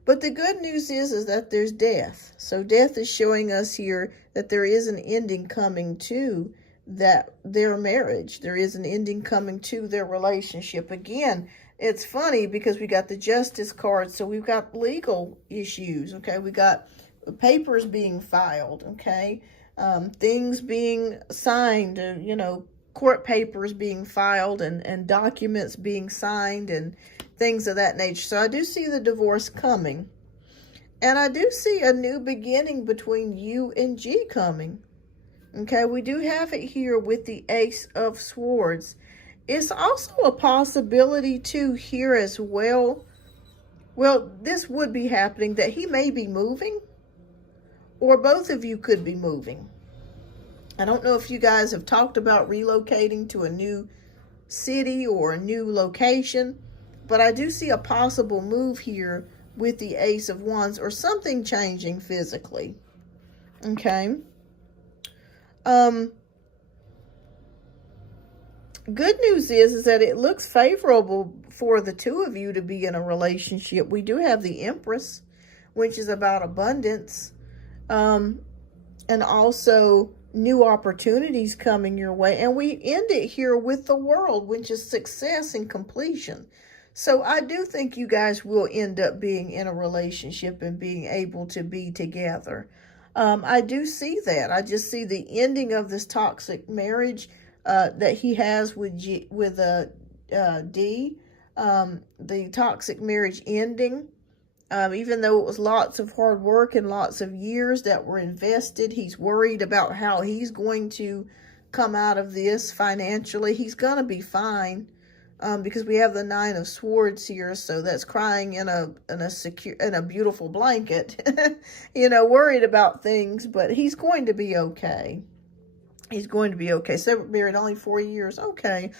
But the good news is that there's death. So death is showing us here that there is an ending coming to their marriage. There is an ending coming to their relationship. Again, it's funny because we got the Justice card, so we've got legal issues, okay? We got papers being filed, okay? Things being signed, you know, court papers being filed and documents being signed and things of that nature. So I do see the divorce coming. And I do see a new beginning between you and G coming. Okay, we do have it here with the Ace of Swords. It's also a possibility too here as well. Well, this would be happening that he may be moving or both of you could be moving. I don't know if you guys have talked about relocating to a new city or a new location, but I do see a possible move here with the Ace of Wands or something changing physically. Okay. Good news is that it looks favorable for the two of you to be in a relationship. We do have the Empress, which is about abundance, and also new opportunities coming your way. And we end it here with the World, which is success and completion. So I do think you guys will end up being in a relationship and being able to be together. I do see that. I just see the ending of this toxic marriage that he has with D. The toxic marriage ending. Even though it was lots of hard work and lots of years that were invested, he's worried about how he's going to come out of this financially. He's going to be fine. Because we have the Nine of Swords here, so that's crying in a beautiful blanket, you know, worried about things, but he's going to be okay. He's going to be okay. So married only 4 years, okay.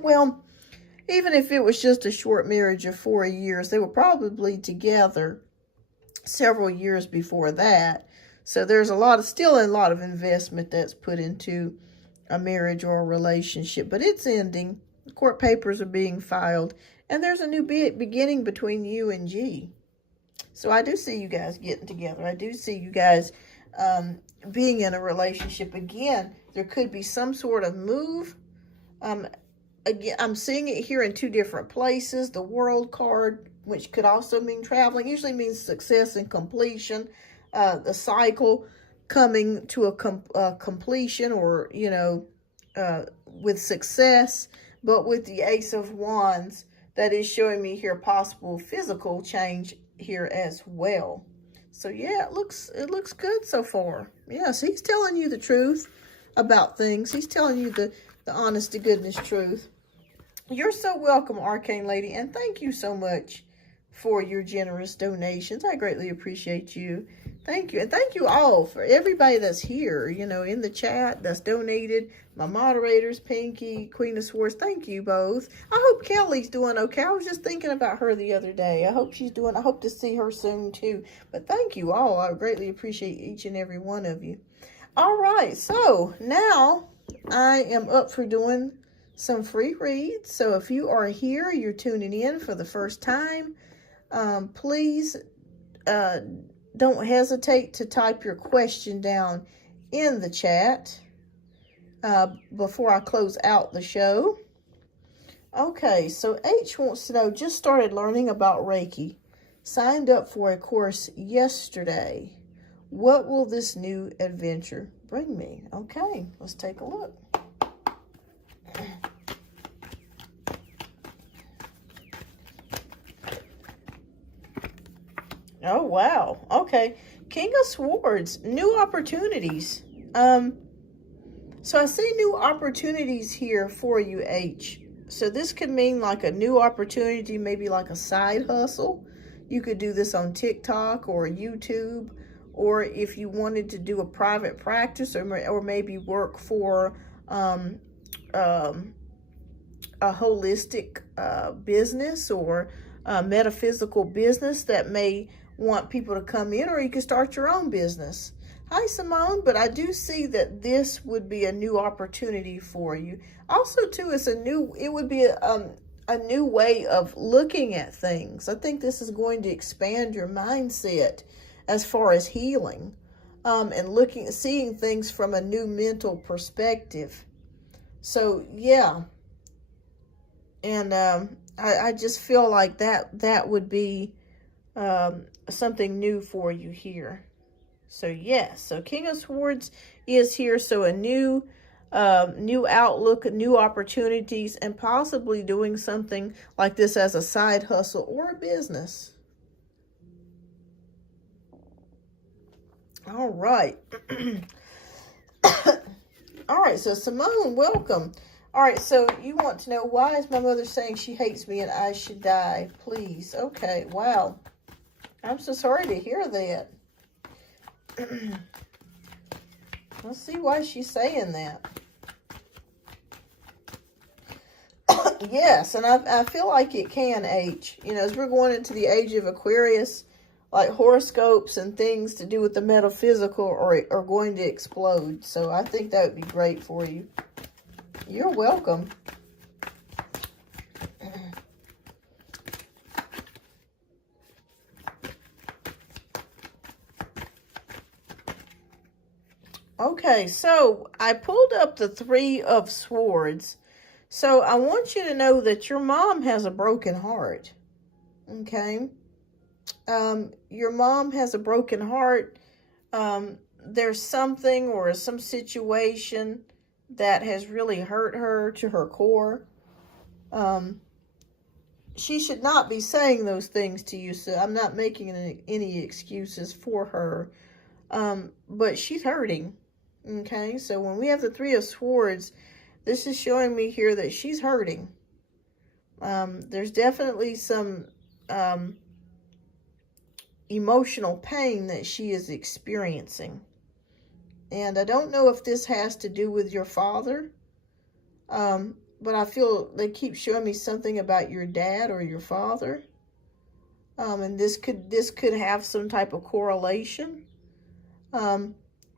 Well, even if it was just a short marriage of 4 years, they were probably together several years before that. So there's still a lot of investment that's put into a marriage or a relationship, but it's ending. The court papers are being filed, and there's a new beginning between you and G. So I do see you guys getting together. I do see you guys being in a relationship. Again, there could be some sort of move. Again, I'm seeing it here in two different places. The World card, which could also mean traveling, usually means success and completion. The cycle coming to a completion, or, you know, with success. But with the Ace of Wands, that is showing me here possible physical change here as well. So yeah, it looks good so far. Yes, he's telling you the truth about things. He's telling you the honest to goodness truth. You're so welcome, Arcane Lady, and thank you so much for your generous donations. I greatly appreciate you. Thank you. And thank you all for everybody that's here, you know, in the chat that's donated. My moderators, Pinky, Queen of Swords, thank you both. I hope Kelly's doing okay. I was just thinking about her the other day. I hope I hope to see her soon too. But thank you all. I greatly appreciate each and every one of you. All right, so now I am up for doing some free reads. So if you are here, you're tuning in for the first time, please don't hesitate to type your question down in the chat before I close out the show. Okay, so H wants to know, just started learning about Reiki. Signed up for a course yesterday. What will this new adventure bring me? Okay, let's take a look. Oh, wow. Okay. King of Swords, new opportunities. So I see new opportunities here for you, H. So this could mean like a new opportunity, maybe like a side hustle. You could do this on TikTok or YouTube, or if you wanted to do a private practice, or maybe work for a holistic business or a metaphysical business that may want people to come in, or you can start your own business. Hi, Simone, but I do see that this would be a new opportunity for you. Also, too, it would be a new way of looking at things. I think this is going to expand your mindset as far as healing, and seeing things from a new mental perspective. So, yeah. And I just feel like that would be something new for you here. So yes, so King of Swords is here. So a new outlook, new opportunities, and possibly doing something like this as a side hustle or a business. All right. All right, so Simone, welcome. All right, so you want to know, why is my mother saying she hates me and I should die? Please. Okay, wow. I'm so sorry to hear that. Let's see why she's saying that. Yes, and I feel like it can, H. You know, as we're going into the age of Aquarius, like horoscopes and things to do with the metaphysical are going to explode. So I think that would be great for you. You're welcome. Okay, so I pulled up the Three of Swords. So I want you to know that your mom has a broken heart. Okay? Your mom has a broken heart. There's something or some situation that has really hurt her to her core. She should not be saying those things to you, so I'm not making any excuses for her. But she's hurting. Okay, so when we have the Three of Swords, this is showing me here that she's hurting. There's definitely some emotional pain that she is experiencing. And I don't know if this has to do with your father, but I feel they keep showing me something about your dad or your father. And this could have some type of correlation.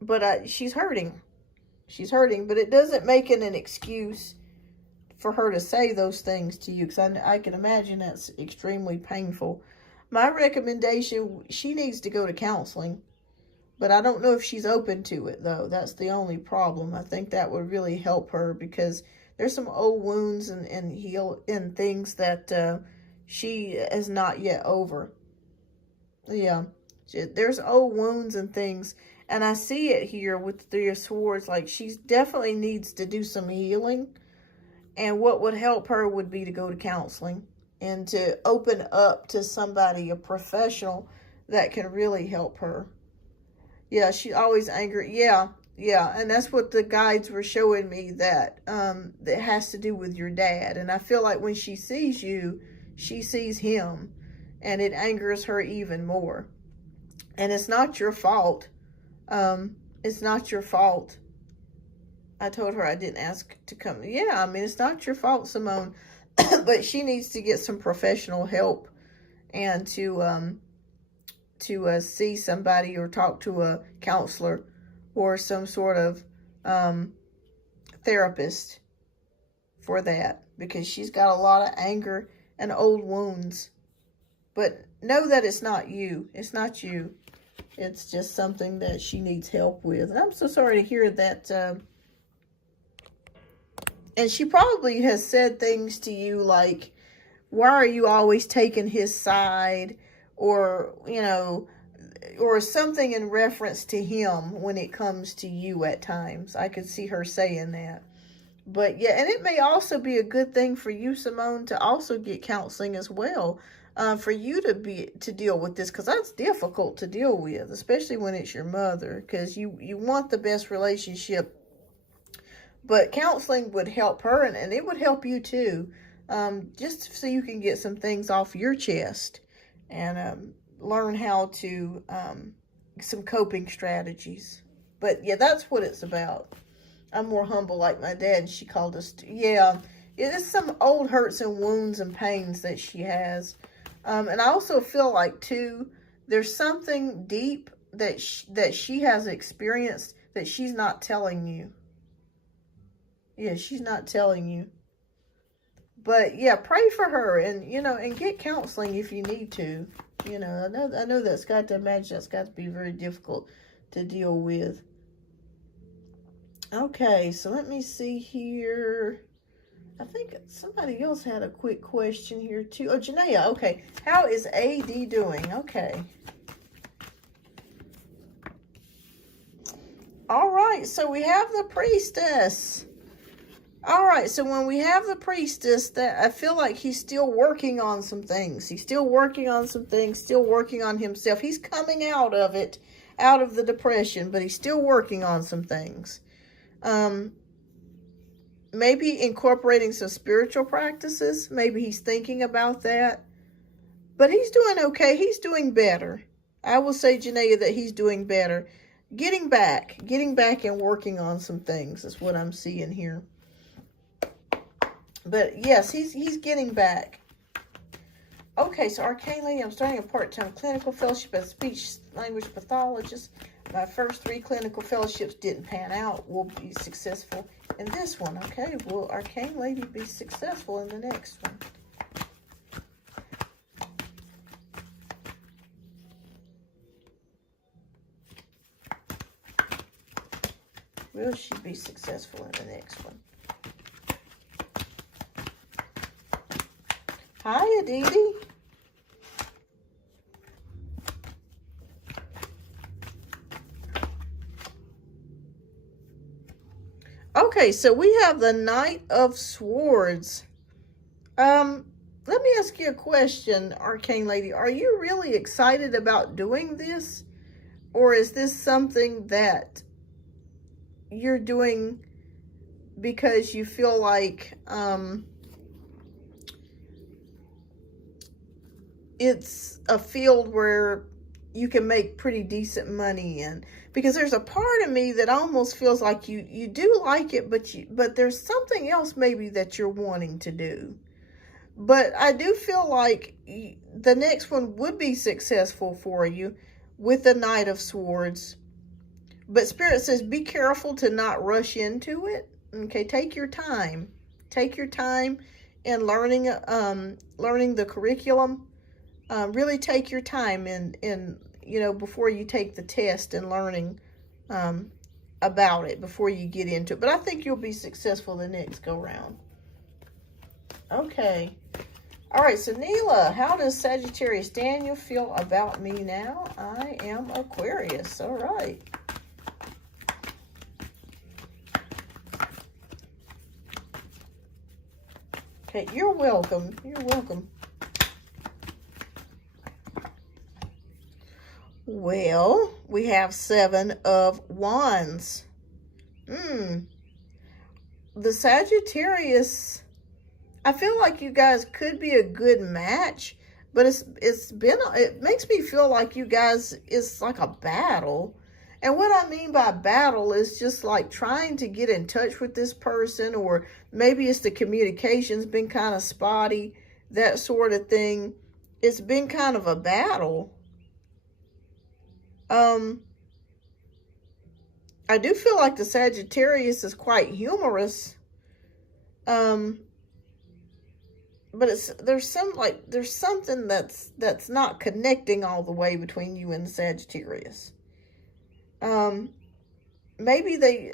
But she's hurting. She's hurting, but it doesn't make it an excuse for her to say those things to you, because I can imagine that's extremely painful. My recommendation, she needs to go to counseling, but I don't know if she's open to it, though. That's the only problem. I think that would really help her, because there's some old wounds and things that she is not yet over. Yeah, there's old wounds and things. And I see it here with the Three of Swords, like she definitely needs to do some healing. And what would help her would be to go to counseling and to open up to somebody, a professional that can really help her. Yeah, she always angry. Yeah, yeah. And that's what the guides were showing me, that that has to do with your dad. And I feel like when she sees you, she sees him, and it angers her even more. And it's not your fault. It's not your fault. I told her I didn't ask to come. Yeah, I mean, it's not your fault, Simone. But she needs to get some professional help and to see somebody or talk to a counselor or some sort of therapist for that, because she's got a lot of anger and old wounds. But know that it's not you. It's not you. It's just something that she needs help with. And I'm so sorry to hear that. And she probably has said things to you like, why are you always taking his side? Or, you know, or something in reference to him when it comes to you at times. I could see her saying that. But yeah, and it may also be a good thing for you, Simone, to also get counseling as well. For you to deal with this, because that's difficult to deal with, especially when it's your mother, because you want the best relationship. But counseling would help her, and it would help you too, just so you can get some things off your chest and learn how to, some coping strategies. But yeah, that's what it's about. I'm more humble like my dad. She called us, yeah, it is some old hurts and wounds and pains that she has. And I also feel like, too, there's something deep that she has experienced that she's not telling you. Yeah, she's not telling you. But, yeah, pray for her and, you know, and get counseling if you need to. You know, I know that's got to imagine that's got to be very difficult to deal with. Okay, so let me see here. I think somebody else had a quick question here too. Oh, Janaea, okay. How is AD doing? Okay. All right, so we have the priestess. All right, so when we have the priestess, that I feel like he's still working on some things. He's still working on some things, still working on himself. He's coming out of it, out of the depression, but he's still working on some things. Maybe incorporating some spiritual practices. Maybe he's thinking about that. But he's doing okay. He's doing better. I will say, Janaea, that he's doing better. Getting back and working on some things is what I'm seeing here. But yes, he's getting back. Okay, so Arcane Lady, I'm starting a part-time clinical fellowship as a speech language pathologist. My first 3 clinical fellowships didn't pan out. We'll be successful in this one. Okay, will Arcane Lady be successful in the next one? Will she be successful in the next one? Hi, Aditi. Okay, so we have the Knight of Swords. Let me ask you a question, Arcane Lady. Are you really excited about doing this? Or is this something that you're doing because you feel like it's a field where you can make pretty decent money in? Because there's a part of me that almost feels like you do like it, but there's something else maybe that you're wanting to do. But I do feel like the next one would be successful for you with the Knight of Swords. But Spirit says be careful to not rush into it. Okay, take your time. Take your time in learning the curriculum. Really take your time in you know, before you take the test and learning about it, before you get into it. But I think you'll be successful the next go round. Okay. All right, so Neela, how does Sagittarius Daniel feel about me now? I am Aquarius. All right. Okay, you're welcome. You're welcome. Well, we have 7 of Wands. The Sagittarius, I feel like you guys could be a good match, but it makes me feel like you guys, it's like a battle. And what I mean by battle is just like trying to get in touch with this person, or maybe it's the communication's been kind of spotty, that sort of thing. It's been kind of a battle. I do feel like the Sagittarius is quite humorous. But there's something that's not connecting all the way between you and the Sagittarius. Maybe they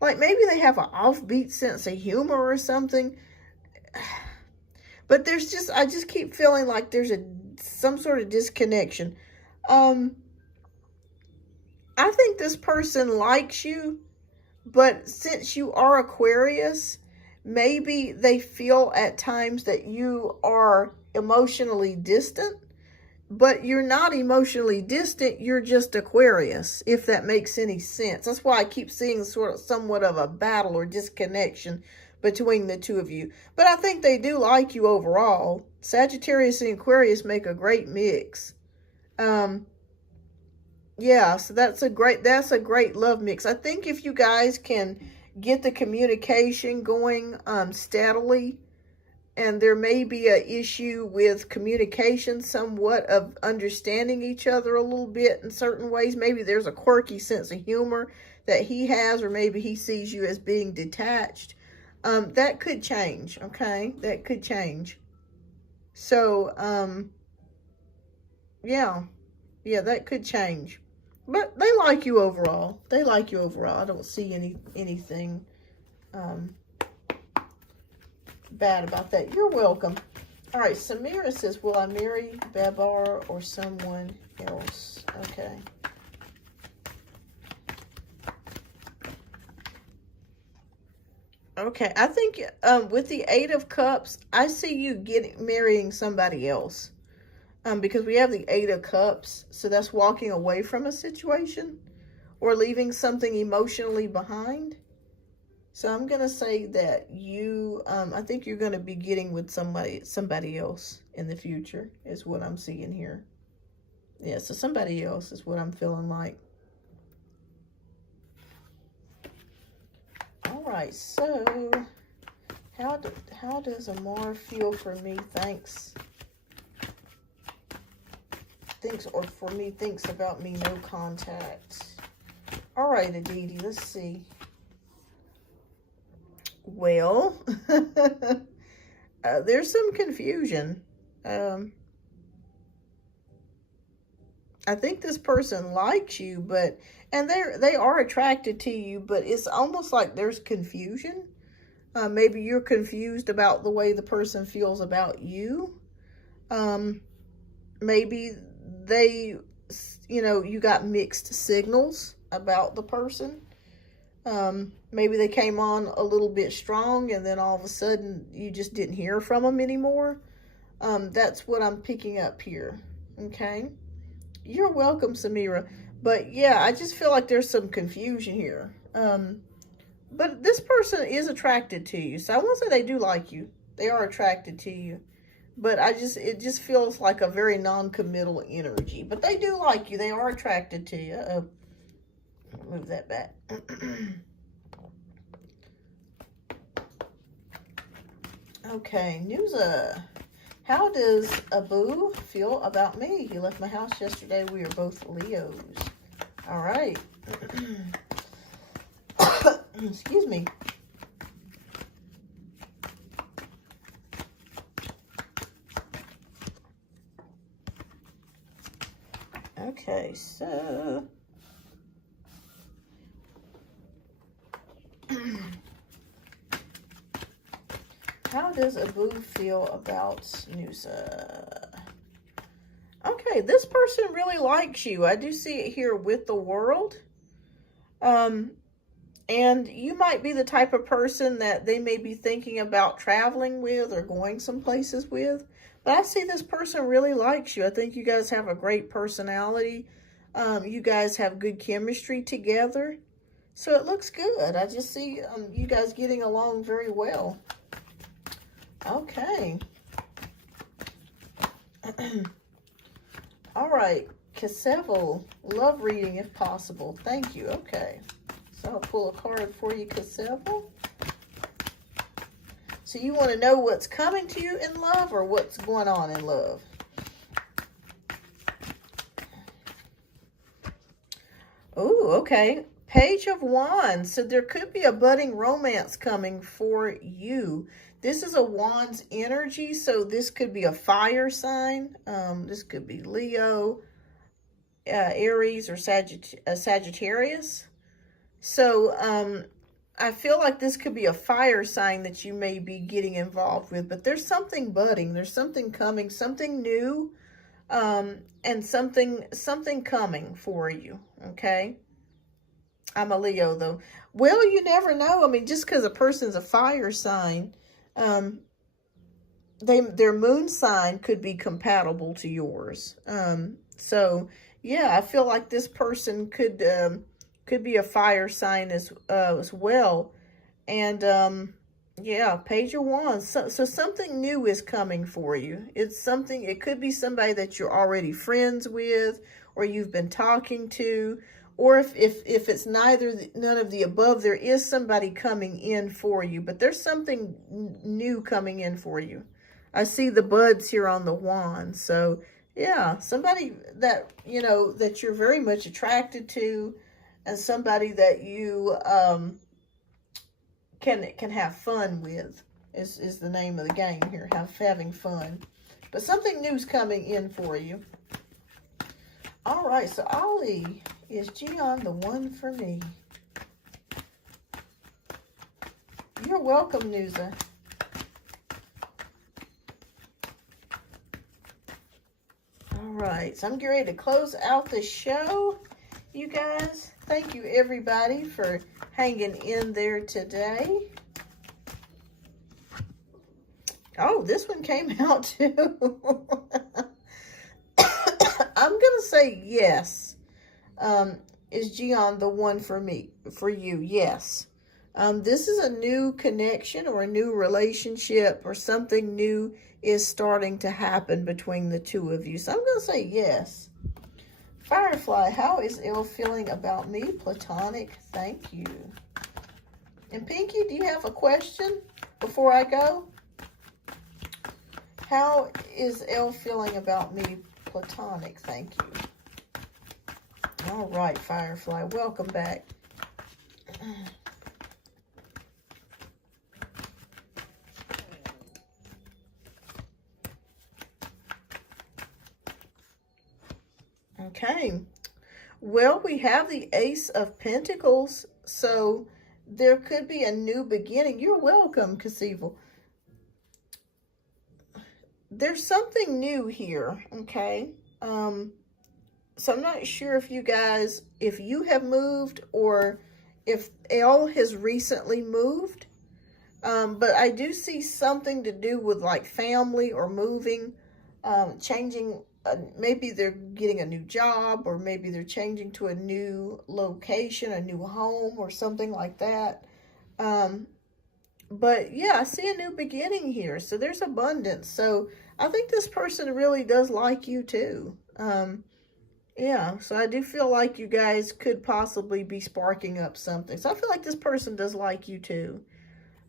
have an offbeat sense of humor or something. But I just keep feeling like there's some sort of disconnection. I think this person likes you, but since you are Aquarius, maybe they feel at times that you are emotionally distant, but you're not emotionally distant. You're just Aquarius, if that makes any sense. That's why I keep seeing somewhat of a battle or disconnection between the two of you. But I think they do like you overall. Sagittarius and Aquarius make a great mix. Yeah, so that's a great love mix. I think if you guys can get the communication going steadily, and there may be an issue with communication, somewhat of understanding each other a little bit in certain ways. Maybe there's a quirky sense of humor that he has, or maybe he sees you as being detached. That could change, okay? That could change. So, yeah, that could change. But they like you overall. They like you overall. I don't see anything bad about that. You're welcome. All right, Samira says, will I marry Babar or someone else? Okay. Okay, I think with the 8 of Cups, I see you marrying somebody else. Because we have the 8 of Cups, so that's walking away from a situation or leaving something emotionally behind. So I'm going to say that I think you're going to be getting with somebody else in the future is what I'm seeing here. Yeah, so somebody else is what I'm feeling like. All right, so how does Amar feel for me? Thinks about me, no contact. All right, Aditi, let's see. Well, there's some confusion. I think this person likes you, and they are attracted to you, but it's almost like there's confusion. Maybe you're confused about the way the person feels about you. Maybe you got mixed signals about the person. Maybe they came on a little bit strong, and then all of a sudden you just didn't hear from them anymore. That's what I'm picking up here. Okay. You're welcome, Samira. But yeah, I just feel like there's some confusion here. But this person is attracted to you. So I won't say they do like you. They are attracted to you. But it just feels like a very non-committal energy. But they do like you. They are attracted to you. Move that back. Okay, Nusa. How does Abu feel about me? He left my house yesterday. We are both Leos. All right. Excuse me. Okay, so how does Abu feel about Nusa? Okay, this person really likes you. I do see it here with the World. And you might be the type of person that they may be thinking about traveling with or going some places with. But I see this person really likes you. I think you guys have a great personality. You guys have good chemistry together. So it looks good. I just see you guys getting along very well. Okay. All right. Cashapp, love reading if possible. Thank you. Okay. So I'll pull a card for you, Cashapp. So you want to know what's coming to you in love or what's going on in love? Oh, okay. Page of Wands. So there could be a budding romance coming for you. This is a Wands energy, so this could be a fire sign. This could be Leo, Aries, or Sagittarius. So I feel like this could be a fire sign that you may be getting involved with, but there's something budding. There's something coming, something new, and something coming for you, okay? I'm a Leo, though. Well, you never know. I mean, just because a person's a fire sign, their moon sign could be compatible to yours. So, yeah, I feel like this person could be a fire sign as well. And, yeah, Page of Wands. So something new is coming for you. It could be somebody that you're already friends with or you've been talking to. Or if it's none of the above, there is somebody coming in for you. But there's something new coming in for you. I see the buds here on the wand. So, yeah, somebody that, that you're very much attracted to. And somebody that you can have fun with is the name of the game here. Having fun. But something new's coming in for you. All right, so Ollie, is Gian the one for me? You're welcome, Nusa. All right, so I'm getting ready to close out the show, you guys. Thank you, everybody, for hanging in there today. Oh, this one came out, too. I'm going to say yes. Is Gian the one for you? Yes. This is a new connection or a new relationship or something new is starting to happen between the two of you. So I'm going to say yes. Firefly, how is Elle feeling about me? Platonic, thank you. And Pinky, do you have a question before I go? How is Elle feeling about me? Platonic, thank you. All right, Firefly, welcome back. Okay, well, we have the Ace of Pentacles, so there could be a new beginning. You're welcome, Cashapp. There's something new here, okay? So I'm not sure if you have moved or if Elle has recently moved. But I do see something to do with like family or moving, changing. Maybe they're getting a new job, or maybe they're changing to a new location, a new home, or something like that. But yeah, I see a new beginning here. So there's abundance. So I think this person really does like you too. Yeah, so I do feel like you guys could possibly be sparking up something. So I feel like this person does like you too.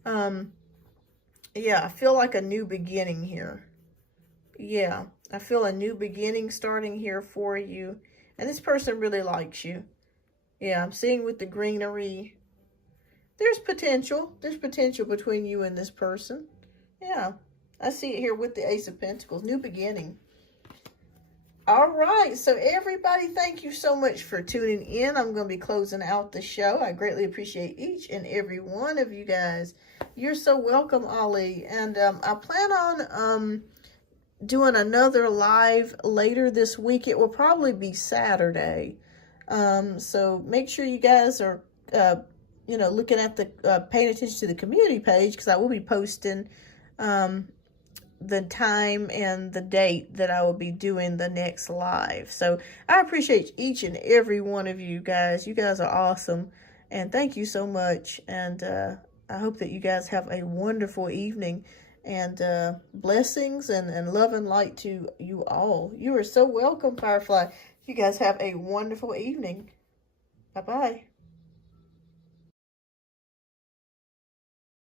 Yeah, I feel like a new beginning here. Yeah, I feel a new beginning starting here for you. And this person really likes you. Yeah, I'm seeing with the greenery. There's potential. There's potential between you and this person. Yeah, I see it here with the Ace of Pentacles. New beginning. All right, so everybody, thank you so much for tuning in. I'm going to be closing out the show. I greatly appreciate each and every one of you guys. You're so welcome, Ali. And I plan on doing another live later this week. It will probably be Saturday. So make sure you guys are, you know, looking at the, paying attention to the community page, because I will be posting the time and the date that I will be doing the next live. So I appreciate each and every one of you guys. You guys are awesome. And thank you so much. And I hope that you guys have a wonderful evening. And blessings and love and light to you all. You are so welcome, Firefly. You guys have a wonderful evening. Bye-bye.